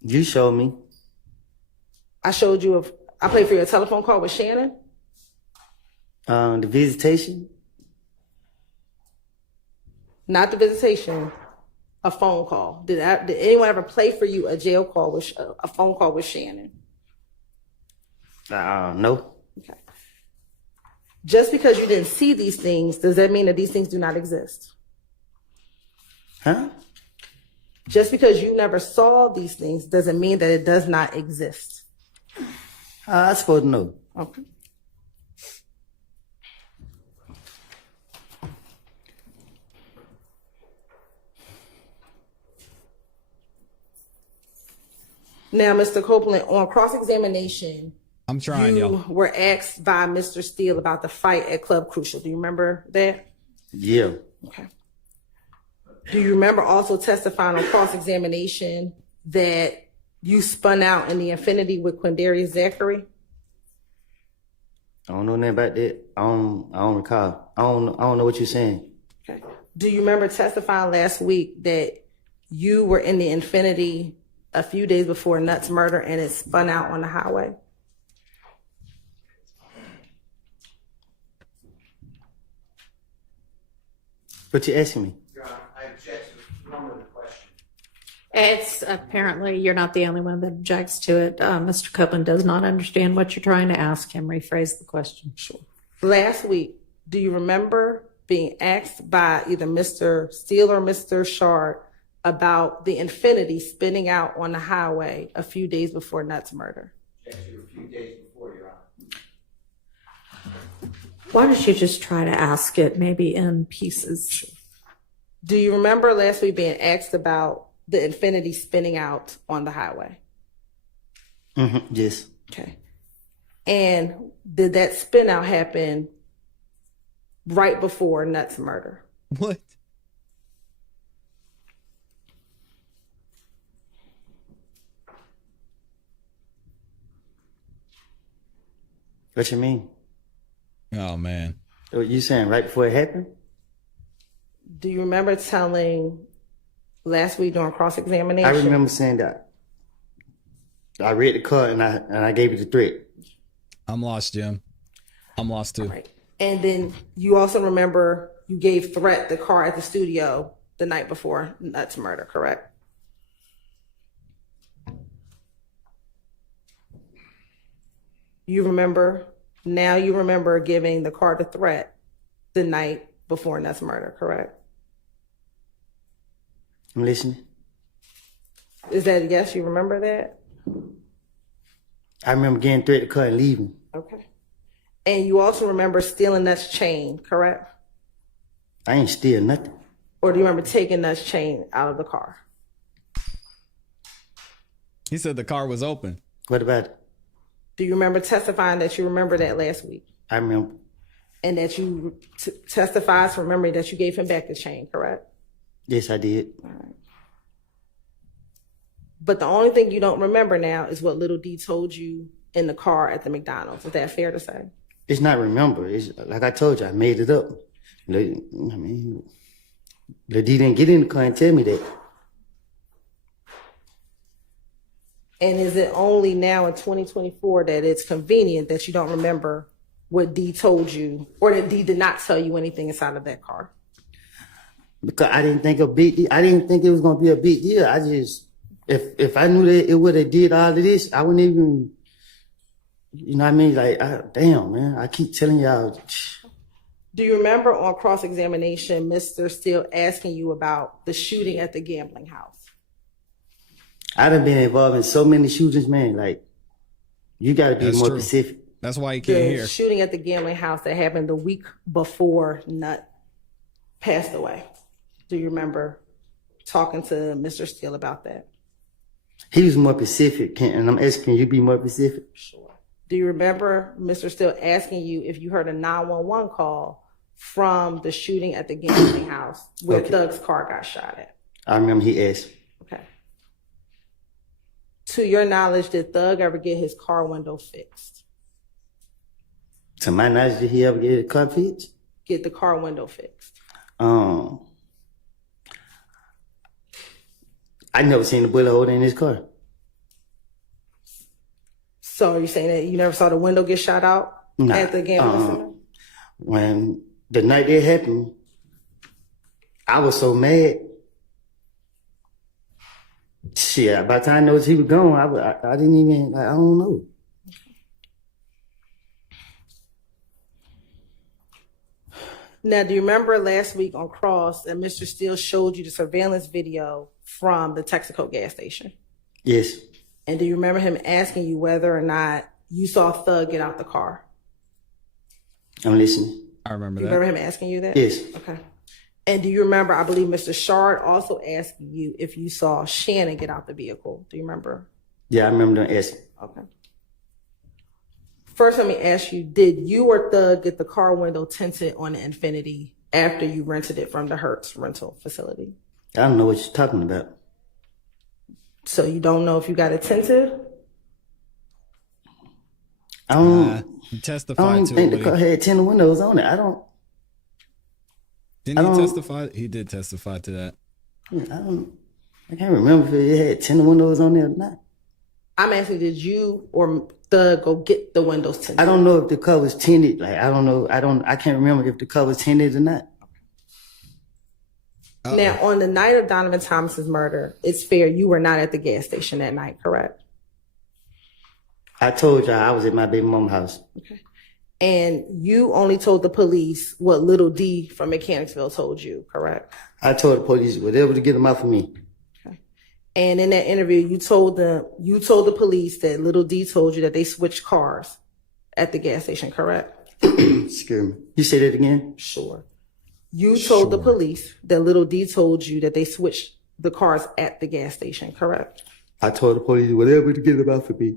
You showed me. I played for you a telephone call with Shannon? The visitation? Not the visitation, a phone call. Did anyone ever play for you a jail call with a phone call with Shannon? No. Okay. Just because you didn't see these things, does that mean that these things do not exist? Huh? Just because you never saw these things doesn't mean that it does not exist. I supposed to know. Okay. Now, Mr. Copeland, on cross-examination, I'm trying, you y'all. were asked by Mr. Steele about the fight at Club Crucial. Do you remember that? Yeah. Okay. Do you remember also testifying on cross-examination that you spun out in the Infinity with Quindarius Zachary? I don't know nothing about that. I don't recall. I don't know what you're saying. Okay. Do you remember testifying last week that you were in the Infinity a few days before Nutt's murder and it spun out on the highway? What you asking me? Your Honor, I object to the form of the question. It's apparently you're not the only one that objects to it. Mr. Copeland does not understand what you're trying to ask him. Rephrase the question. Sure. Last week, do you remember being asked by either Mr. Steele or Mr. Shard about the Infinity spinning out on the highway a few days before Nutt's murder? Object to a few days before, Your Honor. Why don't you just try to ask it maybe in pieces? Do you remember last week being asked about the Infinity spinning out on the highway? Mm-hmm. Yes. Okay. And did that spin out happen right before Nutt's murder? What? What you mean? Oh man. What you saying right before it happened? Do you remember telling last week during cross-examination? I remember saying that. I read the card and I gave it the threat. I'm lost, Jim. I'm lost too. Right. And then you also remember you gave Threat the car at the studio the night before Nutt's murder, correct? You remember giving the car to Threat the night before Nutt's murder, correct? I'm listening. Is that a yes? You remember that? I remember getting threat the car and leaving. Okay. And you also remember stealing Nutt's chain, correct? I ain't steal nothing. Or do you remember taking Nutt's chain out of the car? He said the car was open. What about it? Do you remember testifying that you remember that last week? I remember. And that you testified from memory that you gave him back the chain, correct? Yes, I did. All right. But the only thing you don't remember now is what Little D told you in the car at the McDonald's. Is that fair to say? It's not remember. It's like I told you, I made it up. Lil D didn't get in the car and tell me that. And is it only now in 2024 that it's convenient that you don't remember what D told you, or that D did not tell you anything inside of that car? Because I didn't think I didn't think it was gonna be a big deal. I just, if I knew that it would have did all of this, I wouldn't even, you know what I mean? Like, damn, man, I keep telling y'all. Do you remember on cross-examination, Mr. Steele asking you about the shooting at the gambling house? I done been involved in so many shootings, man. Like, you got to be more specific. That's why you can't The hear. shooting at the gambling house that happened the week before Nutt passed away. Do you remember talking to Mr. Steele about that? He was more specific, and I'm asking you to be more specific. Sure. Do you remember Mr. Steele asking you if you heard a 911 call from the shooting at the gambling house where Thug's car got shot at? I remember he asked. Okay. To your knowledge, did Thug ever get his car window fixed? To my knowledge, did he ever get a car fixed? Get the car window fixed. I never seen a bullet hole in his car. So are you saying that you never saw the window get shot out at the gambling center? When the night that happened, I was so mad. Shit, by the time I noticed he was gone, I didn't even, like, I don't know. Now, do you remember last week on Cross that Mr. Steele showed you the surveillance video from the Texaco gas station? Yes. And do you remember him asking you whether or not you saw Thug get out the car? I'm listening. I remember that. Do you remember him asking you that? Yes. Okay. And do you remember, I believe Mr. Shard also asked you if you saw Shannon get out the vehicle. Do you remember? Yeah, I remember them asking. Okay. First, let me ask you, did you or Thug get the car window tinted on the Infiniti after you rented it from the Hertz rental facility? I don't know what you're talking about. So you don't know if you got it tinted? I don't. He I testified don't to even think it. the car had tinted windows on it. Didn't he testify? He did testify to that. I can't remember if it had tinted windows on there or not. I'm asking, did you or Thug go get the windows tinted? I don't know if the car was tinted. Like, I don't know. I can't remember if the car was tinted or not. Now, on the night of Donovan Thomas's murder, it's fair you were not at the gas station that night, correct? I told y'all I was at my baby mama's house. Okay. And you only told the police what Little D from Mechanicsville told you, correct? I told the police whatever to get them out for me. Okay. And in that interview, you told the police that Little D told you that they switched cars at the gas station, correct? Excuse me. You say that again? Sure. You told the police that Little D told you that they switched the cars at the gas station, correct? I told the police whatever to get them out for me.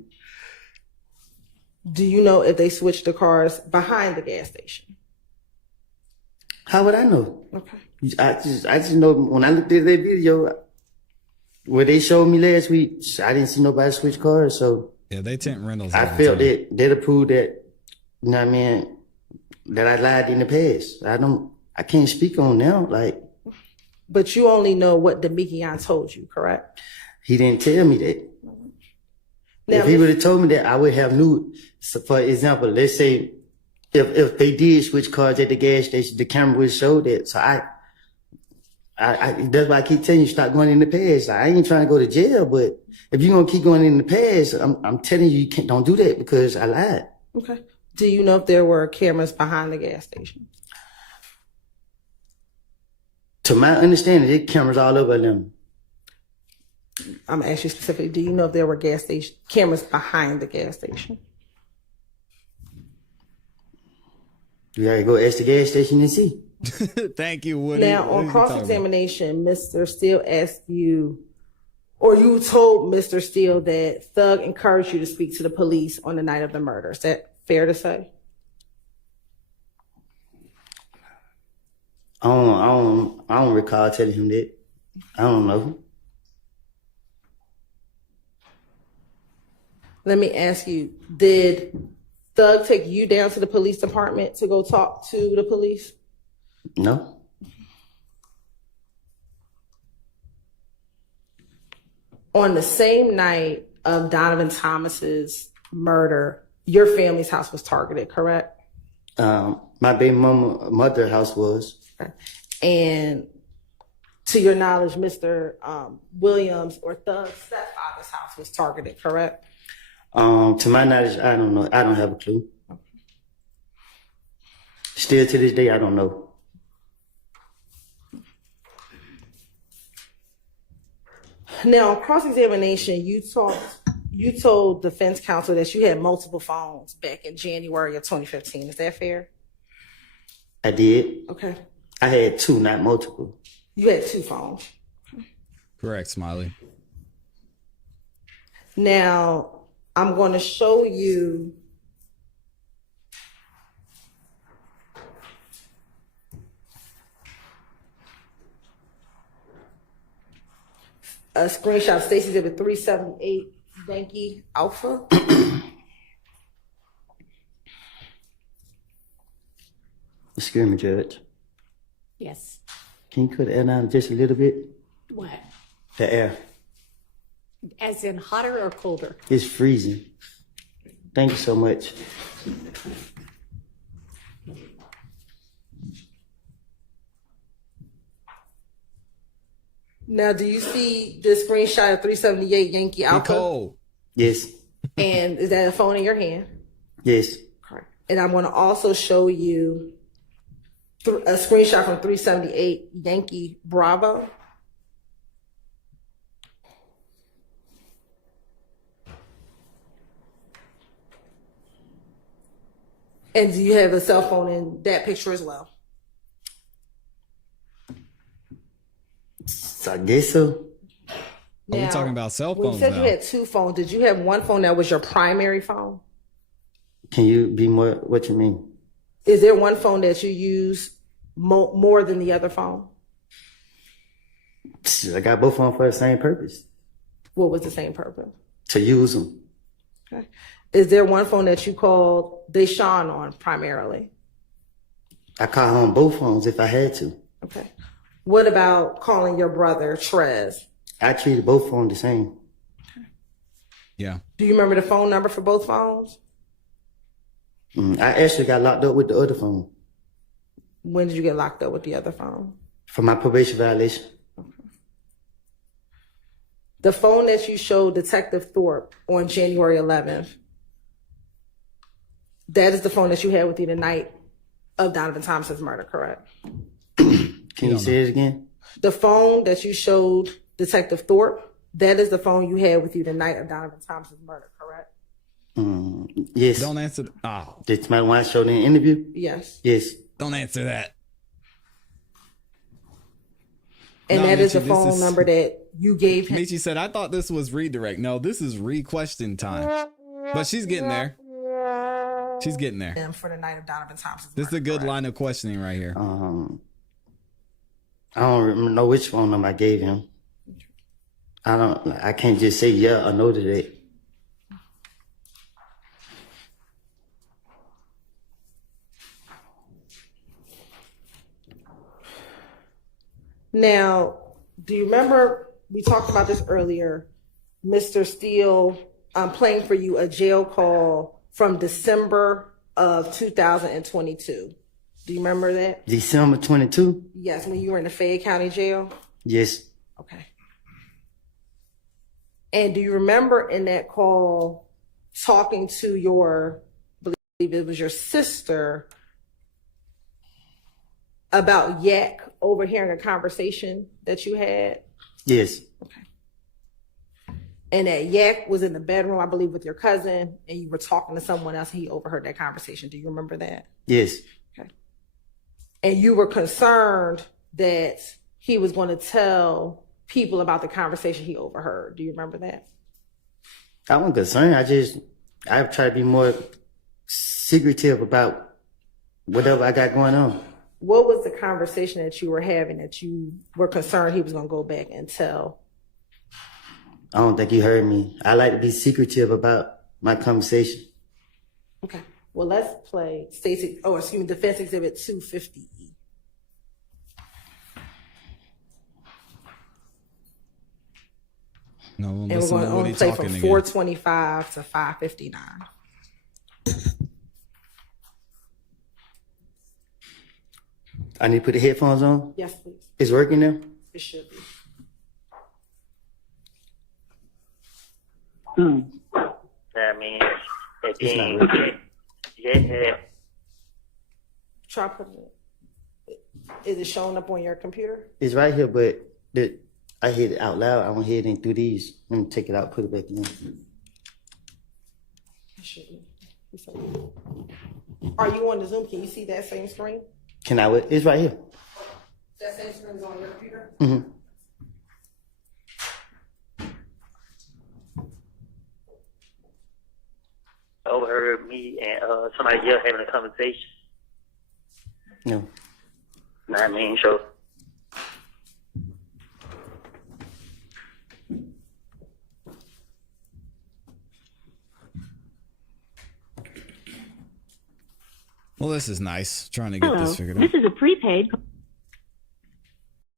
Do you know if they switched the cars behind the gas station? How would I know? Okay. I just know when I looked at that video where they showed me last week, I didn't see nobody switch cars, so Yeah, they tent rentals. I felt that that'll prove that, you know what I mean, that I lied in the past. I can't speak on now, like. But you only know what Demekion told you, correct? He didn't tell me that. Now, if he would have told me that, I would have knew. So for example, let's say if they did switch cars at the gas station, the camera would show that. So I that's why I keep telling you, stop going in the past. I ain't trying to go to jail, but if you're gonna keep going in the past, I'm telling you, don't do that because I lied. Okay. Do you know if there were cameras behind the gas station? To my understanding, there are cameras all over them. I'm asking you specifically, do you know if there were cameras behind the gas station? You gotta go ask the gas station and see. Thank you, Woody. Now, on cross-examination, Mr. Steele asked you, or you told Mr. Steele that Thug encouraged you to speak to the police on the night of the murder. Is that fair to say? I don't recall telling him that. I don't know. Let me ask you, did Thug take you down to the police department to go talk to the police? No. On the same night of Donovan Thomas's murder, your family's house was targeted, correct? My baby mother's house was. And to your knowledge, Mr. Williams or Thug's stepfather's house was targeted, correct? To my knowledge, I don't know. I don't have a clue. Still to this day, I don't know. Now, cross-examination, you told defense counsel that you had multiple phones back in January of 2015. Is that fair? I did. Okay. I had two, not multiple. You had two phones. Correct, Smiley. Now, I'm going to show you a screenshot of Stacey's exhibit 378 Yankee Alpha. Excuse me, Judge. Yes. Can you cut the air down just a little bit? What? The air. As in hotter or colder? It's freezing. Thank you so much. Now, do you see this screenshot of 378 Yankee Alpha? Nicole. Yes. And is that a phone in your hand? Yes. Correct. And I'm going to also show you a screenshot from 378 Yankee Bravo. And do you have a cell phone in that picture as well? So I guess so. Are we talking about cell When you phones said now? you had two phones, did you have one phone that was your primary phone? Can you be more, what you mean? Is there one phone that you use more than the other phone? I got both of them for the same purpose, What was the same purpose? to use them. Okay. Is there one phone that you called Deshaun on primarily? I call her on both phones if I had to. Okay. What about calling your brother Trez? I treated both phones the same. Yeah. Do you remember the phone number for both phones? I actually got locked up with the other phone When did you get locked up with the other phone? for my probation violation. The phone that you showed Detective Thorpe on January 11th, that is the phone that you had with you the night of Donovan Thompson's murder, correct? Can you say it again? The phone that you showed Detective Thorpe, that is the phone you had with you the night of Donovan Thompson's murder, correct? Yes. Don't answer. That's my one I showed in the interview? Yes. Yes. Don't answer that. And No, that is Michi, the phone number that you gave him. Michi said, I thought this was redirect. No, this is re-question time. But she's getting there. She's getting there. For the night of Donovan Thompson's This is a good line of questioning right here. I don't know which phone number I gave him. I can't just say yeah or no to that. Now, do you remember we talked about this earlier, Mr. Steele playing for you a jail call from December of 2022. Do you remember that? December 22? Yes, when you were in the Fayette County Jail? Yes. Okay. And do you remember in that call talking to your, I believe it was your sister, about Yak overhearing a conversation that you had? Yes. And that Yak was in the bedroom, I believe, with your cousin, and you were talking to someone else, and he overheard that conversation. Do you remember that? Yes. Okay. And you were concerned that he was going to tell people about the conversation he overheard. Do you remember that? I wasn't concerned. I try to be more secretive about whatever I got going on. What was the conversation that you were having that you were concerned he was going to go back and tell? I don't think you heard me. I like to be secretive about my conversation. Okay. Well, let's play Defense Exhibit 250E. No, we'll And we're listen going to what to he's play talking from again. 425 to 559. I need to put the headphones on? Yes, please. It's working now? It should be. I mean, yeah. Try putting it. Is it showing up on your computer? It's right here, but I hit it out loud. I went ahead and through these. Let me take it out, put it back in. It should be. Are you on the Zoom? Can you see that same screen? Can I? It's right here. That same screen is on your computer? Mm-hmm. Overheard me and somebody else having a conversation. No. Know what I mean? So Well, this is nice. Trying to get this figured out. This is a prepaid.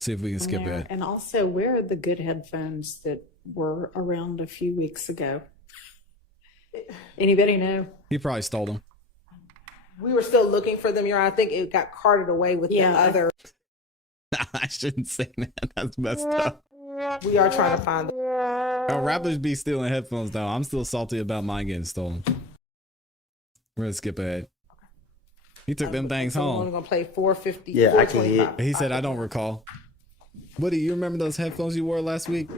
See if we can skip it. And also, where are the good headphones that were around a few weeks ago? Anybody know? He probably stole them. We were still looking for them, Your Honor. I think it got carted away with the other. I shouldn't say that. That's messed up. We are trying to find them. Oh, rappers be stealing headphones though. I'm still salty about mine getting stolen. We're gonna skip ahead. He took them things So we're home. only going to play 450. Yeah, I can hear. He said, I don't recall. Buddy, you remember those headphones you wore last week?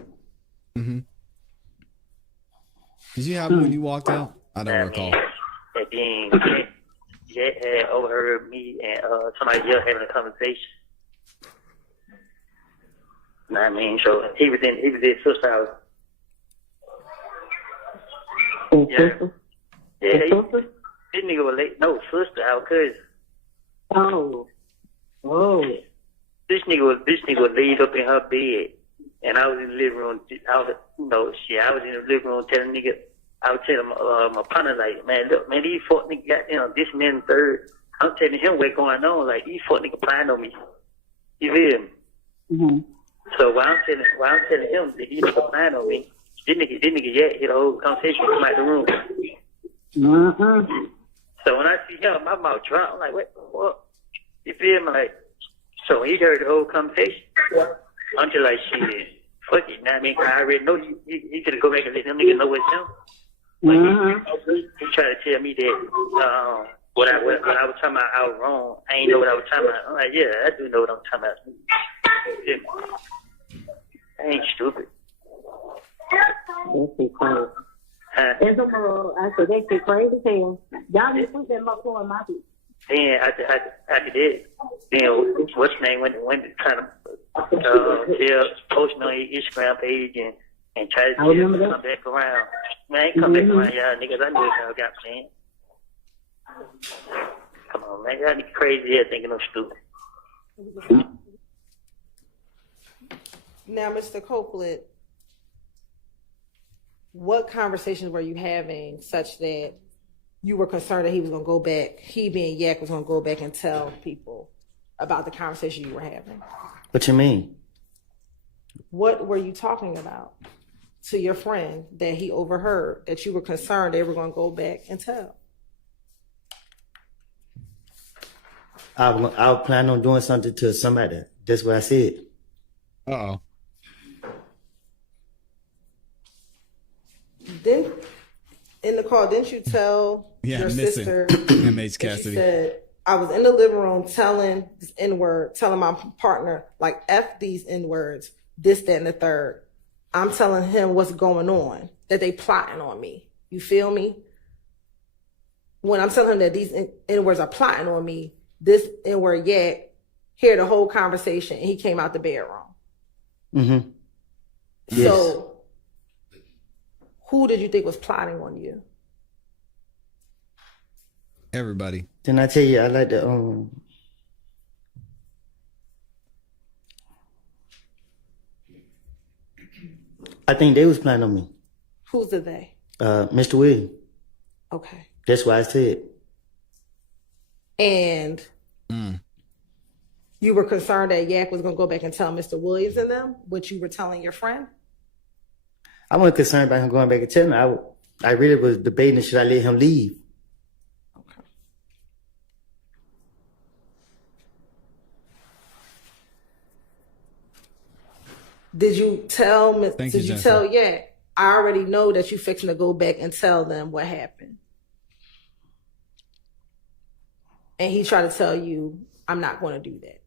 Mm-hmm. Did you have them when you walked out? I don't recall. and then Jet had overheard me and somebody else having a conversation. Know what I mean? So he was in his sister's house Yeah. Yeah, this nigga was late. No, sister, our cousin. Oh. Whoa. This nigga was laid up in her bed, and I was in the living room. I was in the living room telling nigga, I was telling my partner, like, man, look, man, these fuck niggas got this and then the third. I'm telling him what's going on, like, these fuck niggas playing on me. You feel me? Mm-hmm. So while I'm telling him that he was playing on me, this nigga hit the whole conversation, come out the room. So when I see him, my mouth dropped. I'm like, what? You feel me? Like, so when he heard the whole conversation, I'm just like, shit, fuck it. Now, I mean, I already know he could go back and let them niggas know it's him. He tried to tell me that when I was talking about, I was wrong. I ain't know what I was talking about. I'm like, yeah, I do know what I'm talking about. I ain't stupid. That's shit crazy. As a girl, I said that shit crazy as hell. Y'all didn't put that much on my feet. Then after that, then what's his name went to kind of posting on his Instagram page and try to tell him to come back around. Man, I ain't come back around, y'all niggas. I knew what y'all got playing. Come on, man. Y'all niggas crazy here thinking I'm stupid. Now, Mr. Copeland, what conversations were you having such that you were concerned that he was going to go back, he being Yak was going to go back and tell people about the conversation you were having? What you mean? What were you talking about to your friend that he overheard that you were concerned they were going to go back and tell? I was planning on doing something to somebody. That's what I said. Uh-oh. Then in the call, didn't you tell your sister MH Cassidy. She said, I was in the living room telling this N-word, telling my partner, like, F these N-words, this, that, and the third. I'm telling him what's going on, that they plotting on me. You feel me? When I'm telling him that these N-words are plotting on me, this N-word Yak hear the whole conversation and he came out the bedroom. Mm-hmm. Yes. So who did you think was plotting on you? Everybody. Didn't I tell you I like to I think they was planning on me. Who's the they? Mr. Williams. Okay. That's why I said. And you were concerned that Yak was going to go back and tell Mr. Williams and them what you were telling your friend? I wasn't concerned about him going back and telling me. I really was debating, should I let him leave? Okay. Did you tell Yak, I already know that you fixing to go back and tell them what happened? And he tried to tell you, I'm not going to do that.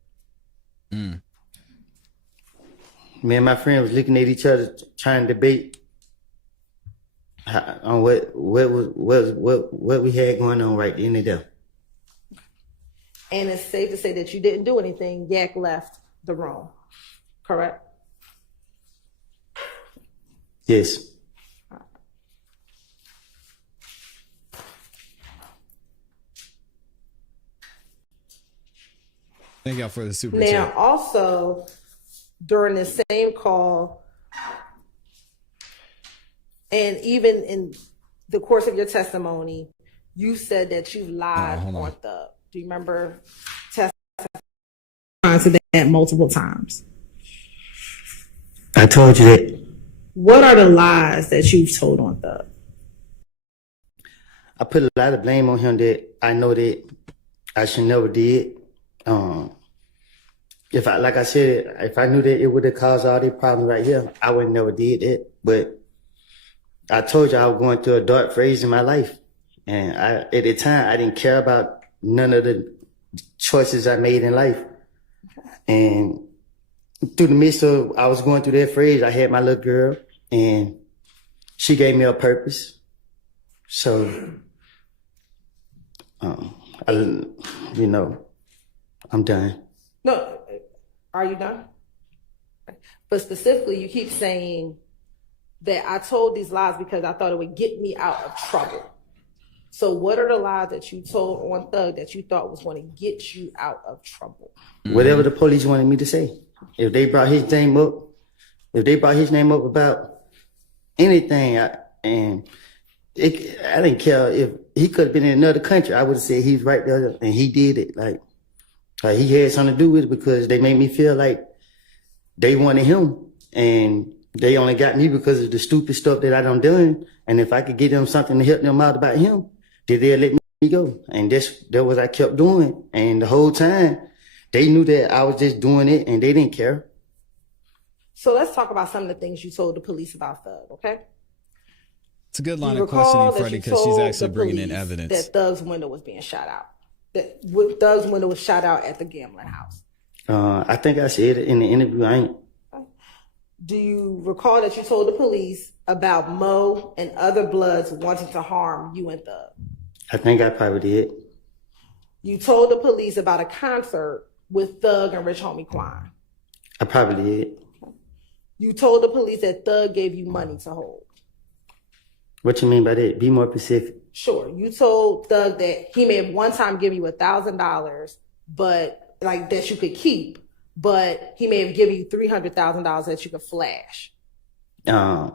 Me and my friend was looking at each other, trying to debate on what we had going on right then and there. And it's safe to say that you didn't do anything. Yak left the room, correct? Yes. Thank y'all for the super chat. Now, also, during the same call, and even in the course of your testimony, you said that you lied on Thug. Do you remember testifying to that multiple times? I told you that. What are the lies that you've told on Thug? I put a lot of blame on him that I know that I should never did. If I knew that it would have caused all these problems right here, I would never did it. But I told you I was going through a dark phase in my life. And at the time, I didn't care about none of the choices I made in life. And through the midst of, I was going through that phase, I had my little girl, and she gave me a purpose. So, I'm done. No, are you done? But specifically, you keep saying that I told these lies because I thought it would get me out of trouble. So what are the lies that you told on Thug that you thought was going to get you out of trouble? Whatever the police wanted me to say. If they brought his name up, about anything, I didn't care if he could have been in another country. I would have said he's right there, and he did it. Like he had something to do with it because they made me feel like they wanted him, and they only got me because of the stupid stuff that I done. And if I could get them something to help them out about him, then they'll let me go. And that's what I kept doing. And the whole time, they knew that I was just doing it, and they didn't care. So let's talk about some of the things you told the police about Thug, okay? It's a good line of questioning, Freddie, because she's actually bringing in evidence. That Thug's window was being shot out. That Thug's window was shot out at the gambling house. I think I said it in the interview. Do you recall that you told the police about Mo and other Bloods wanting to harm you and Thug? I think I probably did. You told the police about a concert with Thug and Rich Homie Quan. I probably did. You told the police that Thug gave you money to hold. What you mean by that? Be more specific. Sure. You told Thug that he may have one time given you $1,000, but like that you could keep, but he may have given you $300,000 that you could flash. That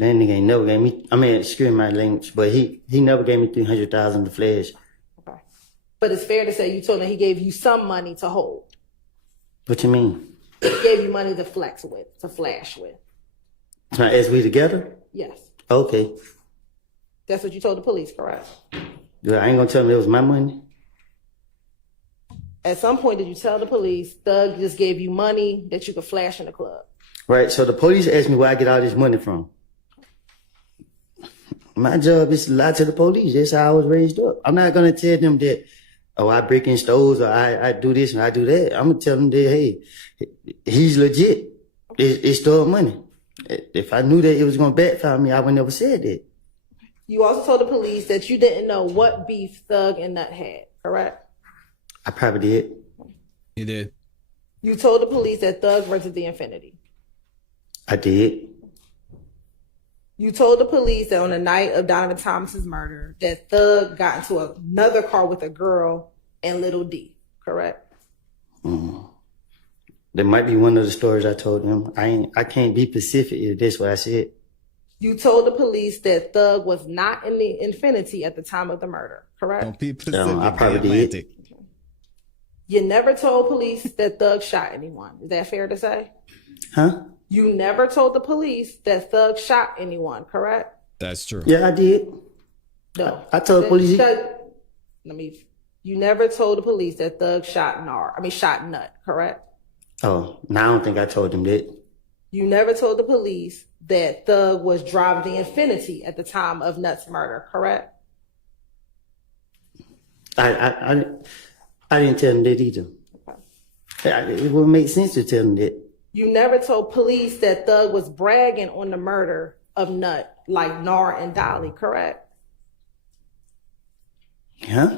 nigga ain't never gave me, excuse my language, but he never gave me $300,000 to flash. Okay. But it's fair to say you told him he gave you some money to hold. What you mean? He gave you money to flex with, to flash with. As we together? Yes. Okay. That's what you told the police, correct? Yeah, I ain't gonna tell them it was my money. At some point, did you tell the police Thug just gave you money that you could flash in the club? Right, so the police asked me where I get all this money from. My job is to lie to the police. That's how I was raised up. I'm not gonna tell them that, oh, I break in stores or I do this and I do that. I'm gonna tell them that, hey, he's legit. It's stolen money. If I knew that it was gonna backfire me, I would never said that. You also told the police that you didn't know what beef Thug and Nut had, correct? I probably did. You did. You told the police that Thug rented the Infinity. I did. You told the police that on the night of Donovan Thomas's murder, that Thug got into another car with a girl and Little D, correct? That might be one of the stories I told him. I can't be specific if that's what I said. You told the police that Thug was not in the Infinity at the time of the murder, correct? Don't be specific. I probably did. You never told police that Thug shot anyone. Is that fair to say? Huh? You never told the police that Thug shot anyone, correct? That's true. Yeah, I did. No. I told the police. You never told the police that Thug shot Nut, correct? Oh, no, I don't think I told them that. You never told the police that Thug was driving the Infinity at the time of Nut's murder, correct? I didn't tell them that either. Okay. It wouldn't make sense to tell them that. You never told police that Thug was bragging on the murder of Nut, like Nar and Dolly, correct? Huh?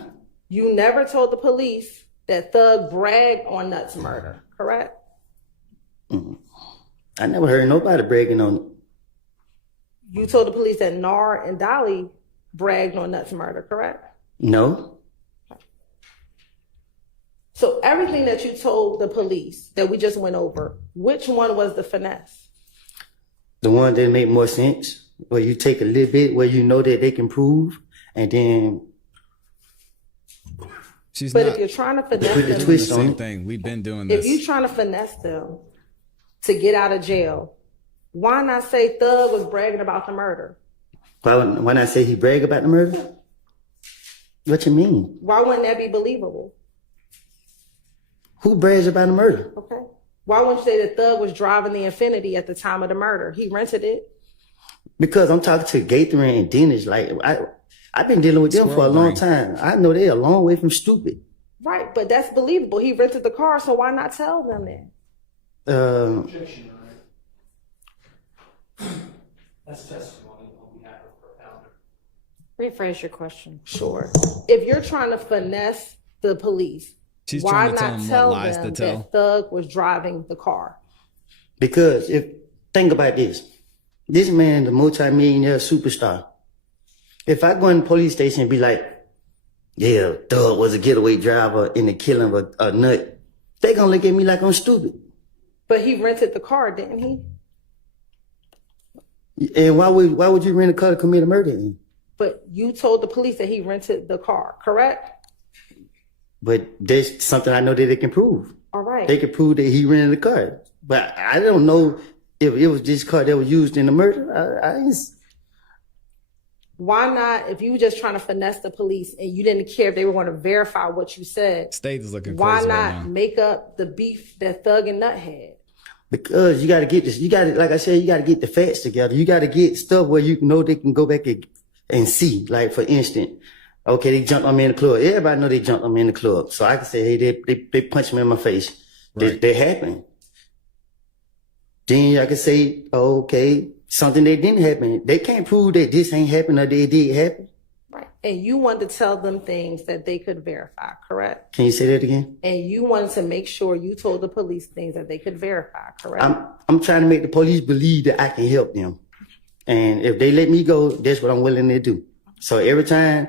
You never told the police that Thug bragged on Nut's murder, correct? I never heard nobody bragging on it. You told the police that Nar and Dolly bragged on Nut's murder, correct? No. So everything that you told the police that we just went over, which one was the finesse? The one that make more sense, where you take a little bit where you know that they can prove, and then. If you're trying to finesse put the them, twist on Same it. thing. We've been doing this. if you're trying to finesse them to get out of jail, why not say Thug was bragging about the murder? When I say he brag about the murder, what you mean? Why wouldn't that be believable? Who brags about the murder? Okay. Why wouldn't you say that Thug was driving the Infinity at the time of the murder? He rented it. Because I'm talking to Gaither and Dennis. Like I've been dealing with them for a long time. I know they're a long way from stupid. Right, but that's believable. He rented the car, so why not tell them then? Objection, all right. That's testimony on behalf of the founder. Rephrase your question. Sure. If you're trying to finesse the police, She's why trying to tell not them tell what lies them to tell. that Thug was driving the car? Because think about this. This man is a multi-millionaire superstar. If I go in the police station and be like, yeah, Doug was a getaway driver in the killing of a nut, they gonna look at me like I'm stupid. But he rented the car, didn't he? And why would you rent a car to commit a murder in? But you told the police that he rented the car, correct? But there's something I know that they can prove. All right. They can prove that he rented the car. But I don't know if it was this car that was used in the murder. Why not, if you were just trying to finesse the police and you didn't care if they were going to verify what you said, State is looking why crazy not right now. make up the beef that Thug and Nut had? Because you got to get this, like I said, you got to get the facts together. You got to get stuff where you know they can go back and see. Like, for instance, okay, they jumped on me in the club. Everybody know they jumped on me in the club. So I can say, hey, they punched me in my face. Right. That happened. Then I can say, oh, okay, something that didn't happen. They can't prove that this ain't happened or they did happen. Right. And you wanted to tell them things that they could verify, correct? Can you say that again? And you wanted to make sure you told the police things that they could verify, correct? I'm trying to make the police believe that I can help them. And if they let me go, that's what I'm willing to do. So every time,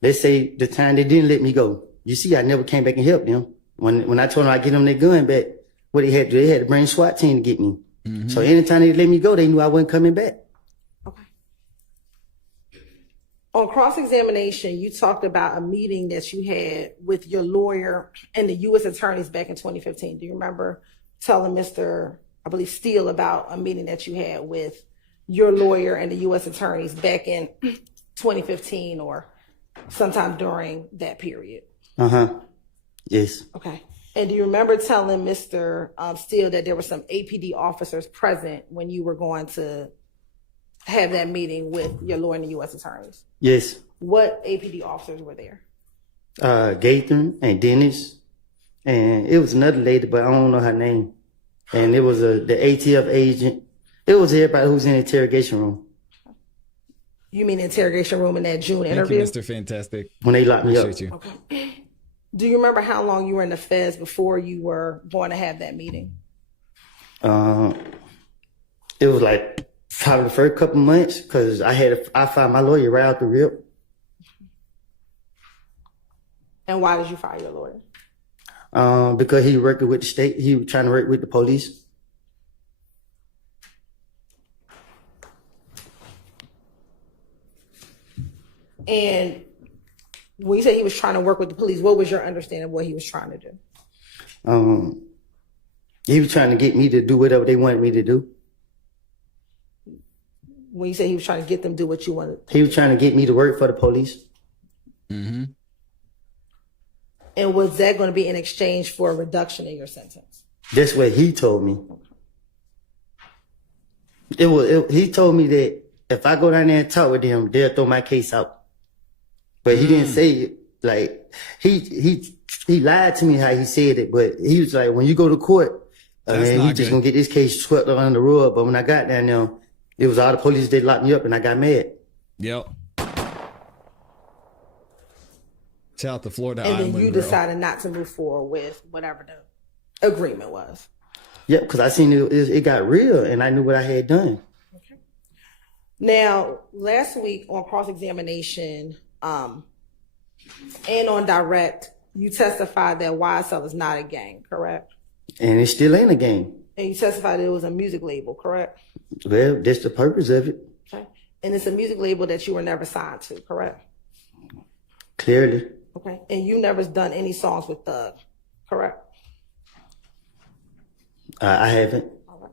let's say the time they didn't let me go, you see, I never came back and helped them. When I told them I'd get them their gun back, what they had to do, they had to bring a SWAT team to get me. Mm-hmm. So anytime they let me go, they knew I wasn't coming back. Okay. On cross-examination, you talked about a meeting that you had with your lawyer and the U.S. attorneys back in 2015. Do you remember telling Mr. I believe Steele about a meeting that you had with your lawyer and the U.S. attorneys back in 2015 or sometime during that period? Yes. Okay. And do you remember telling Mr. Steele that there were some APD officers present when you were going to have that meeting with your lawyer and the U.S. attorneys? Yes. What APD officers were there? Gaither and Dennis, and it was another lady, but I don't know her name. And it was the ATF agent. It was everybody who was in the interrogation room. You mean interrogation room in that June interview? Thank you, Mr. Fantastic. When they locked me up. Appreciate you. Okay. Do you remember how long you were in the feds before you were going to have that meeting? It was like probably the first couple months because I fired my lawyer right out the rip. And why did you fire your lawyer? Because he worked with the state. He was trying to work with the police. And when you said he was trying to work with the police, what was your understanding of what he was trying to do? He was trying to get me to do whatever they wanted me to do. When you say he was trying to get them to do what you wanted? He was trying to get me to work for the police. Mm-hmm. And was that going to be in exchange for a reduction in your sentence? That's what he told me. He told me that if I go down there and talk with them, they'll throw my case out. But he didn't say it. Like, he lied to me how he said it, but he was like, when you go to court, man, you just gonna get this case swept under the rug. But when I got down there, it was all the police, they locked me up and I got mad. Yep. Shout out to Florida and Island then you girl. decided not to move forward with whatever the agreement was. Yep, because I seen it got real and I knew what I had done. Okay. Now, last week on cross-examination and on direct, you testified that YSL is not a gang, correct? And it still ain't a gang. And you testified that it was a music label, correct? Well, that's the purpose of it. Okay. And it's a music label that you were never signed to, correct? Clearly. Okay. And you never done any songs with Thug, correct? I haven't. All right.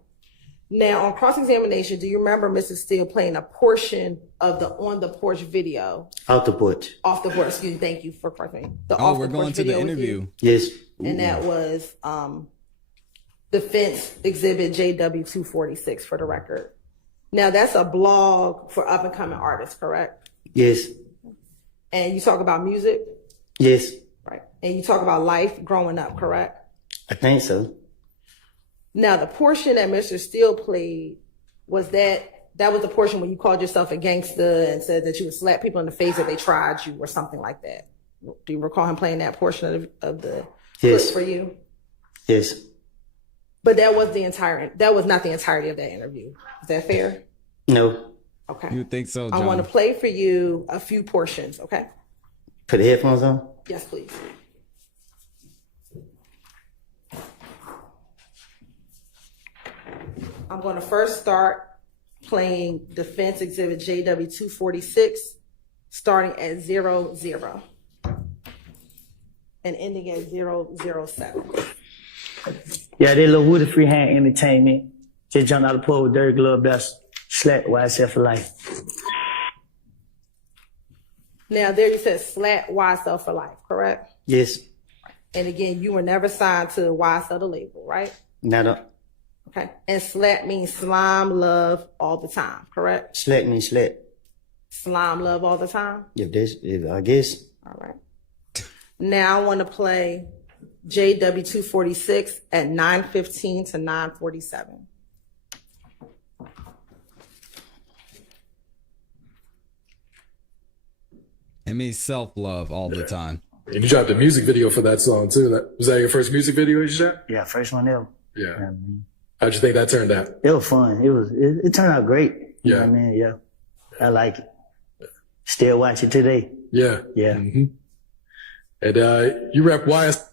Now, on cross-examination, do you remember Mrs. Steele playing a portion of the On the Porch video? Off the porch. Off the porch, excuse me, thank you for correcting me. The Oh, Off we're the going Porch to the video with interview. you. Yes. And that was Defense Exhibit JW246 for the record. Now, that's a blog for up-and-coming artists, correct? Yes. And you talk about music? Yes. Right. And you talk about life growing up, correct? I think so. Now, the portion that Mr. Steele played, was that was the portion when you called yourself a gangster and said that you would slap people in the face if they tried you or something like that. Do you recall him playing that portion of the Yes. clip for you? Yes. But that was not the entirety of that interview. Is that fair? No. Okay. You would think so, I John? want to play for you a few portions, okay? Put the headphones on? Yes, please. I'm going to first start playing Defense Exhibit JW246, starting at 00 and ending at 007. Yeah, they little Woody Freehand Entertainment. Just jumped out of the pool with Dirty Glove. That's Slat YSL for life. Now, there you said Slat YSL for life, correct? Yes. And again, you were never signed to YSL the label, right? Not Okay. And Slat means slime, love, all the time, correct? Slat means slat. Slime, love, all the time? If I guess. All right. Now I want to play JW246 at 9:15 to 9:47. It means self-love all the time. And you dropped a music video for that song too. Was that your first music video you shot? Yeah, first one ever. Yeah. How'd you think that turned out? It was fun. It turned out great. You know Yeah. what I mean? Yeah. I like it. Still watch it today. Yeah. Yeah. Mm-hmm. And you rep YS.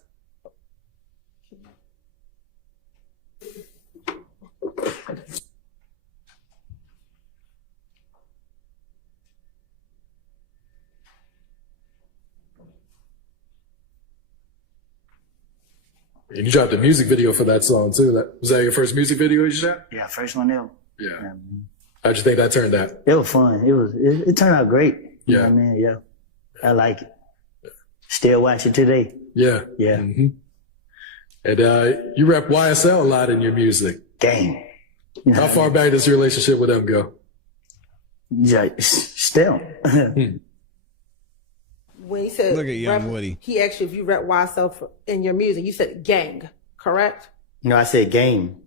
And you dropped a music video for that song too. Was that your first music video you shot? Yeah, first one ever. Yeah. How'd you think that turned out? It was fun. It turned out great. You know Yeah. what I mean? Yeah. I like it. Still watch it today. Yeah. Yeah. Mm-hmm. And you rep YSL a lot in your music. Gang. How far back does your relationship with them go? Yeah, still. When he said, Look at young Woody. He asked you if you rep YSL in your music. You said gang, correct? No, I said game.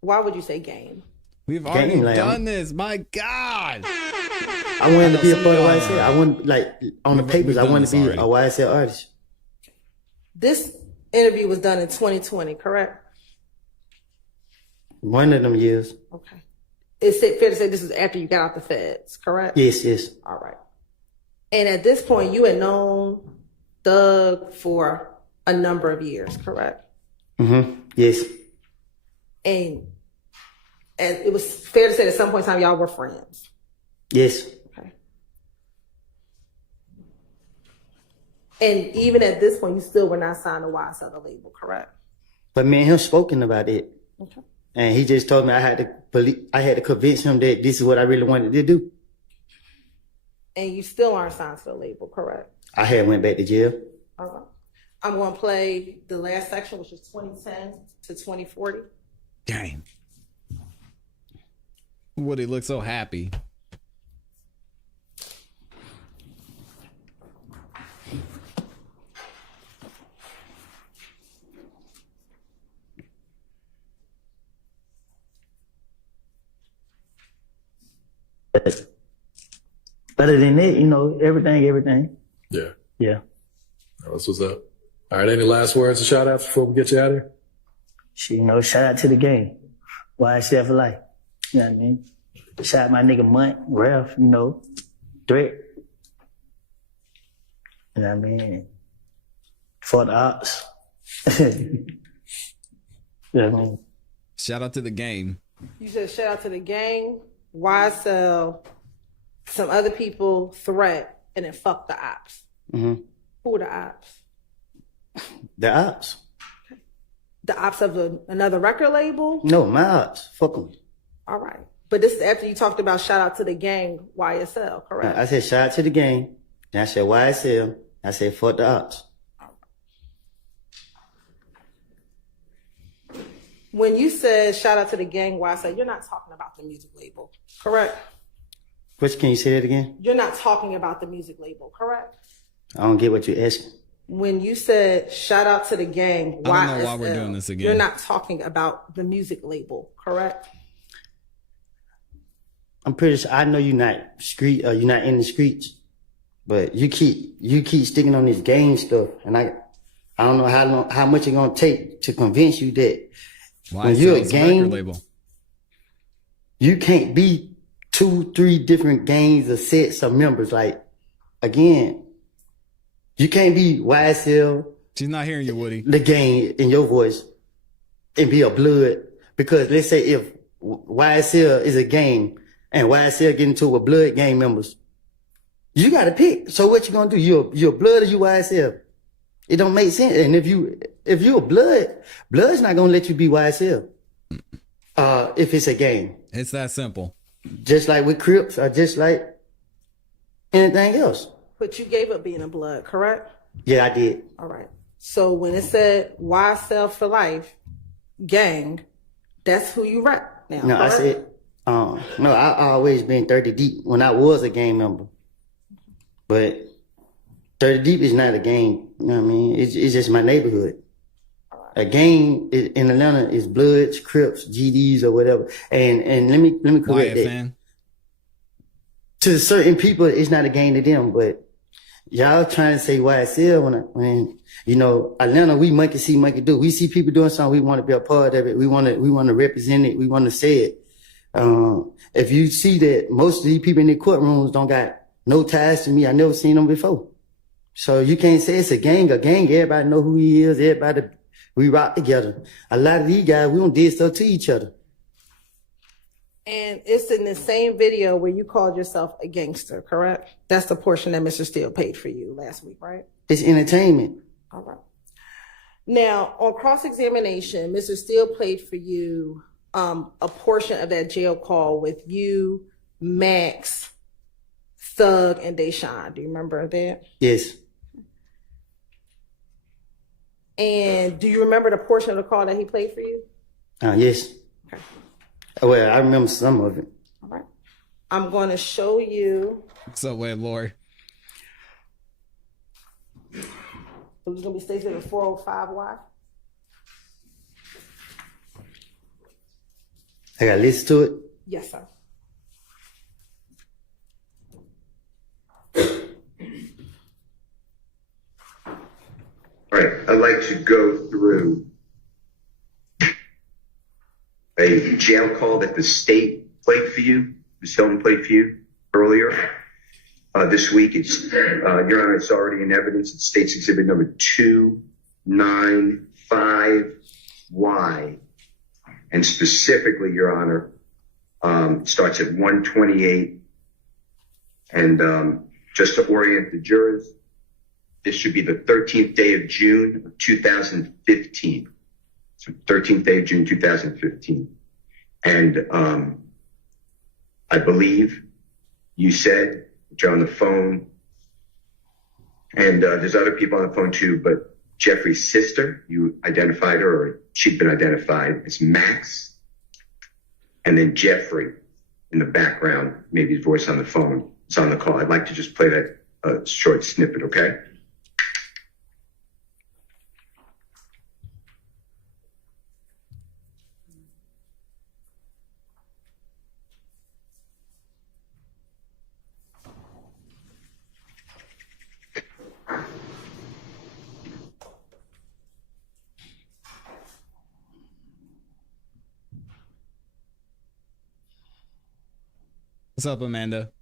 Why would you say gang? We've already like, done this. My God. I wanted to be a part of YSL. I wanted, like, on the papers, I wanted to be a YSL artist. This interview was done in 2020, correct? One of them years. Okay. Is it fair to say this is after you got out the feds, correct? Yes, yes. All right. And at this point, you had known Doug for a number of years, correct? Mm-hmm. Yes. And it was fair to say at some point in time, y'all were friends. Yes. Okay. And even at this point, you still were not signed to YSL the label, correct? But me and him spoken about it. Okay. And he just told me I had to convince him that this is what I really wanted to do. And you still aren't signed to the label, correct? I had went back to jail. All right. I'm going to play the last section, which is 2010 to 2040. Dang. Woody looks so happy. Other than that, you know, everything. Yeah. Yeah. That's what's up. All right. Any last words or shout outs before we get you out of here? You know, shout out to the game. YSL for life. You know what I mean? Shout out my nigga Munt, Ralph, you know, Threat. You know what I mean? For the ops. You know what I mean? Shout out to the game. You said shout out to the gang, YSL, some other people, Threat, and then fuck the ops. Mm-hmm. Who are the ops? The ops. The ops of another record label? No, my ops. Fuck them. All right. But this is after you talked about shout out to the gang, YSL, correct? I said shout out to the gang. Then I said YSL. I said fuck the ops. When you said shout out to the gang, YSL, you're not talking about the music label, correct? Which, can you say that again? You're not talking about the music label, correct? I don't get what you're asking. When you said shout out to the gang, YSL, I don't know why we're doing this again. You're not talking about the music label, correct? I'm pretty sure I know you're not you're not in the streets, but you keep sticking on this gang stuff, and I don't know how much it's gonna take to convince you that when you're a gang label, you can't be 2-3 different gangs or sets of members. Like, again, you can't be YSL. She's not hearing you, Woody. The gang in your voice and be a blood. Because let's say if YSL is a gang and YSL get into it with blood gang members, you got to pick. So what you gonna do? You're blood or you YSL? It don't make sense. And if you a blood's not gonna let you be YSL. If it's a gang. It's that simple. Just like with Crips or just like anything else. But you gave up being a blood, correct? Yeah, I did. All right. So when it said YSL for life, gang, that's who you rep now. No, correct? I said, no, I always been 30 deep when I was a gang member. But 30 deep is not a gang. You know what I mean? It's just my neighborhood. A gang in Atlanta is Bloods, Crips, GDs, or whatever. And let me correct that. To certain people, it's not a gang to them. But y'all trying to say YSL when you know Atlanta, we monkey see, monkey do. We see people doing something, we want to be a part of it. We want to represent it. We want to say it. If you see that most of these people in the courtrooms don't got no ties to me, I never seen them before. So you can't say it's a gang. A gang, everybody know who he is. Everybody. We rock together. A lot of these guys, we don't did stuff to each other. And it's in the same video where you called yourself a gangster, correct? That's the portion that Mr. Steele paid for you last week, right? It's entertainment. All right. Now, on cross-examination, Mr. Steele played for you a portion of that jail call with you, Max, Thug, and Deshaun. Do you remember that? Yes. And do you remember the portion of the call that he played for you? Yes. Okay. Well, I remember some of it. All right. I'm going to show you. What's up, Wade Lori? Who's going to be stationed at 405Y? I got to listen to it. Yes, sir. All right, I'd like to go through a jail call that the state played for you, Ms. Hilton played for you earlier this week. It's, Your Honor, it's already in evidence. It's State's Exhibit number 295Y. And specifically, Your Honor, starts at 128. And just to orient the jurors, this should be the 13th day of June of 2015. So 13th day of June 2015. And I believe you said that you're on the phone, and there's other people on the phone too, but Jeffrey's sister, you identified her, or she'd been identified as Max, and then Jeffrey in the background, maybe his voice on the phone, is on the call. I'd like to just play that short snippet, okay? What's up, Amanda?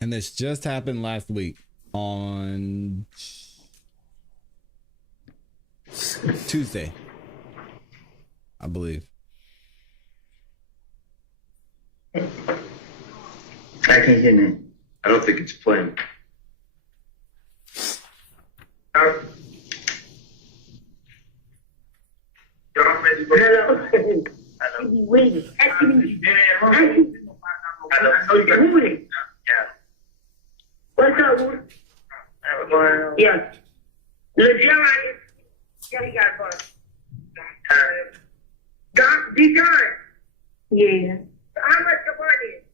And this just happened last week on Tuesday, I believe. I can't hear you. I don't think it's playing. Hello. Wait. What's up, Woody? Yeah. Look, John, yeah, you got fun. Don, D-John. Yeah. How much the money is?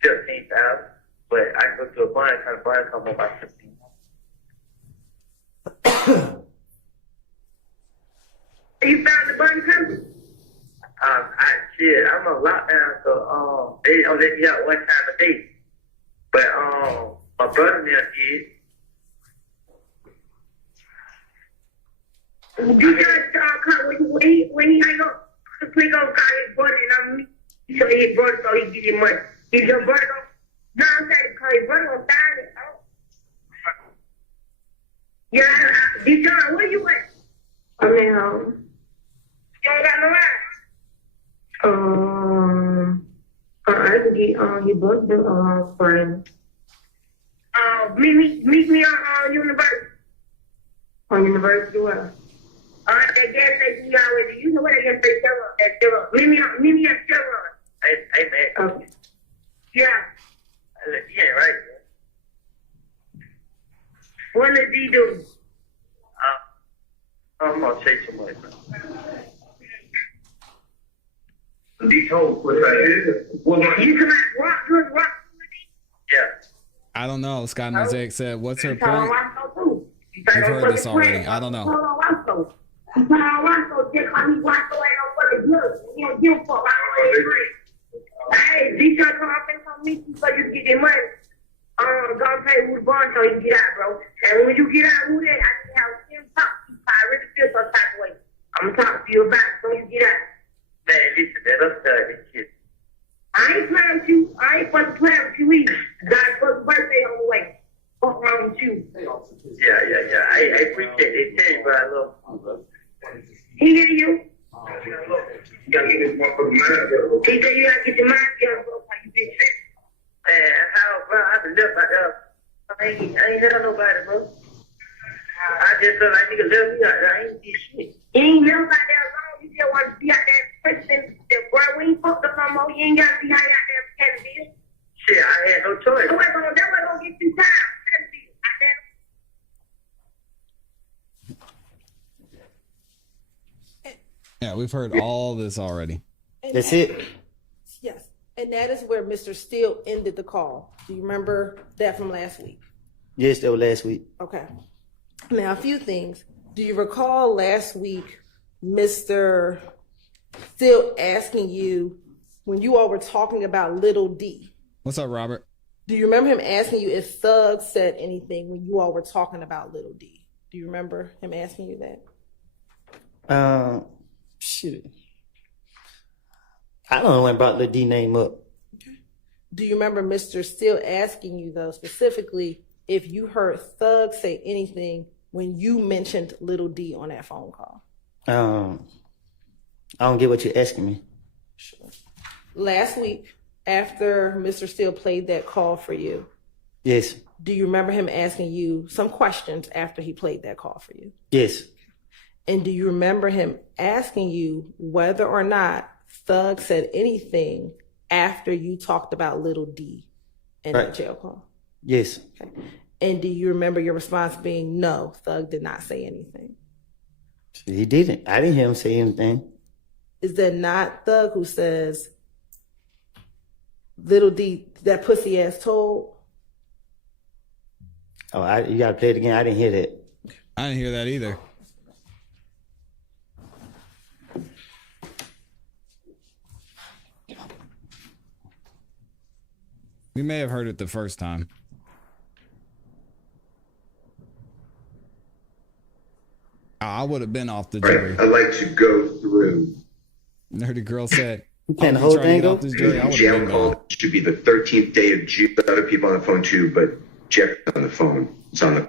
15,000, but I go to a blind kind of blind company about 15,000. You found the button company? I shit, I'm on lockdown, so they don't let me out one time a day. But my brother there did. You just when he hang up, please don't call his brother and I'm so his brother so he get his money. If your brother don't, no, I'm saying call his brother on Friday. Yeah, Deshaun, where you at? I'm at home. You don't got no ride? I can get your brother friend. Meet me on University. On University what? That gas station you already. You know what I gas station at Chevron. Meet me at Chevron. Hey, man. Okay. Yeah. Yeah, right. What did he do? I'm gonna say too much. He told what I did. Well, you come out rock. Yeah. I don't know. Scott Mosaic said, what's her You tell him point? Wasso too. We've heard this already. I don't know. You tell him Wasso just like he Wasso ain't no fucking blood. He don't give a fuck. I don't agree. Hey, Deshaun come up and come meet you so you can get your money. Go pay with bond so you can get out, bro. And when you get out with it, I can have him talk to you. I really feel some type of way. I'm gonna talk to you about it so you get out. Man, listen, man, I'm starting this shit. I ain't playing with you. I ain't fucking playing with you either. Got a fucking birthday on the way. What's wrong with you? Yeah. I appreciate it. They tell you, but I love. He hear you? You gotta get this motherfucker mind. He said you gotta get your mind together, bro. How you been sick? Man, bro, I've been left out there. I ain't heard nobody, bro. I just feel like nigga left me out there. I ain't did shit. You ain't never out there alone. You just want to be out there pushing the boy. We ain't fucked up no more. You ain't got to be out there paying the bill. Shit, I had no choice. That wasn't gonna get you time. Paying the bill out there. Yeah, we've heard all this already. That's it. Yes. And that is where Mr. Steele ended the call. Do you remember that from last week? Yes, that was last week. Okay. Now, a few things. Do you recall last week Mr. Steele asking you when you all were talking about Little D? What's up, Robert? Do you remember him asking you if Thug said anything when you all were talking about Little D? Do you remember him asking you that? Shit. I don't know when I brought the D name up. Do you remember Mr. Steele asking you, though, specifically if you heard Thug say anything when you mentioned Little D on that phone call? I don't get what you're asking me. Sure. Last week, after Mr. Steele played that call for you, Yes. do you remember him asking you some questions after he played that call for you? Yes. And do you remember him asking you whether or not Thug said anything after you talked about Little D in that jail call? Yes. Okay. And do you remember your response being no, Thug did not say anything? He didn't. I didn't hear him say anything. Is that not Thug who says Little D, that pussy ass told? Oh, you gotta play it again. I didn't hear that. I didn't hear that either. We may have heard it the first time. I would have been off the jury. I'd like to go through. Nerdy girl said, "Can the whole thing go?" Jail call should be the 13th day of June. Other people on the phone too, but Jeff on the phone. It's on the.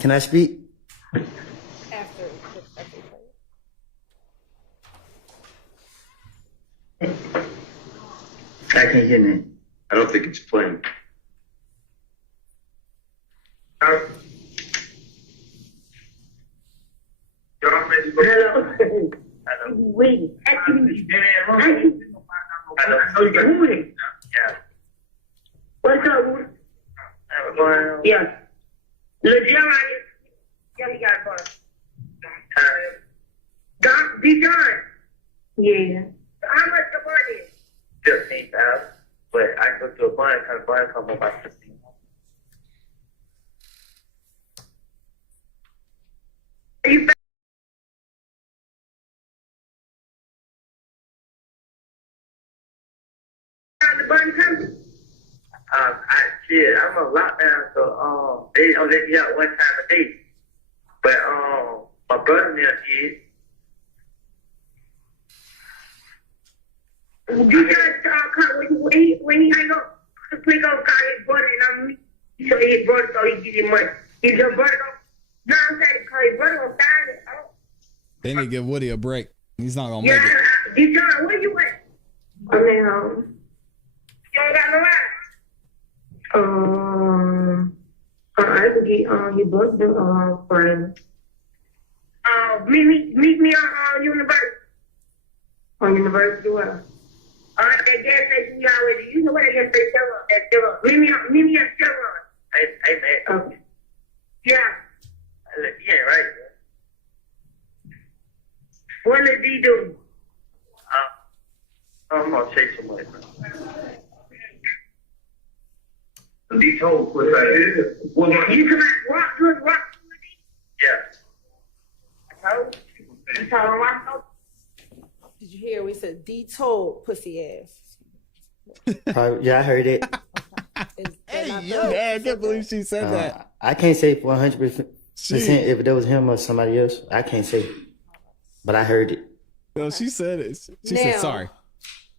Can I speak? After I can't hear me. I don't think it's plain. Hello. Wait. I know you got moving. Yeah. What's up? Yeah. Look, John. Yeah, he got it for us. Don, John. Yeah. How much the money is? 15,000. But I go to a bond, kind of bond come about 15. You the bun coming? I'm on lockdown, so they only let me out one time a day. But my brother now did. You just when he hang up, the quick call his brother and I'm so his brother so he give him money. If your brother no, I'm saying call his brother gonna sign it. They need to give Woody a break. He's not gonna make it. Deshaun, where you at? I'm at home. You ain't got no ride? I could get your brother friend. Meet me on University. On University what? That gas station you already. You know what that gas station at Chevron. Meet me at Chevron. Hey, man. Okay. Yeah. Yeah, right. What did he do? I'm gonna take some money, bro. He told what that is. Well, you come out rock. Yeah. You told him rock. Did you hear? We said D told pussy ass. Yeah, I heard it. Yeah, I can't believe she said that. I can't say 100% if it was him or somebody else. I can't say, but I heard it. No, she said it. She said sorry.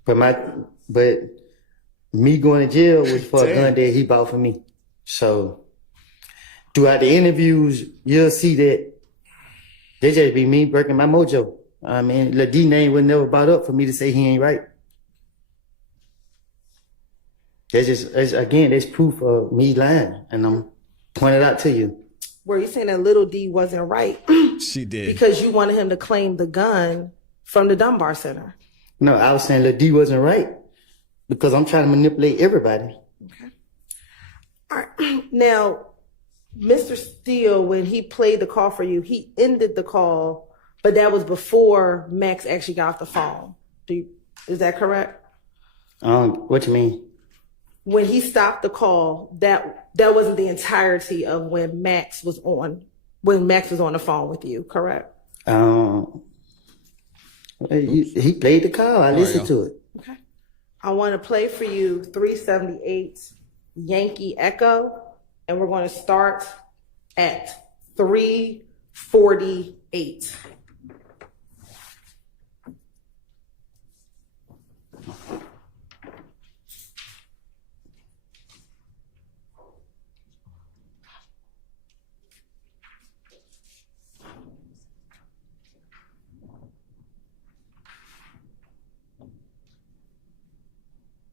But me going to jail was for a gun that he bought for me. So throughout the interviews, you'll see that they just be me breaking my mojo. I mean, Lil D name was never brought up for me to say he ain't right. That's proof of me lying, and I'm pointing it out to you. Were you saying that little D wasn't right? She did. Because you wanted him to claim the gun from the Dunbar Center. No, I was saying Lil D wasn't right because I'm trying to manipulate everybody. Okay. All right. Now, Mr. Steele, when he played the call for you, he ended the call, but that was before Max actually got off the phone. Is that correct? What you mean? When he stopped the call, that wasn't the entirety of when Max was on the phone with you, correct? He played the call. I listened to it. Okay. I want to play for you 378 Yankee Echo, and we're going to start at 348.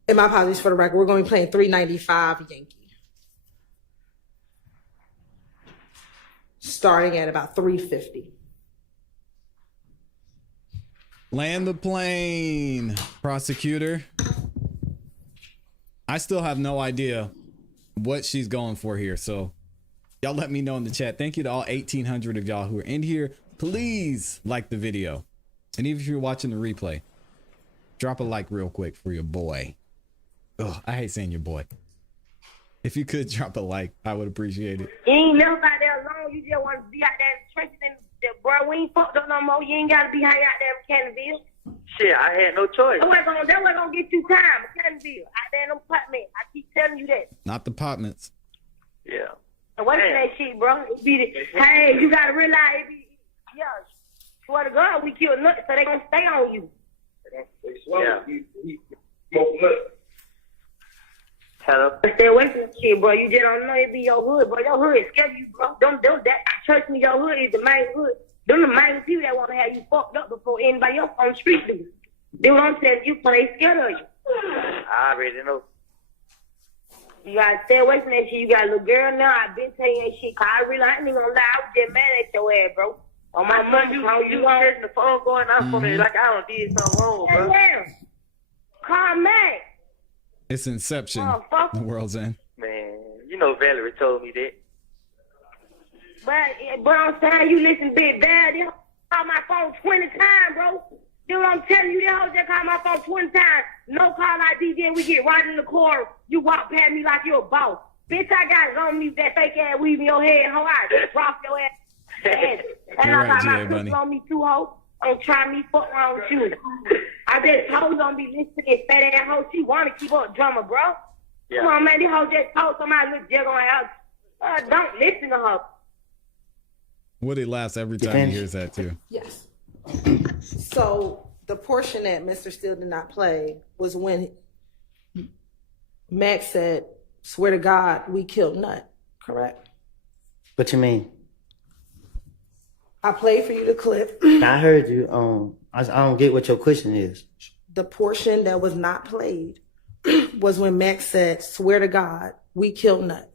And my apologies for the record. We're going to be playing 395 Yankee. Starting at about 350. Land the plane, prosecutor. I still have no idea what she's going for here. So y'all let me know in the chat. Thank you to all 1,800 of y'all who are in here. Please like the video. And even if you're watching the replay, drop a like real quick for your boy. Oh, I hate saying your boy. If you could drop a like, I would appreciate it. You ain't never out there alone. You just want to be out there in the trenches and bro, we ain't fucked up no more. You ain't got to be hanging out there in Cannonville. Shit, I had no choice. That wasn't gonna get you time, Cannonville. Out there in them apartments. I keep telling you that. Not the apartments. Yeah. And wait for that shit, bro. It be hey, you gotta realize swear to God, we killed nuts, so they gonna stay on you. Yeah. Hello. Stay away from that shit, bro. You just don't know it be your hood, bro. Your hood scared you, bro. That church in your hood is the main hood. Them the main people that want to have you fucked up before anybody else on the street do. They what I'm telling you, because they scared of you. I already know. You gotta stay away from that shit. You got a little girl now. I've been telling you that shit. Cause I really, I ain't even gonna lie. I was just mad at your ass, bro. On my money, how you on the phone going out for me like I don't did something wrong, bro. Yeah. Call Mac. It's Inception. The world's end. Man, you know Valerie told me that. But I'm saying you listen big bad. They call my phone 20 times, bro. You know what I'm telling you? They all just call my phone 20 times. No call ID, then we get right in the car. You walk past me like you're a boss. Bitch, I got it on me with that fake ass weave in your head, ho. I just drop your ass. And I got my pussy on me too, ho. Don't try me, fuck wrong with you. I bet hoes don't be listening to this fat ass hoe. She wanna keep up drama, bro. Yeah. Come on, man. This hoe just told somebody look jig on her house. Don't listen to her. Woody laughs every time he hears that too. Yes. So the portion that Mr. Steele did not play was when Max said, "Swear to God, we killed Nut." Correct? What you mean? I played for you the clip. I heard you. I don't get what your question is. The portion that was not played was when Max said, "Swear to God, we killed Nut."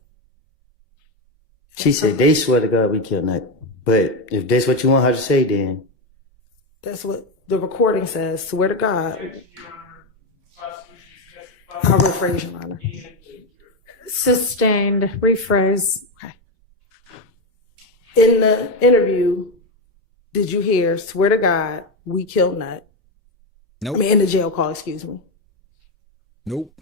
She said they swear to God we killed Nut. But if that's what you want her to say, then that's what the recording says. Swear to God. I'll rephrase, Your Honor. Sustained. Rephrase. Okay. In the interview, did you hear, "Swear to God, we killed Nut"? Nope. I mean, in the jail call, excuse me. Nope.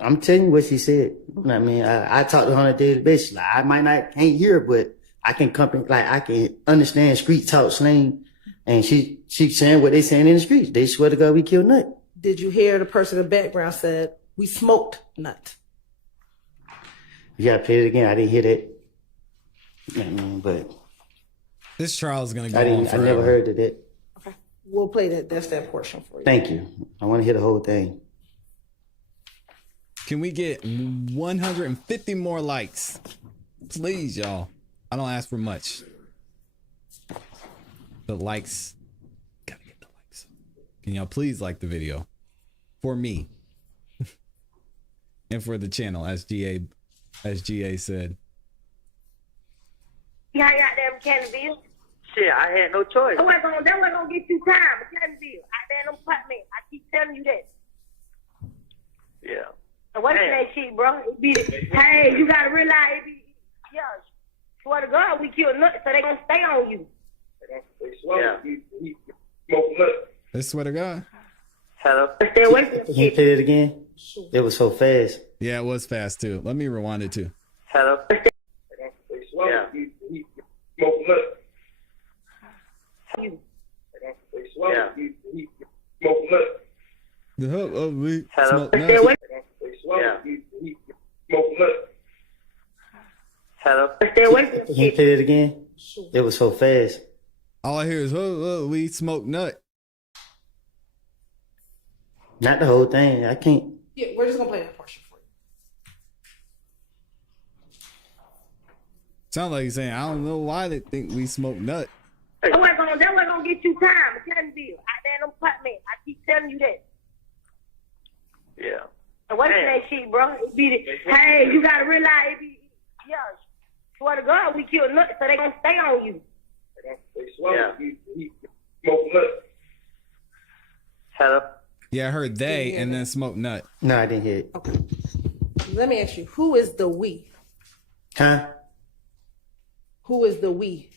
I'm telling you what she said. I mean, I talk to her on a daily basis. Like, I might not can't hear, but I can I can understand street talk slang, and she saying what they saying in the streets. They swear to God we killed Nut. Did you hear the person in the background said, "We smoked Nut"? You gotta play it again. I didn't hear that. I mean, but this trial is gonna go on forever. I never heard of that. Okay, we'll play that. That's that portion for you. Thank you. I want to hear the whole thing. Can we get 150 more likes? Please, y'all. I don't ask for much. The likes. Gotta get the likes. Can y'all please like the video? For me. And for the channel, as GA said. Yeah, I got them Canterville. Shit, I had no choice. That wasn't gonna get you time, Canterville. I had them apartment. I keep telling you that. Yeah. And what's that shit, bro? It be, hey, you gotta realize it be, yeah, swear to God, we killed Nut, so they gonna stay on you. Yeah. They swear to God. Hello. Stay away from Can you play it again? It was so fast. Yeah, it was fast too. Let me rewind it too. Hello. Yeah. We Hello. smoke nuts. Yeah. Hello. Can you play it again? It was so fast. All I hear is, we smoke nut. Not the whole thing. I can't. Yeah, we're just gonna play that portion for you. Sound like he's saying, I don't know why they think we smoke nut. That wasn't gonna get you time, Canterville. I had them apartment. I keep telling you that. Yeah. And what's that shit, bro? It be, hey, you gotta realize it be, yeah, swear to God, we killed Nut, so they gonna stay on you. Yeah. Hello. Yeah, I heard they and then smoke nut. No, I didn't hear it. Okay. Let me ask you, who is the we? Huh? Who is the we?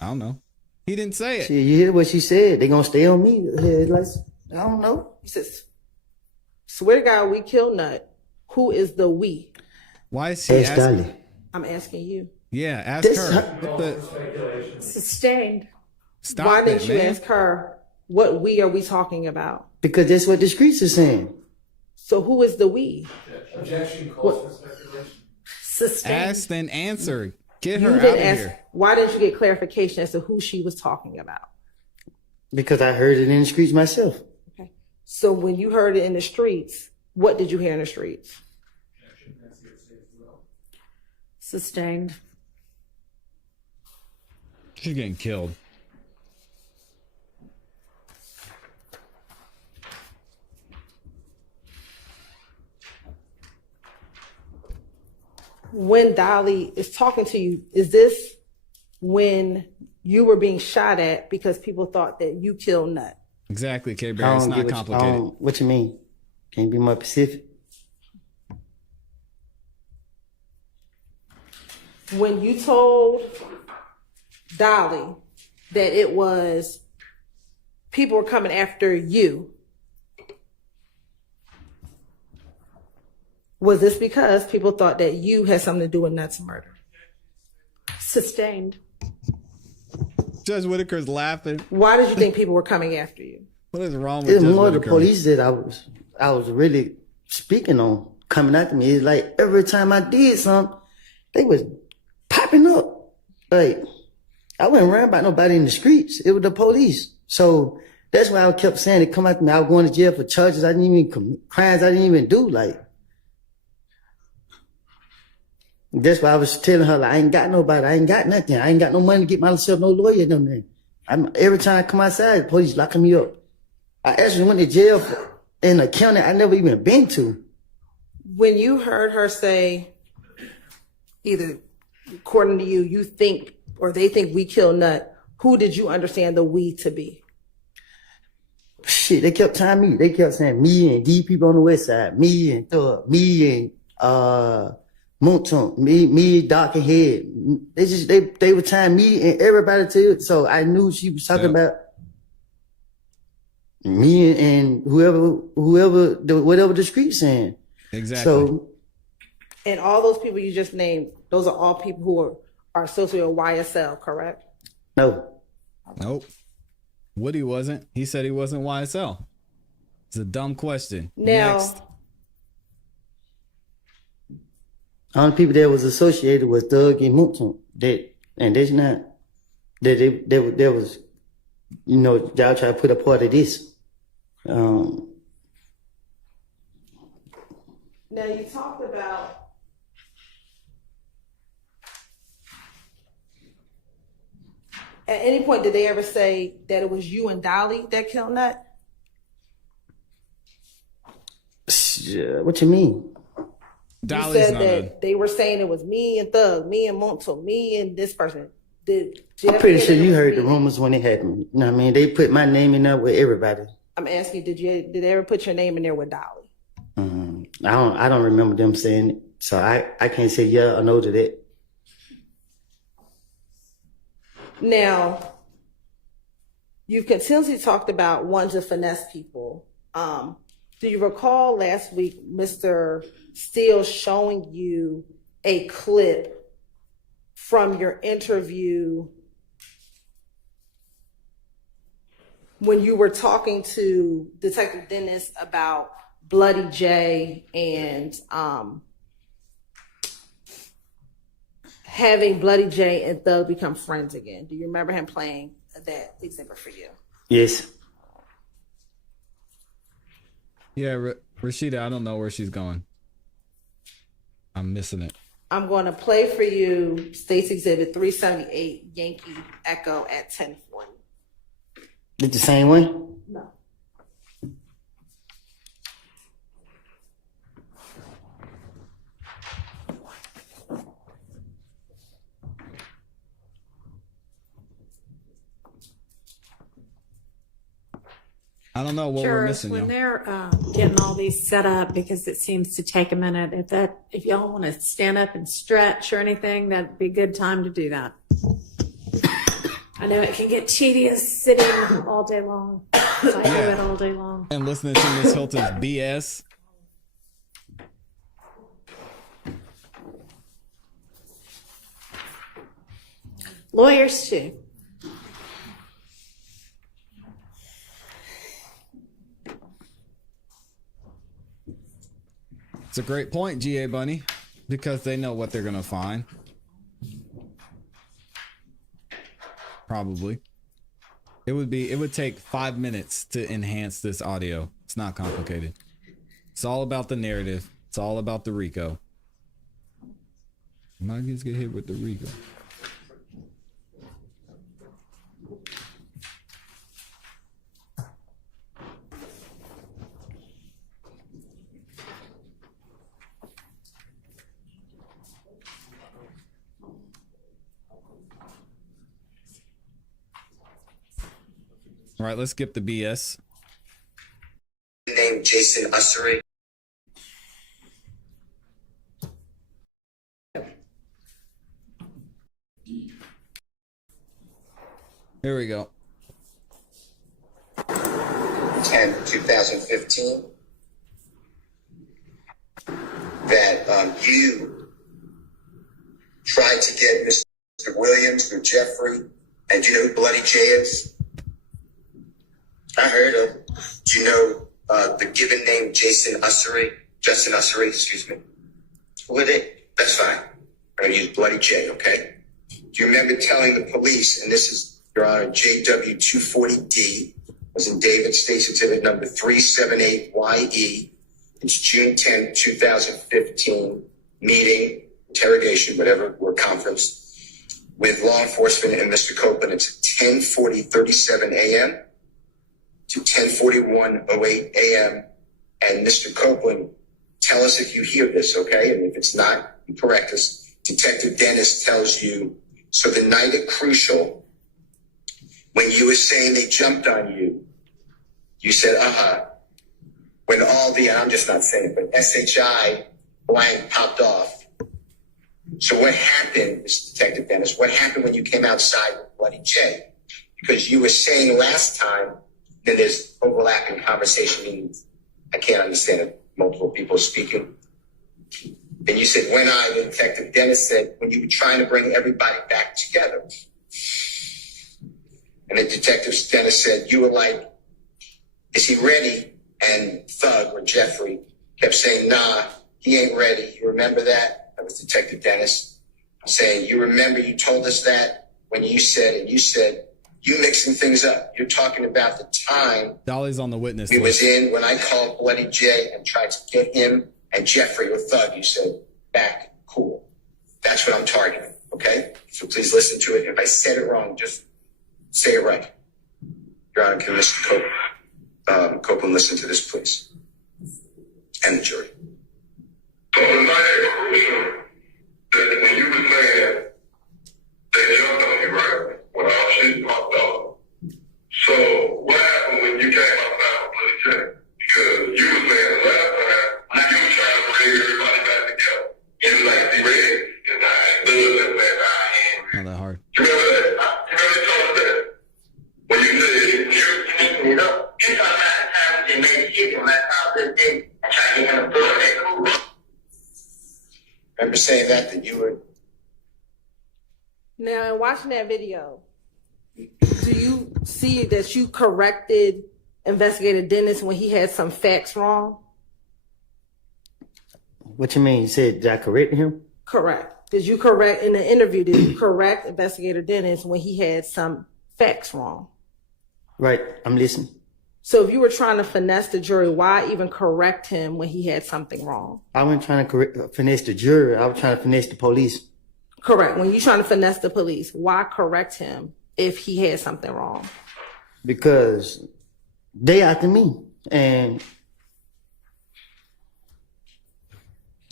I don't know. He didn't say it. Shit, you hear what she said? They gonna stay on me. Like, I don't know. He says, "Swear to God, we killed Nut." Who is the we? Why is he asking? I'm asking you. Yeah, ask her. Sustained. Stop Why didn't it, you man. ask her what we are we talking about? Because that's what the streets are saying. So who is the we? Objection calls for speculation. Sustained. Ask then answer. Get You her out didn't of ask. here. Why didn't you get clarification as to who she was talking about? Because I heard it in the streets myself. Okay. So when you heard it in the streets, what did you hear in the streets? Sustained. She's getting killed. when Dolly is talking to you, is this when you were being shot at because people thought that you killed Nut? Exactly, K-Bear. It's not complicated. What you mean? Can you be more specific? When you told Dolly that it was people were coming after you, was this because people thought that you had something to do with Nut's murder? Sustained. Judge Whitaker's laughing. Why did you think people were coming after you? What is wrong with It's Judge more Whitaker? the police that I was really speaking on coming after me. It's like every time I did something, they was popping up. Like I wasn't worrying about nobody in the streets. It was the police. So that's why I kept saying they come after me. I was going to jail for charges I didn't even commit, crimes I didn't even do. Like that's why I was telling her, like, I ain't got nobody. I ain't got nothing. I ain't got no money to get myself no lawyer. No. Every time I come outside, the police locking me up. I actually went to jail in a county I never even been to. When you heard her say, either according to you, you think or they think we killed Nut, who did you understand the we to be? Shit, they kept telling me. They kept saying me and D people on the west side, me and Thug, me and Moonton, me dark and head. They were tying me and everybody to it. So I knew she was talking about me and whatever the street saying. Exactly. So, And all those people you just named, those are all people who are associated with YSL, correct? no. Nope. Woody wasn't. He said he wasn't YSL. It's a dumb question. Now, Next. Only people that was associated was Doug and Moonton. And that's not that was, you know, y'all try to put a part of this. now you talked about at any point did they ever say that it was you and Dolly that killed Nut? What you mean? Dolly's you said not that they were saying it was me and Thug, me and Montel, me and this person. I'm pretty sure you heard the rumors when it happened. You know what I mean? They put my name in there with everybody. I'm asking you, did they ever put your name in there with Dolly? I don't remember them saying it, so I can't say yeah or no to that. Now, you've continuously talked about wanting to finesse people. Do you recall last week Mr. Steele showing you a clip from your interview when you were talking to Detective Dennis about Bloody J and having Bloody J and Thug become friends again? Do you remember him playing that exhibit for you? Yes. Yeah, Rashida, I don't know where she's going. I'm missing it. I'm going to play for you State's Exhibit 378, Yankee Echo at 1040. It's the same one? No. I don't know what we're missing. When they're getting all these set up, because it seems to take a minute. If y'all want to stand up and stretch or anything, that'd be a good time to do that. I know it can get tedious sitting all day long. So I do it all day long. And listening to Miss Hilton's BS. Lawyers too. It's a great point, GA Bunny, because they know what they're going to find. Probably. It would take 5 minutes to enhance this audio. It's not complicated. It's all about the narrative. It's all about the RICO. Might just get hit with the RICO. All right, let's skip the BS. Named Jason Ussery. Here we go. 10, 2015. That you tried to get Mr. Williams through Jeffrey. And do you know who Bloody J is? I heard him. Do you know the given name Justin Ussery, excuse me? With it? That's fine. I'm going to use Bloody J, okay? Do you remember telling the police, and this is, Your Honor, JW240D, was in David State's Exhibit number 378YE. It's June 10, 2015, meeting, interrogation, whatever, or conference, with law enforcement and Mr. Copeland. It's 10:40:37 a.m. to 10:41:08 a.m. And Mr. Copeland, tell us if you hear this, okay? And if it's not, you correct us. Detective Dennis tells you, so the night at Crucial, when you were saying they jumped on you, you said, when all the, I'm just not saying, but SHI blank popped off. So what happened, Mr. Detective Dennis, what happened when you came outside with Bloody J? Because you were saying last time that there's overlapping conversation, meaning I can't understand it, multiple people speaking. And you said, when the Detective Dennis said, when you were trying to bring everybody back together. And the Detective Dennis said, you were like, is he ready? And Thug or Jeffrey kept saying, nah, he ain't ready. You remember that? That was Detective Dennis saying, you remember you told us that when you said, and you said, you mixing things up. You're talking about the time Dolly's on the witness we list. was in when I called Bloody J and tried to get him and Jeffrey or Thug. You said, back, cool. That's what I'm targeting, okay? So please listen to it. If I said it wrong, just say it right. Your Honor, can Mr. Copeland listen to this, please? And the jury. So the night at Crucial, that when you were saying they jumped on you, right? When all shit popped off. So what happened when you came outside with Bloody J? Because you were saying the last time you were trying to bring everybody back together. You was like, be ready. And I stood and said, Not that hard. you remember that? You remember you told us that? When you said, you're mixing it up. You talking about the time they made shit on that house that day and tried to get him to throw that cool. Remember saying that you were... Now, in watching that video, do you see that you corrected Investigator Dennis when he had some facts wrong? What you mean? You said, did I correct him? Correct. Did you correct, in the interview, did you correct Investigator Dennis when he had some facts wrong? Right, I'm listening. So if you were trying to finesse the jury, why even correct him when he had something wrong? I wasn't trying to finesse the jury. I was trying to finesse the police. Correct. When you're trying to finesse the police, why correct him if he had something wrong? Because they after me. And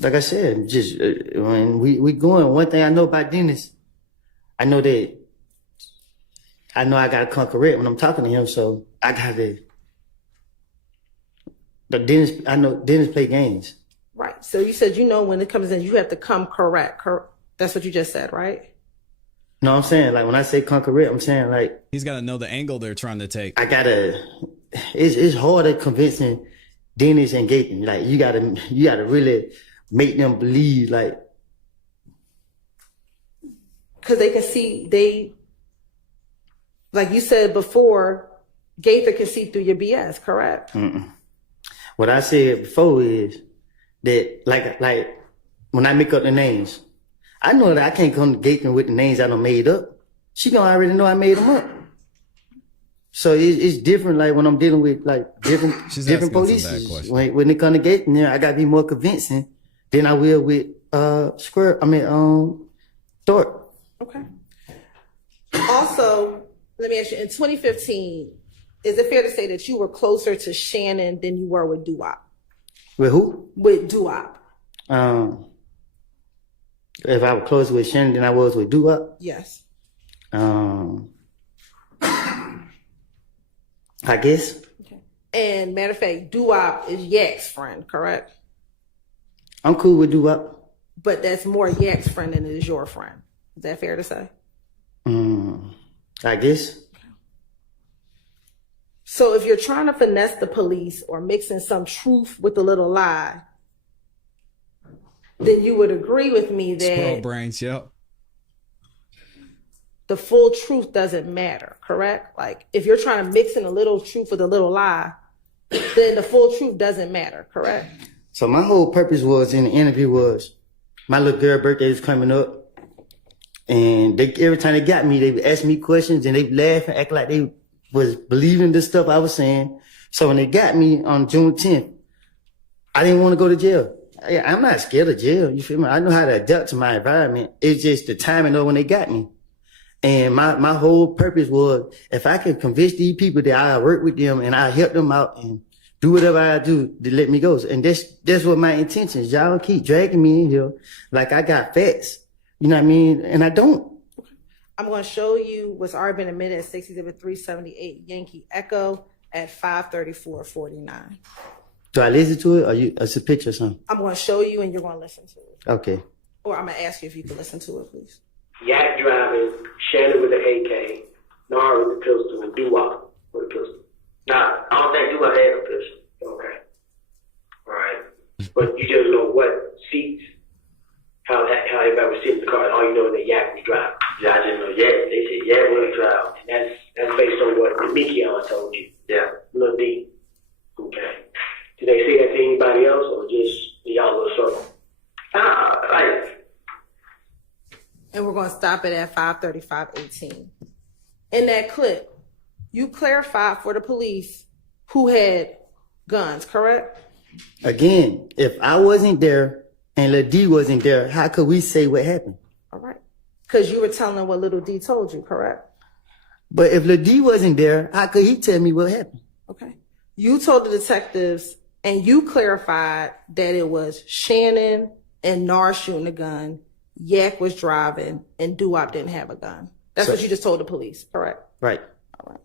like I said, just when we going, one thing I know about Dennis, I know I got to come correct when I'm talking to him, so I got to. But Dennis, I know Dennis play games. Right. So you said, when it comes in, you have to come correct. That's what you just said, right? No, I'm saying, like, when I say come correct, I'm saying, like, he's got to know the angle they're trying to take. It's harder convincing Dennis and Gaten. Like, you gotta really make them believe, like. Because they can see, like you said before, Gaither can see through your BS, correct? Mm-mm. What I said before is that, like when I make up the names, I know that I can't come to Gaten with the names I done made up. She gonna already know I made them up. So it's different, like when I'm dealing with like different police. When it come to Gaten, I gotta be more convincing than I will with Thorpe. Okay. Also, let me ask you, in 2015, is it fair to say that you were closer to Shannon than you were with Duop? With who? With Duop. If I was closer with Shannon than I was with Duop? Yes. I guess. And matter of fact, Doo-Wop is Yak's friend, correct? I'm cool with Doo-Wop. But that's more Yak's friend than it is your friend. Is that fair to say? I guess. So if you're trying to finesse the police or mixing some truth with a little lie, then you would agree with me that Squirrel brains, yep. the full truth doesn't matter, correct? Like if you're trying to mix in a little truth with a little lie, then the full truth doesn't matter, correct? So my whole purpose was in the interview was my little girl birthday is coming up. And every time they got me, they would ask me questions and they would laugh and act like they was believing the stuff I was saying. So when they got me on June 10th, I didn't want to go to jail. I'm not scared of jail. You feel me? I know how to adapt to my environment. It's just the timing of when they got me. And my whole purpose was if I could convince these people that I work with them and I help them out and do whatever I do to let me go. And that's what my intention is. Y'all keep dragging me in here like I got facts. You know what I mean? And I don't. I'm going to show you what's already been admitted at 67-378 Yankee Echo at 534-49. Do I listen to it or it's a picture or something? I'm going to show you and you're going to listen to it. Okay. Or I'm going to ask you if you can listen to it, please. Yak driving, Shannon with the AK, Nara with the pistol, and Doo-Wop with the pistol. Nah, I don't think Doo-Wop had a pistol. Okay. All right. But you just know what seats, how everybody was sitting in the car, and all you know is that Yak was driving. Yeah, I just know Yak. They said Yak was driving. And that's based on what Mikion told you. Yeah. Lil D. Okay. Did they say that to anybody else or just y'all little circle? Like. And we're going to stop it at 535-18. In that clip, you clarified for the police who had guns, correct? Again, if I wasn't there and Lil D wasn't there, how could we say what happened? All right. Because you were telling them what Little D told you, correct? But if Lil D wasn't there, how could he tell me what happened? Okay. You told the detectives and you clarified that it was Shannon and Nar shooting the gun, Yak was driving, and Doo-Wop didn't have a gun. That's what you just told the police, correct? Right. All right.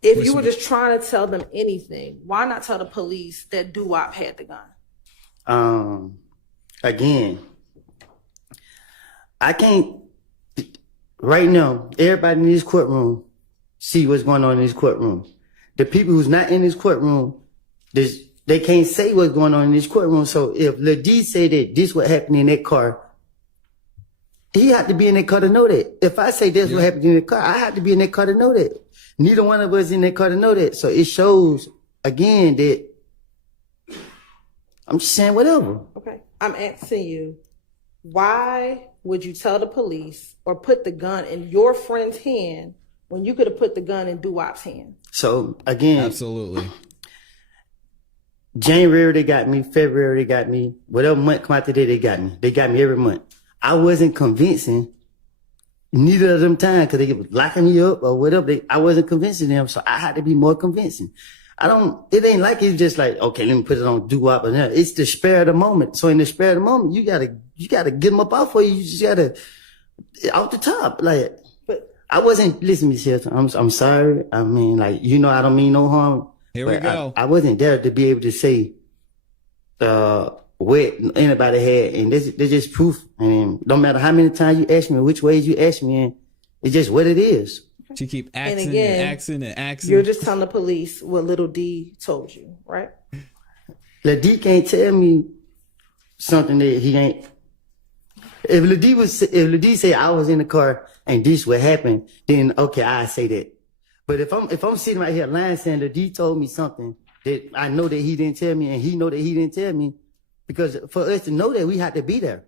If you were just trying to tell them anything, why not tell the police that Doo-Wop had the gun? Again, I can't, right now, everybody in this courtroom see what's going on in this courtroom. The people who's not in this courtroom, they can't say what's going on in this courtroom. So if Lil D said that this what happened in that car, he had to be in that car to know that. If I say that's what happened in the car, I had to be in that car to know that. Neither one of us in that car to know that. So it shows, again, that I'm just saying whatever. Okay. I'm asking you, why would you tell the police or put the gun in your friend's hand when you could have put the gun in Doo-Wop's hand? So, again. Absolutely. January, they got me. February, they got me. Whatever month come out today, they got me. They got me every month. I wasn't convincing neither of them times because they were locking me up or whatever. I wasn't convincing them, so I had to be more convincing. It ain't like it's just like, okay, let me put it on Doo-Wop. It's the spare of the moment. So in the spare of the moment, you gotta get them up off for you. You just gotta, off the top. Like, I wasn't, listen, Miss Hilton, I'm sorry. I mean, like, I don't mean no harm. Here we go. I wasn't there to be able to say what anybody had, and there's just proof. And no matter how many times you ask me, which ways you ask me, and it's just what it is. She keep And asking again, and asking and asking. You're just telling the police what Little D told you, right? Lil D can't tell me something that he ain't. If Lil D say I was in the car and this what happened, then okay, I say that. But if I'm sitting right here lying saying that D told me something that I know that he didn't tell me and he know that he didn't tell me, because for us to know that, we had to be there.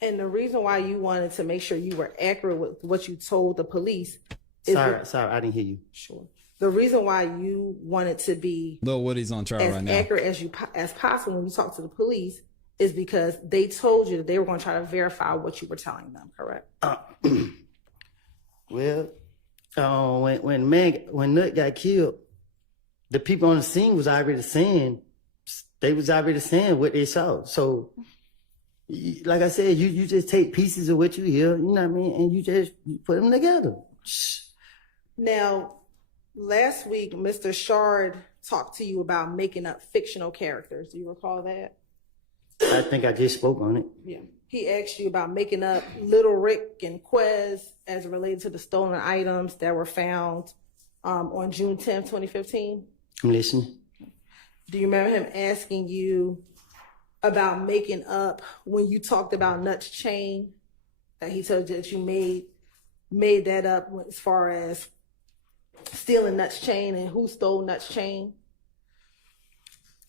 And the reason why you wanted to make sure you were accurate with what you told the police is Sorry, I didn't hear you. Sure. The reason why you wanted to be Lil Woody's on trial as right now. accurate as possible when you talk to the police is because they told you that they were going to try to verify what you were telling them, correct? Well, when Nut got killed, the people on the scene was already saying what they saw. So, like I said, you just take pieces of what you hear, you know what I mean, and you put them together. Now, last week, Mr. Shard talked to you about making up fictional characters. Do you recall that? I think I just spoke on it. Yeah. He asked you about making up Little Rick and Quez as it related to the stolen items that were found on June 10th, 2015. I'm listening. Do you remember him asking you about making up when you talked about Nut's chain? That he told you that you made that up as far as stealing Nut's chain and who stole Nut's chain?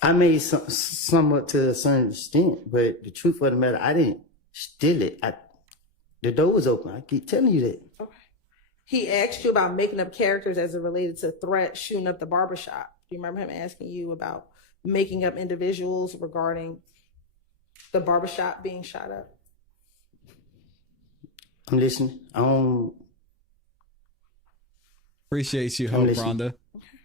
I made somewhat to a certain extent, but the truth of the matter, I didn't steal it. The door was open. I keep telling you that. Okay. He asked you about making up characters as it related to threat shooting up the barbershop. Do you remember him asking you about making up individuals regarding the barbershop being shot up? I'm listening. Appreciate you, Hope, Rhonda.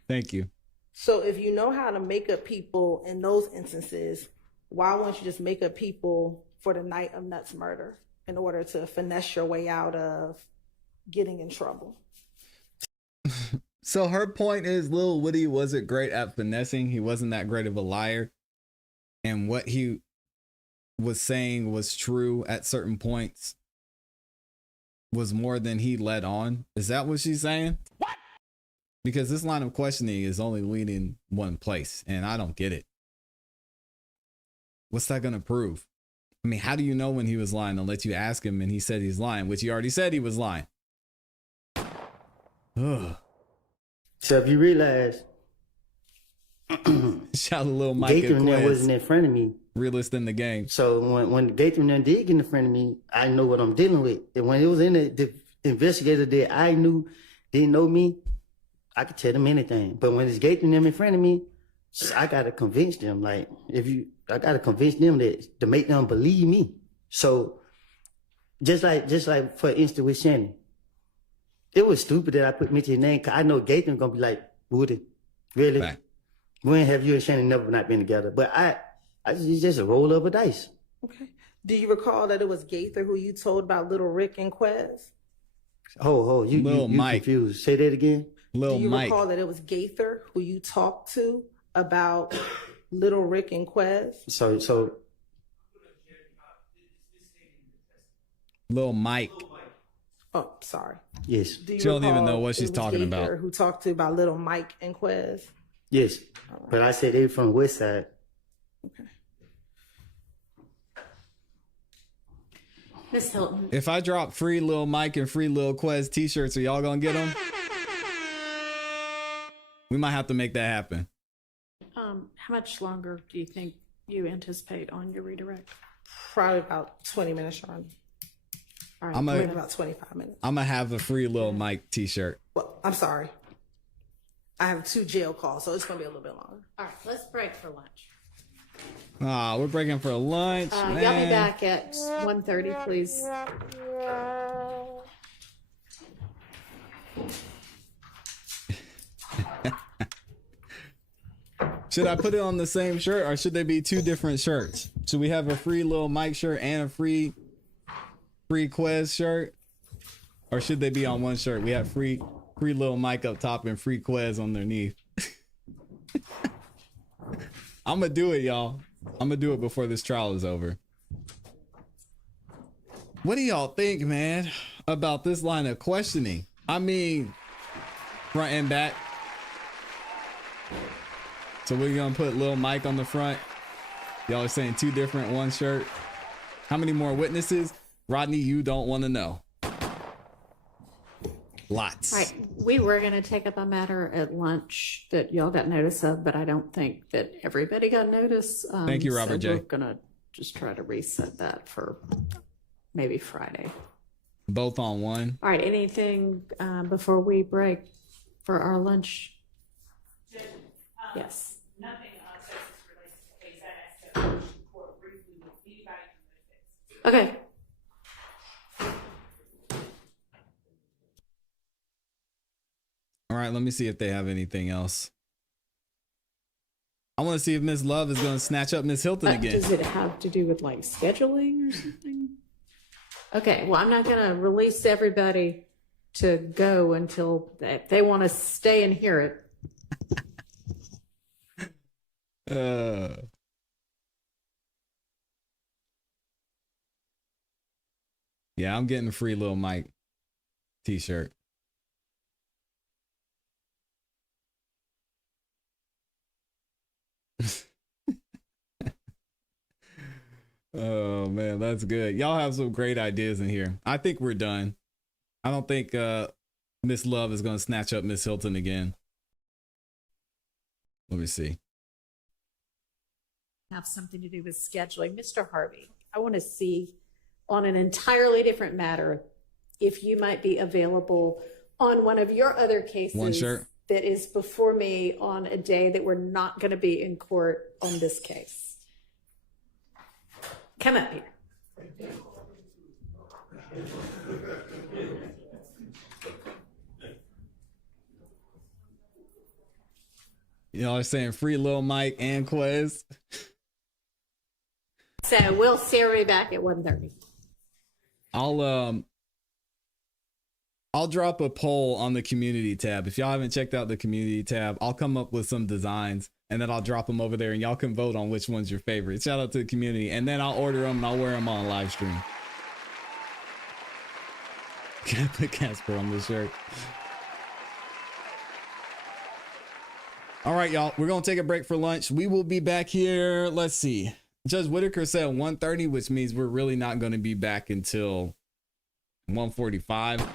Thank you. So if you know how to make up people in those instances, why won't you just make up people for the night of Nut's murder in order to finesse your way out of getting in trouble? So her point is Lil Woody wasn't great at finessing. He wasn't that great of a liar. And what he was saying was true at certain points was more than he let on. Is that what she's saying? What? Because this line of questioning is only leading one place, and I don't get it. What's that going to prove? I mean, how do you know when he was lying unless you ask him and he said he's lying, which he already said he was lying? Ugh. So if you realize, shout a little Mike Gator wasn't in front of me. Realist in the game. So when Gator did get in front of me, I know what I'm dealing with. And when it was in the investigator that I knew didn't know me, I could tell them anything. But when it's Gator in front of me, I gotta convince them. Like I gotta convince them that to make them believe me. So just like for instance with Shannon, it was stupid that I put Mitch's name. Cause I know Gator gonna be like, Woody, really? Right. When have you and Shannon never not been together? But it's just a roll of a dice. Okay. Do you recall that it was Gaither who you told about Little Rick and Quez? You confused. Say that again. Do you recall that it was Gaither who you talked to about Little Rick and Quez? So Lil Mike. Oh, sorry. Yes. She don't even know what she's talking about. Who talked to about Little Mike and Quez? Yes. Right. But I said they from the West Side. Okay. Miss Hilton. If I drop free Lil Mike and free Lil Quez t-shirts, are y'all gonna get them? We might have to make that happen. How much longer do you think you anticipate on your redirect? Probably about 20 minutes, Sean. All right, maybe about 25 minutes. I'm gonna have a free Lil Mike t-shirt. Well, I'm sorry. I have 2 jail calls, so it's gonna be a little bit longer. All right, let's break for lunch. We're breaking for lunch. Y'all be back at 1:30, please. Should I put it on the same shirt or should they be 2 different shirts? Should we have a free Lil Mike shirt and a free Quez shirt? Or should they be on one shirt? We have free Lil Mike up top and free Quez underneath. I'm gonna do it, y'all. I'm gonna do it before this trial is over. What do y'all think, man, about this line of questioning? I mean, front and back. So we're gonna put Lil Mike on the front. Y'all are saying 2 different, 1 shirt. How many more witnesses? Rodney, you don't want to know. Lots. All right, we were going to take up a matter at lunch that y'all got notice of, but I don't think that everybody got notice. Thank you, Robert J. We're going to just try to reset that for maybe Friday. Both on one. All right, anything before we break for our lunch? Yes. Nothing says this relates to the case. I asked the court briefly with anybody from the defense. Okay. All right, let me see if they have anything else. I want to see if Miss Love is going to snatch up Miss Hilton again. Does it have to do with like scheduling or something? Okay, well, I'm not going to release everybody to go until they want to stay and hear it. Yeah, I'm getting a free Lil Mike t-shirt. Oh man, that's good. Y'all have some great ideas in here. I think we're done. I don't think Miss Love is gonna snatch up Miss Hilton again. Let me see. Have something to do with scheduling. Mr. Harvey, I want to see on an entirely different matter if you might be available on one of your other cases One shirt that is before me on a day that we're not going to be in court on this case. Come up here. Y'all are saying free Lil Mike and Quez. So we'll see everybody back at 1:30. I'll drop a poll on the community tab. If y'all haven't checked out the community tab, I'll come up with some designs and then I'll drop them over there and y'all can vote on which one's your favorite. Shout out to the community. And then I'll order them and I'll wear them on live stream. Can I put Casper on the shirt? All right, y'all, we're going to take a break for lunch. We will be back here. Let's see. Judge Whitaker said 1:30, which means we're really not going to be back until 1:45.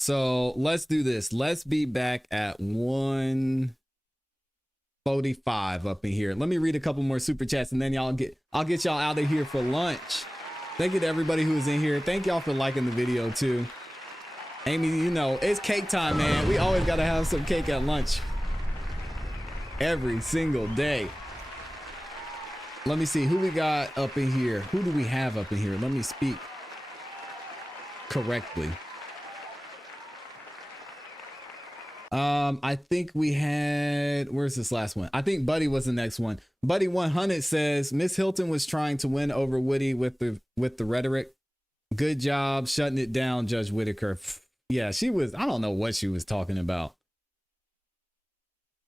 So let's do this. Let's be back at 1:45 up in here. Let me read a couple more super chats and then I'll get y'all out of here for lunch. Thank you to everybody who is in here. Thank y'all for liking the video too. Amy, you know, it's cake time, man. We always got to have some cake at lunch. Every single day. Let me see who we got up in here. Who do we have up in here? Let me speak correctly. I think we had, where's this last one? I think Buddy was the next one. Buddy 100 says Miss Hilton was trying to win over Woody with the rhetoric. Good job shutting it down, Judge Whitaker. Yeah, she was, I don't know what she was talking about.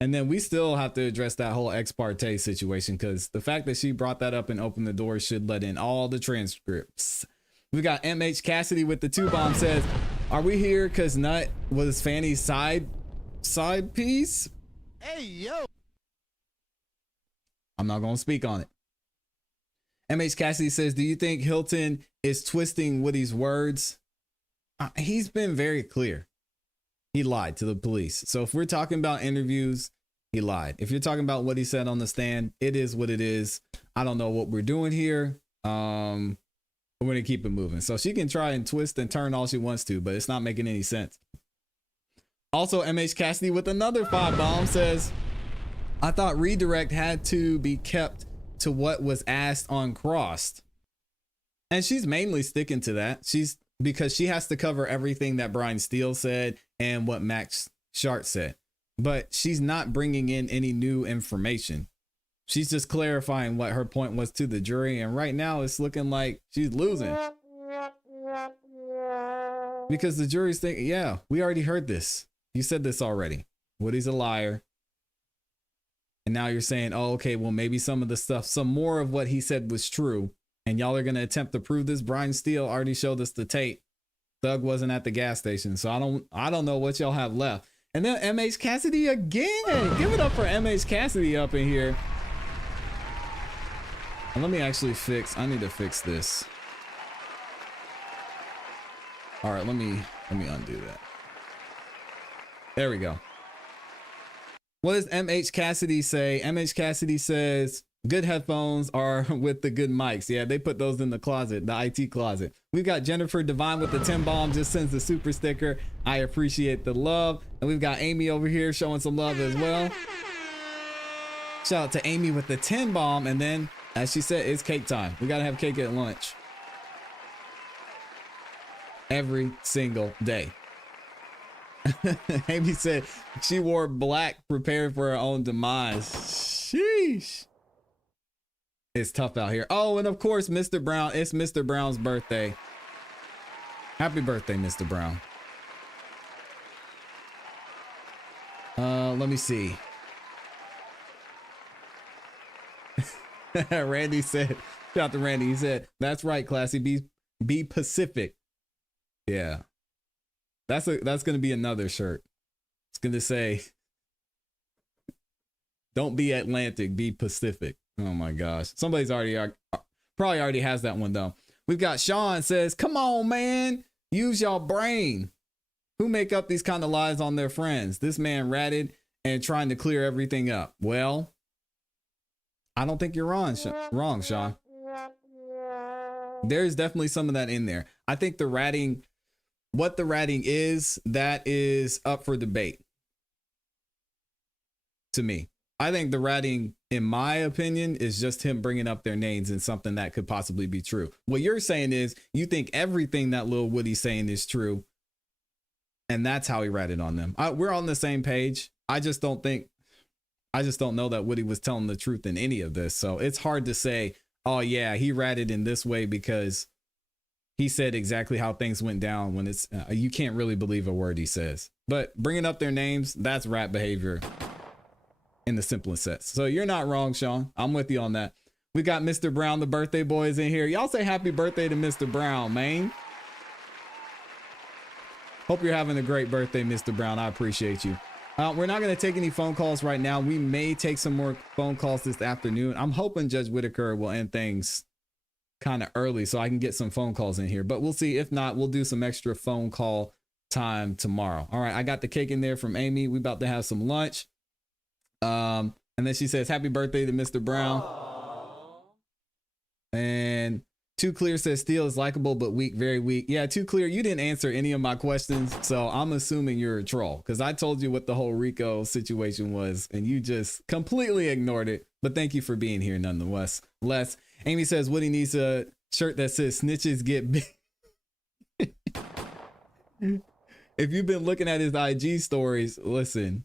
And then we still have to address that whole ex parte situation because the fact that she brought that up and opened the door should let in all the transcripts. We got MH Cassidy with the 2-bomb says, are we here because Nut was Fanny's side piece? Hey, yo. I'm not going to speak on it. MH Cassidy says, do you think Hilton is twisting Woody's words? He's been very clear. He lied to the police. So if we're talking about interviews, he lied. If you're talking about what he said on the stand, it is what it is. I don't know what we're doing here. We're going to keep it moving. So she can try and twist and turn all she wants to, but it's not making any sense. Also, MH Cassidy with another 5-bomb says, I thought redirect had to be kept to what was asked on crossed. And she's mainly sticking to that. Because she has to cover everything that Brian Steele said and what Max Sharp said. But she's not bringing in any new information. She's just clarifying what her point was to the jury. And right now it's looking like she's losing. Because the jury's thinking, yeah, we already heard this. You said this already. Woody's a liar. And now you're saying, oh, okay, well, maybe some of the stuff, some more of what he said was true. And y'all are going to attempt to prove this. Brian Steele already showed us the tape. Thug wasn't at the gas station. So I don't know what y'all have left. And then MH Cassidy again. Give it up for MH Cassidy up in here. And let me actually I need to fix this. All right, let me undo that. There we go. What does MH Cassidy say? MH Cassidy says, good headphones are with the good mics. Yeah, they put those in the closet, the IT closet. We've got Jennifer Devine with the 10-bomb, just sends the super sticker. I appreciate the love. And we've got Amy over here showing some love as well. Shout out to Amy with the 10-bomb. And then, as she said, it's cake time. We got to have cake at lunch. Every single day. Amy said she wore black, prepared for her own demise. Sheesh. It's tough out here. Oh, and of course, Mr. Brown. It's Mr. Brown's birthday. Happy birthday, Mr. Brown. Let me see. Randy said, shout out to Randy. He said, that's right, ClassE. Be Pacific. Yeah. That's gonna be another shirt. It's gonna say, don't be Atlantic, be Pacific. Oh my gosh. Somebody's probably already has that one though. We've got Sean says, come on, man. Use your brain. Who make up these kind of lies on their friends? This man ratted and trying to clear everything up. Well, I don't think you're wrong, Sean. There's definitely some of that in there. I think the ratting, what the ratting is, that is up for debate. To me, I think the ratting, in my opinion, is just him bringing up their names and something that could possibly be true. What you're saying is you think everything that Lil Woody's saying is true, and that's how he ratted on them. We're on the same page. I just don't know that Woody was telling the truth in any of this. So it's hard to say, oh yeah, he ratted in this way because he said exactly how things went down, when it's, you can't really believe a word he says. But bringing up their names, that's rat behavior in the simplest sense. So you're not wrong, Sean. I'm with you on that. We got Mr. Brown, the birthday boy, is in here. Y'all say happy birthday to Mr. Brown, man. Hope you're having a great birthday, Mr. Brown. I appreciate you. We're not going to take any phone calls right now. We may take some more phone calls this afternoon. I'm hoping Judge Whitaker will end things kind of early so I can get some phone calls in here, but we'll see. If not, we'll do some extra phone call time tomorrow. All right. I got the cake in there from Amy. We about to have some lunch. And then she says, happy birthday to Mr. Brown. Aww. And Too Clear says Steele is likable, but weak, very weak. Yeah, Too Clear, you didn't answer any of my questions, so I'm assuming you're a troll because I told you what the whole Rico situation was and you just completely ignored it. But thank you for being here nonetheless. Amy says Woody needs a shirt that says snitches get big. If you've been looking at his IG stories, listen,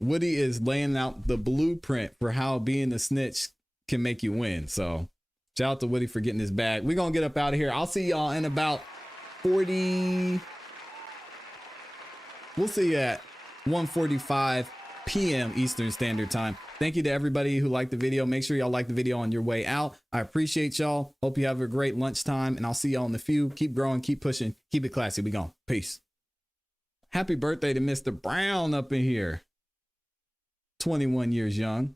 Woody is laying out the blueprint for how being a snitch can make you win. So shout out to Woody for getting his bag. We're going to get up out of here. I'll see y'all in about 40. We'll see you at 1:45 p.m. Eastern Standard Time. Thank you to everybody who liked the video. Make sure y'all like the video on your way out. I appreciate y'all. Hope you have a great lunchtime, and I'll see y'all in the few. Keep growing, keep pushing, keep it classy. We gone. Peace. Happy birthday to Mr. Brown up in here. 21 years young.